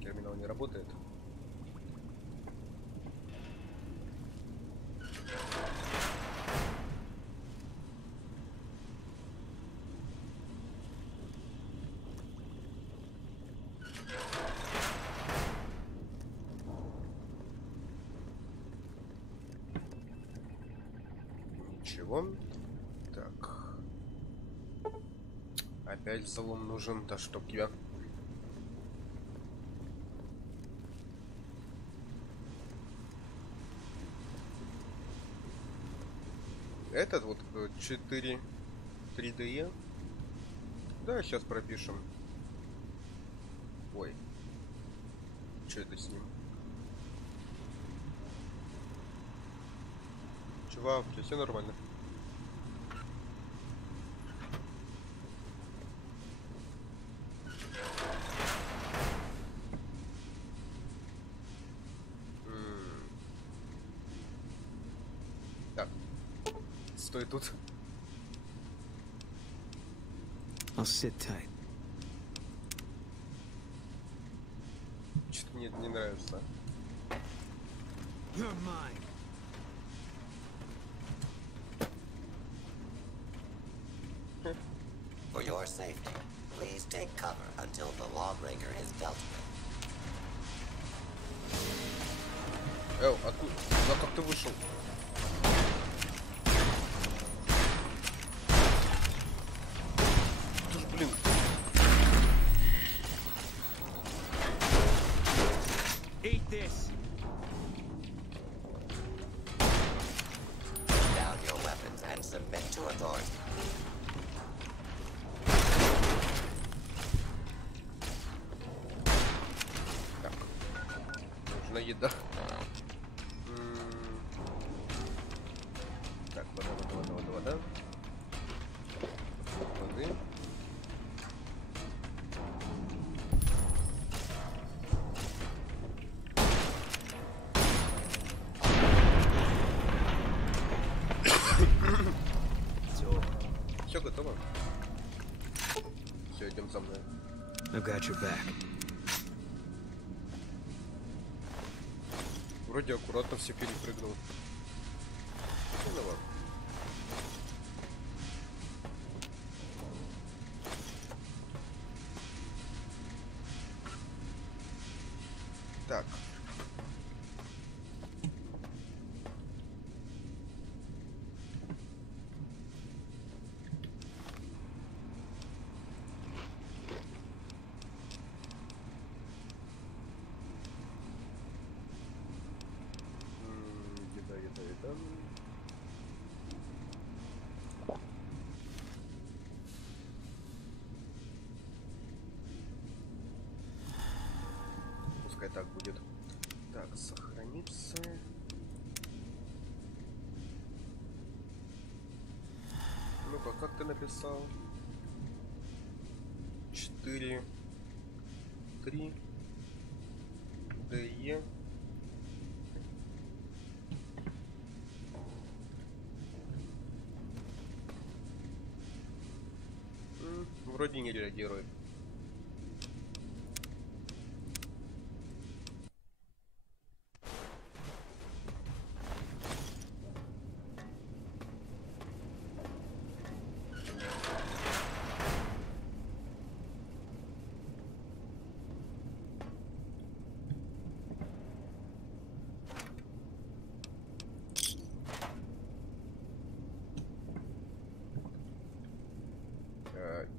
Терминал не работает. Ничего. Так. Опять взлом нужен, да чтоб тебя. Этот вот 4 3D. Да, сейчас пропишем. Ой. Что это с ним? Чувак, все нормально. Так. Стой тут. I'll sit tight. мне это не нравится. You're mine. For your safety, please take cover until the lawbreaker is dealt with. Эй, откуда? Да как ты вышел? Ты ж, блин. Eat this. Put down your weapons and submit to authority. Так. Нужна еда. Так, вода. Воды. Все готово. Все, идем за мной. I've got your back. Вроде аккуратно все перепрыгнул. Ну ладно. Так. Еда. Пускай так будет. Так, сохранится. Ну-ка, как ты написал? 4, 3, ДЕ. Вроде не реагирует.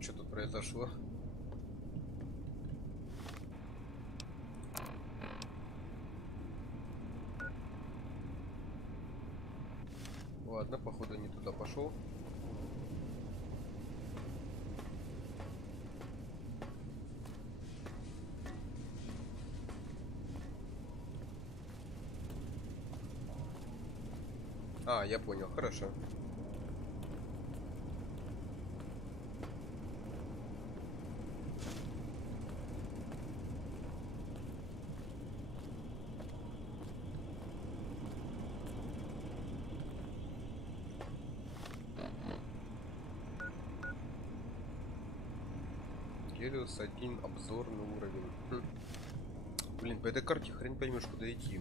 Что тут произошло? Ладно, походу не туда пошел. А, я понял, хорошо. Гелиос 1, обзорный уровень. Блин, по этой карте хрен поймешь, куда идти.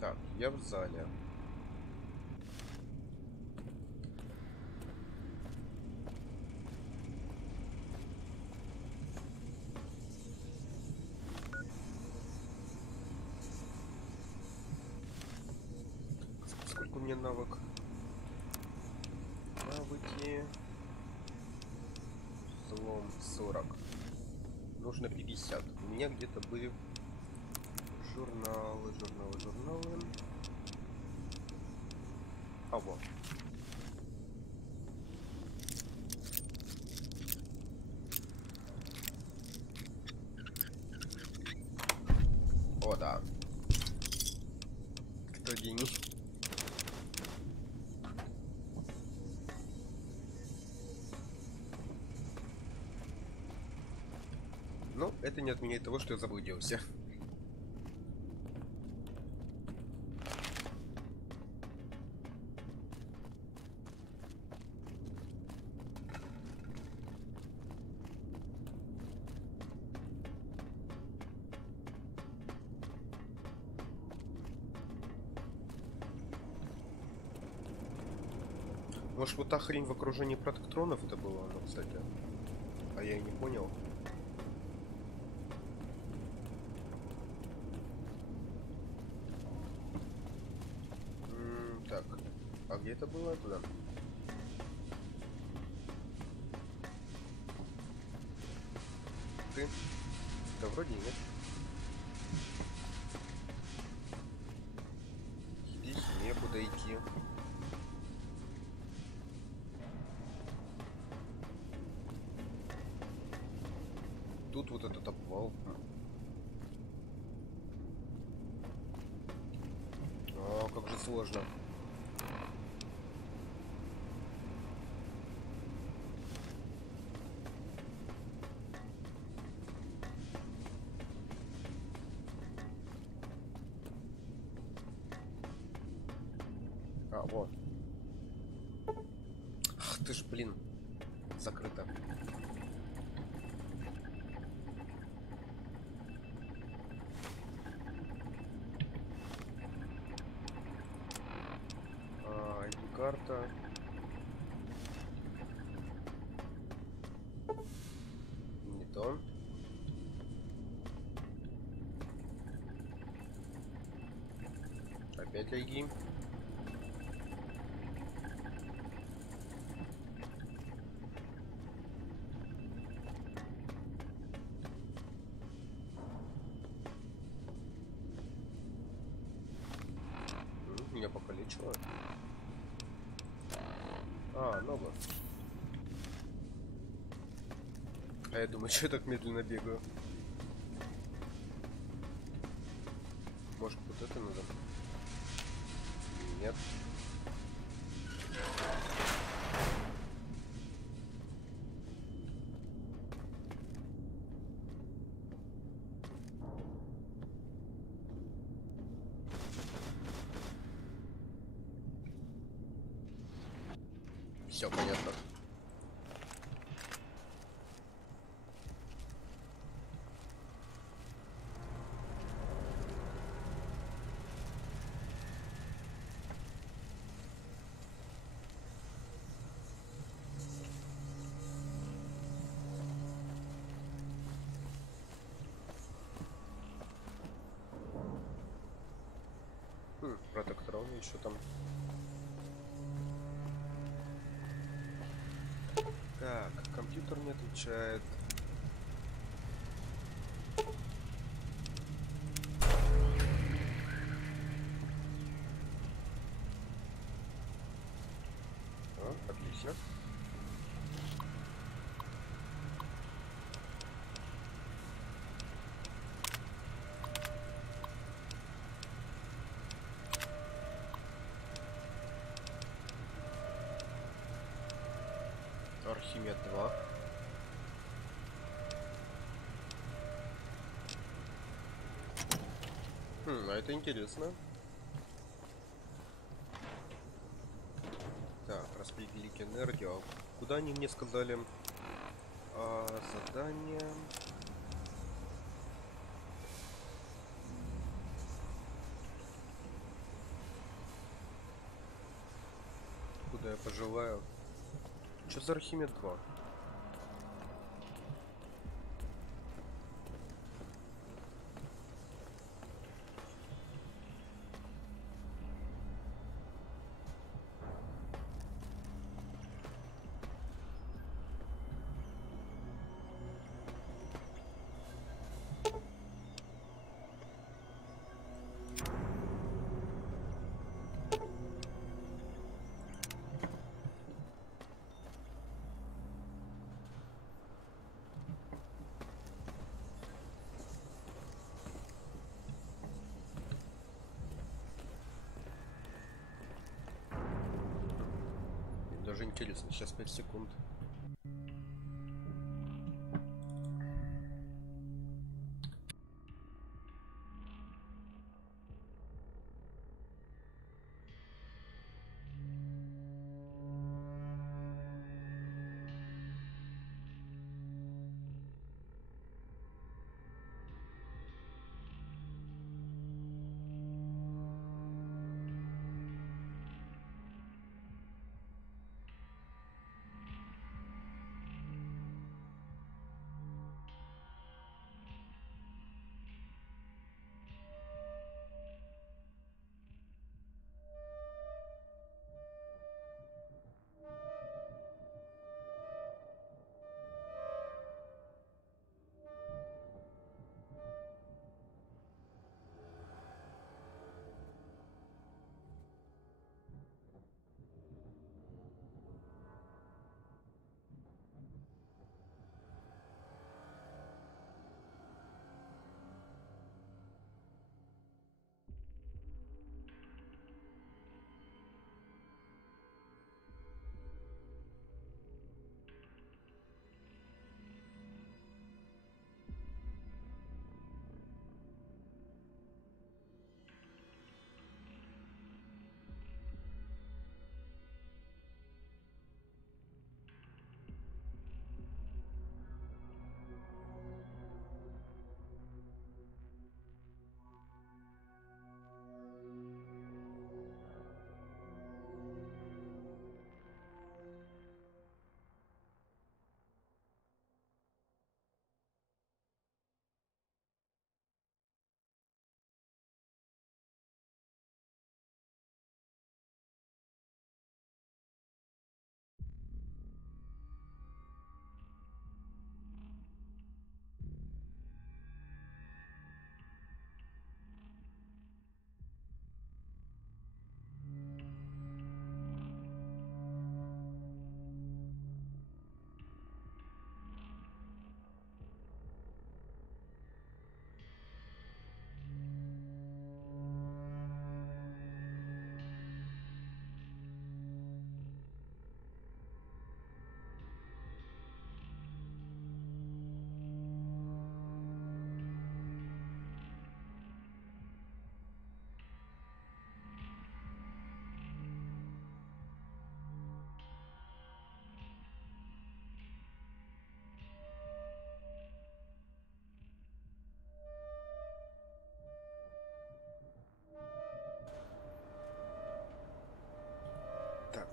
Так, я в зале. Сколько у меня навык? Навыки. Слом 40. Нужно 50. У меня где-то были журналы. А вот. О, да. Кто гений? это не отменяет того, что я заблудился. Может, вот та хрень в окружении протектронов это было оно, кстати. А я и не понял. Так, а где это было? Туда. Ты? Да вроде нет. Здесь некуда идти. Тут вот этот обвал. О, как же сложно. А, вот. Ах ты ж, блин, закрыто. Карта. Не то. Опять айги. Меня покалечило. А, ногу. А я думаю, что я так медленно бегаю? Может, вот это надо? Нет. Все понятно. Протекторон еще там. Так, компьютер не отвечает. О, отлично. Архимед 2. А это интересно. Так, распределить энергию. Куда они мне сказали? Задание. Куда я пожелаю? Что за Архимед 2? Даже интересно, сейчас 5 секунд.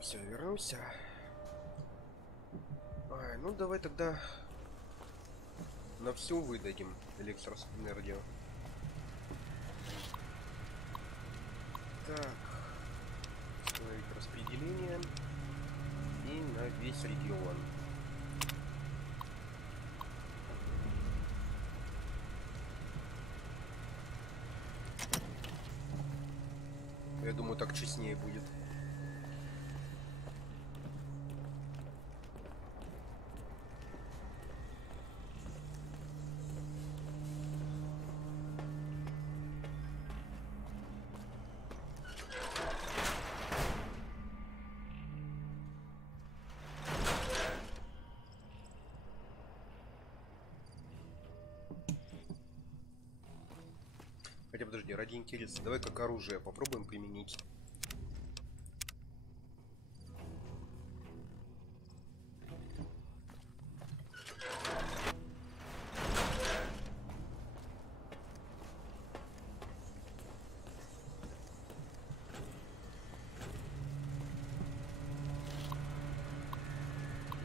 Все, вернулся. Ай, ну давай тогда на всю выдадим электроэнергию. Так, установить распределение и на весь регион. Я думаю, так честнее будет. Хотя подожди, ради интереса, давай как оружие попробуем применить.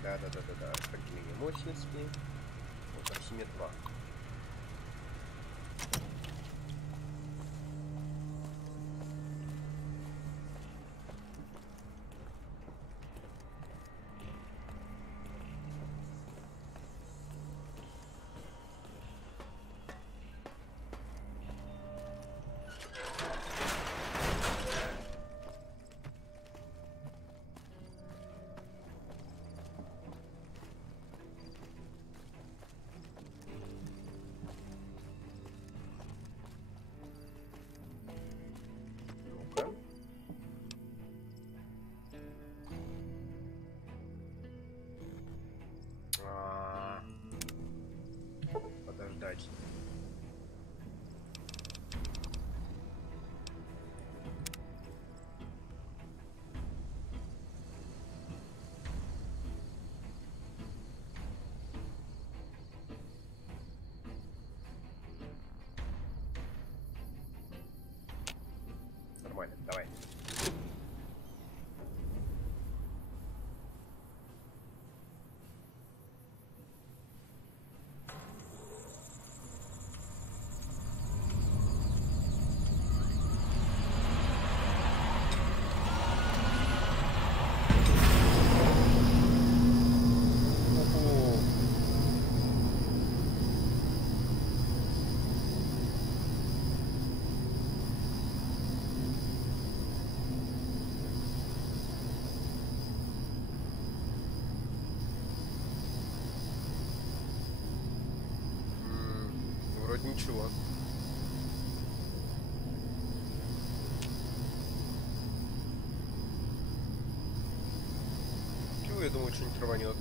Да, распределение мощности. Вот архимед 2. Подождать. Нормально, давай. Вроде ничего. Чего, я думаю, что-нибудь рванет.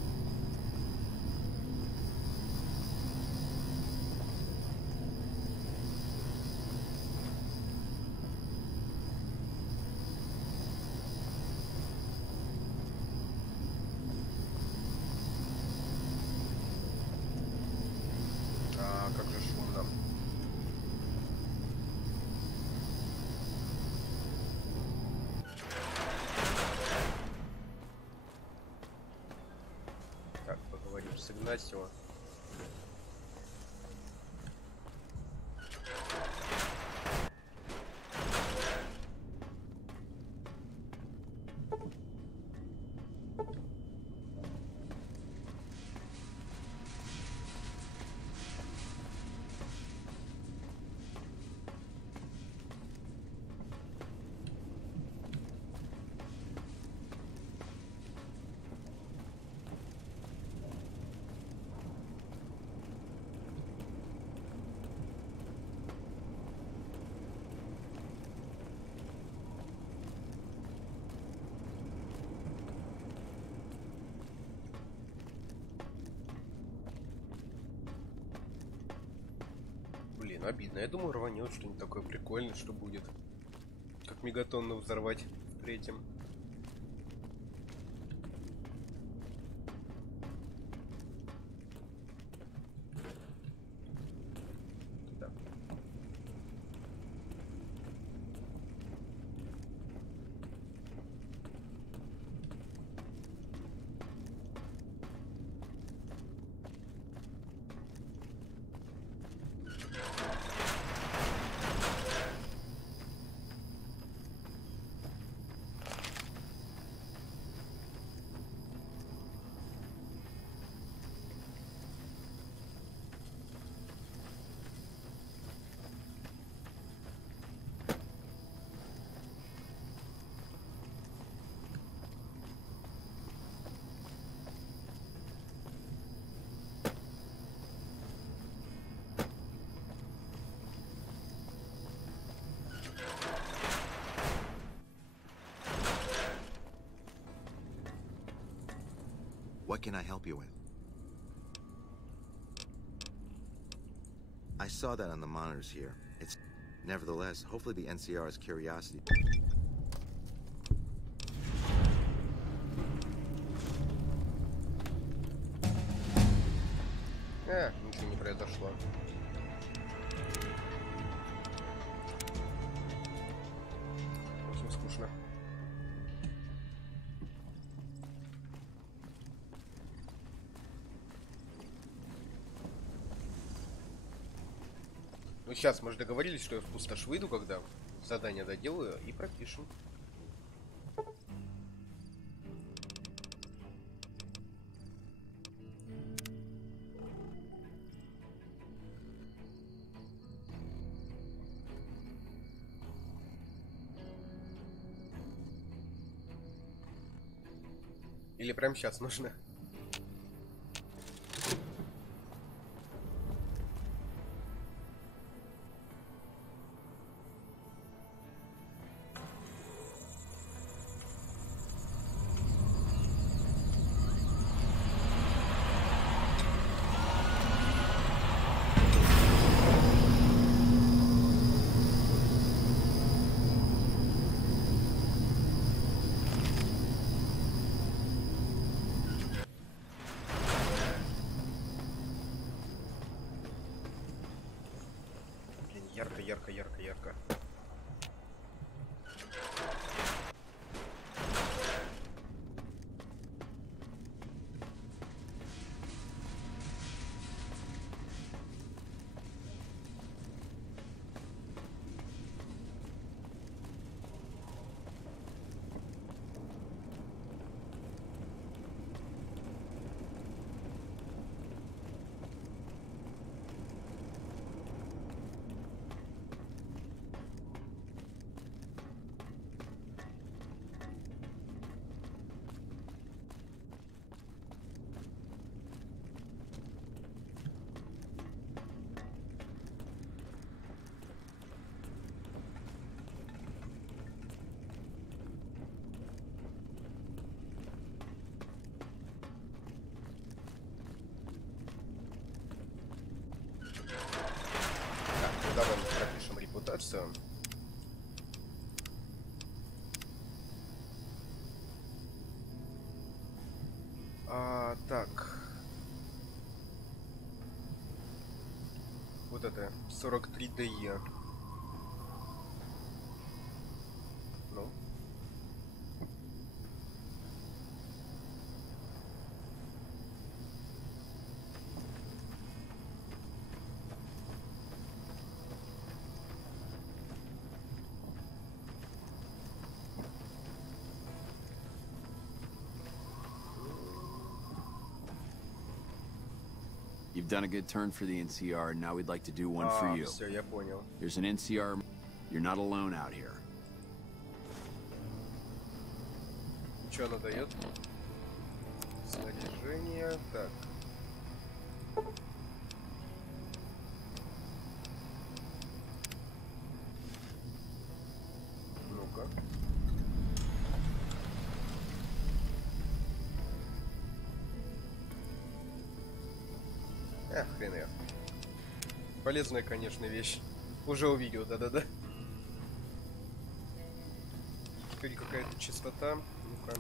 Как же шумно. Так, поговорим с Игнасио. Блин, обидно. Я думаю, рванет что-нибудь такое прикольное, что будет. Как мегатонну взорвать в третьем. Да. What can I help you with? I saw that on the monitors here. It's... Nevertheless, hopefully the NCR's curiosity... Ничего не произошло. Очень скучно. Ну сейчас мы же договорились, что я в пустошь выйду, когда задание доделаю, и пропишем. Или прямо сейчас нужно? Ярко. Давай пропишем репутацию. Так. Вот это 43 DE. Ну. You've done a good turn for the NCR, and now we'd like to do one for you. Всё, я понял. There's an NCR. You're not alone out here. Что она дает? Снаряжение. Так. Ну-ка. Хрен я. Полезная, конечно, вещь. Уже увидел, да-да-да. Теперь какая-то частота. Ну-ка.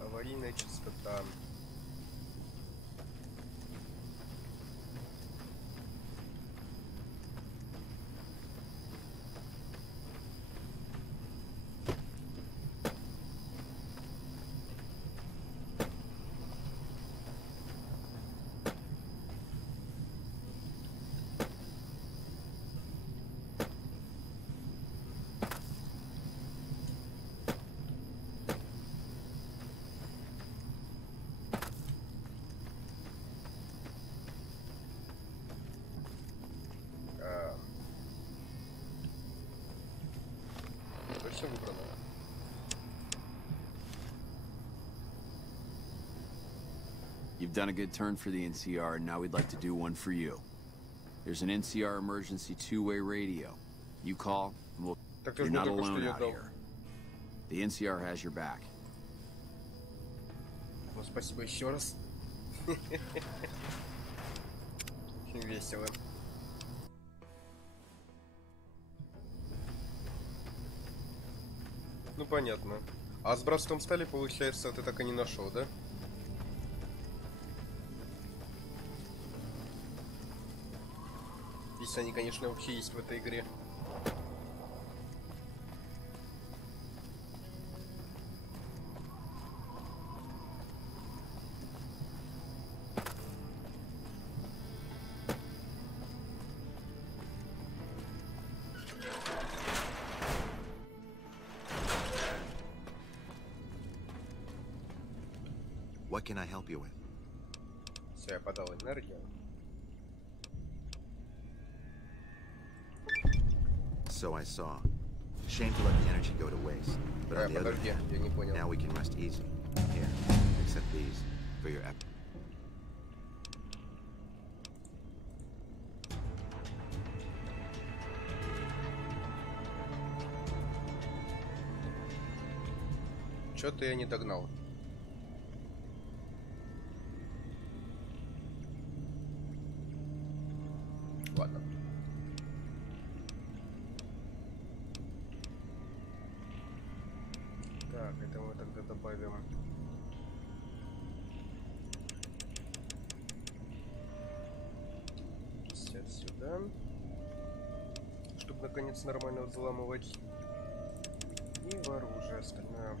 Аварийная частота. Все выбрано. You've done a good turn for the NCR, and now we'd like to do one for you. There's an NCR emergency two-way radio. You call, and we'll... You're not alone out here. The NCR has your back. Ну, спасибо еще раз. Очень весело. Ну, понятно. А с братством стали, получается, ты так и не нашел, да? Если они, конечно, вообще есть в этой игре. What can I help you with? Все, я подал энергию. So I saw. Shame to let the energy go to waste. But on the other hand, now we can rest easy. Here, accept these for your effort. Чё-то я не догнал. Ладно. Так, это мы тогда добавим. Сюда. Чтобы наконец нормально взламывать. И в оружие остальное.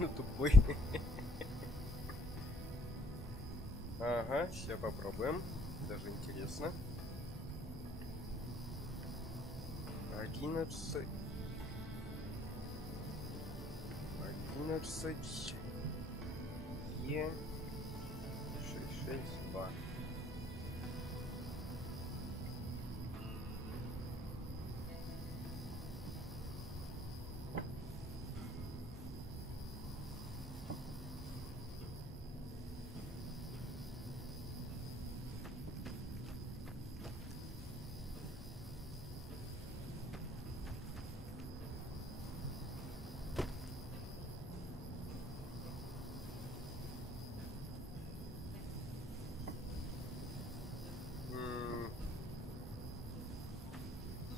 Ну, тупой. Ага, сейчас попробуем. Даже интересно. 11. 11. Е. 662.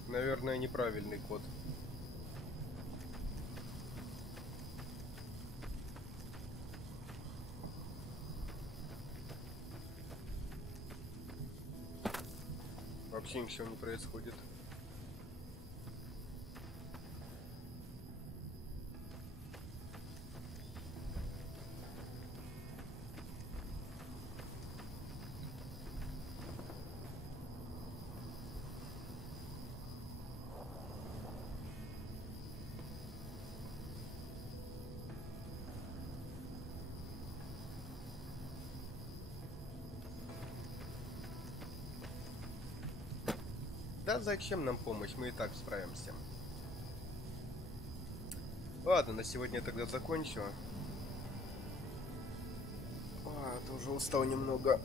Наверное, неправильный код. Вообще ничего не происходит. Да зачем нам помощь? Мы и так справимся. Ладно, на сегодня я тогда закончу. Ты уже устал немного.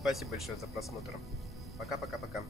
Спасибо большое за просмотр. Пока-пока-пока.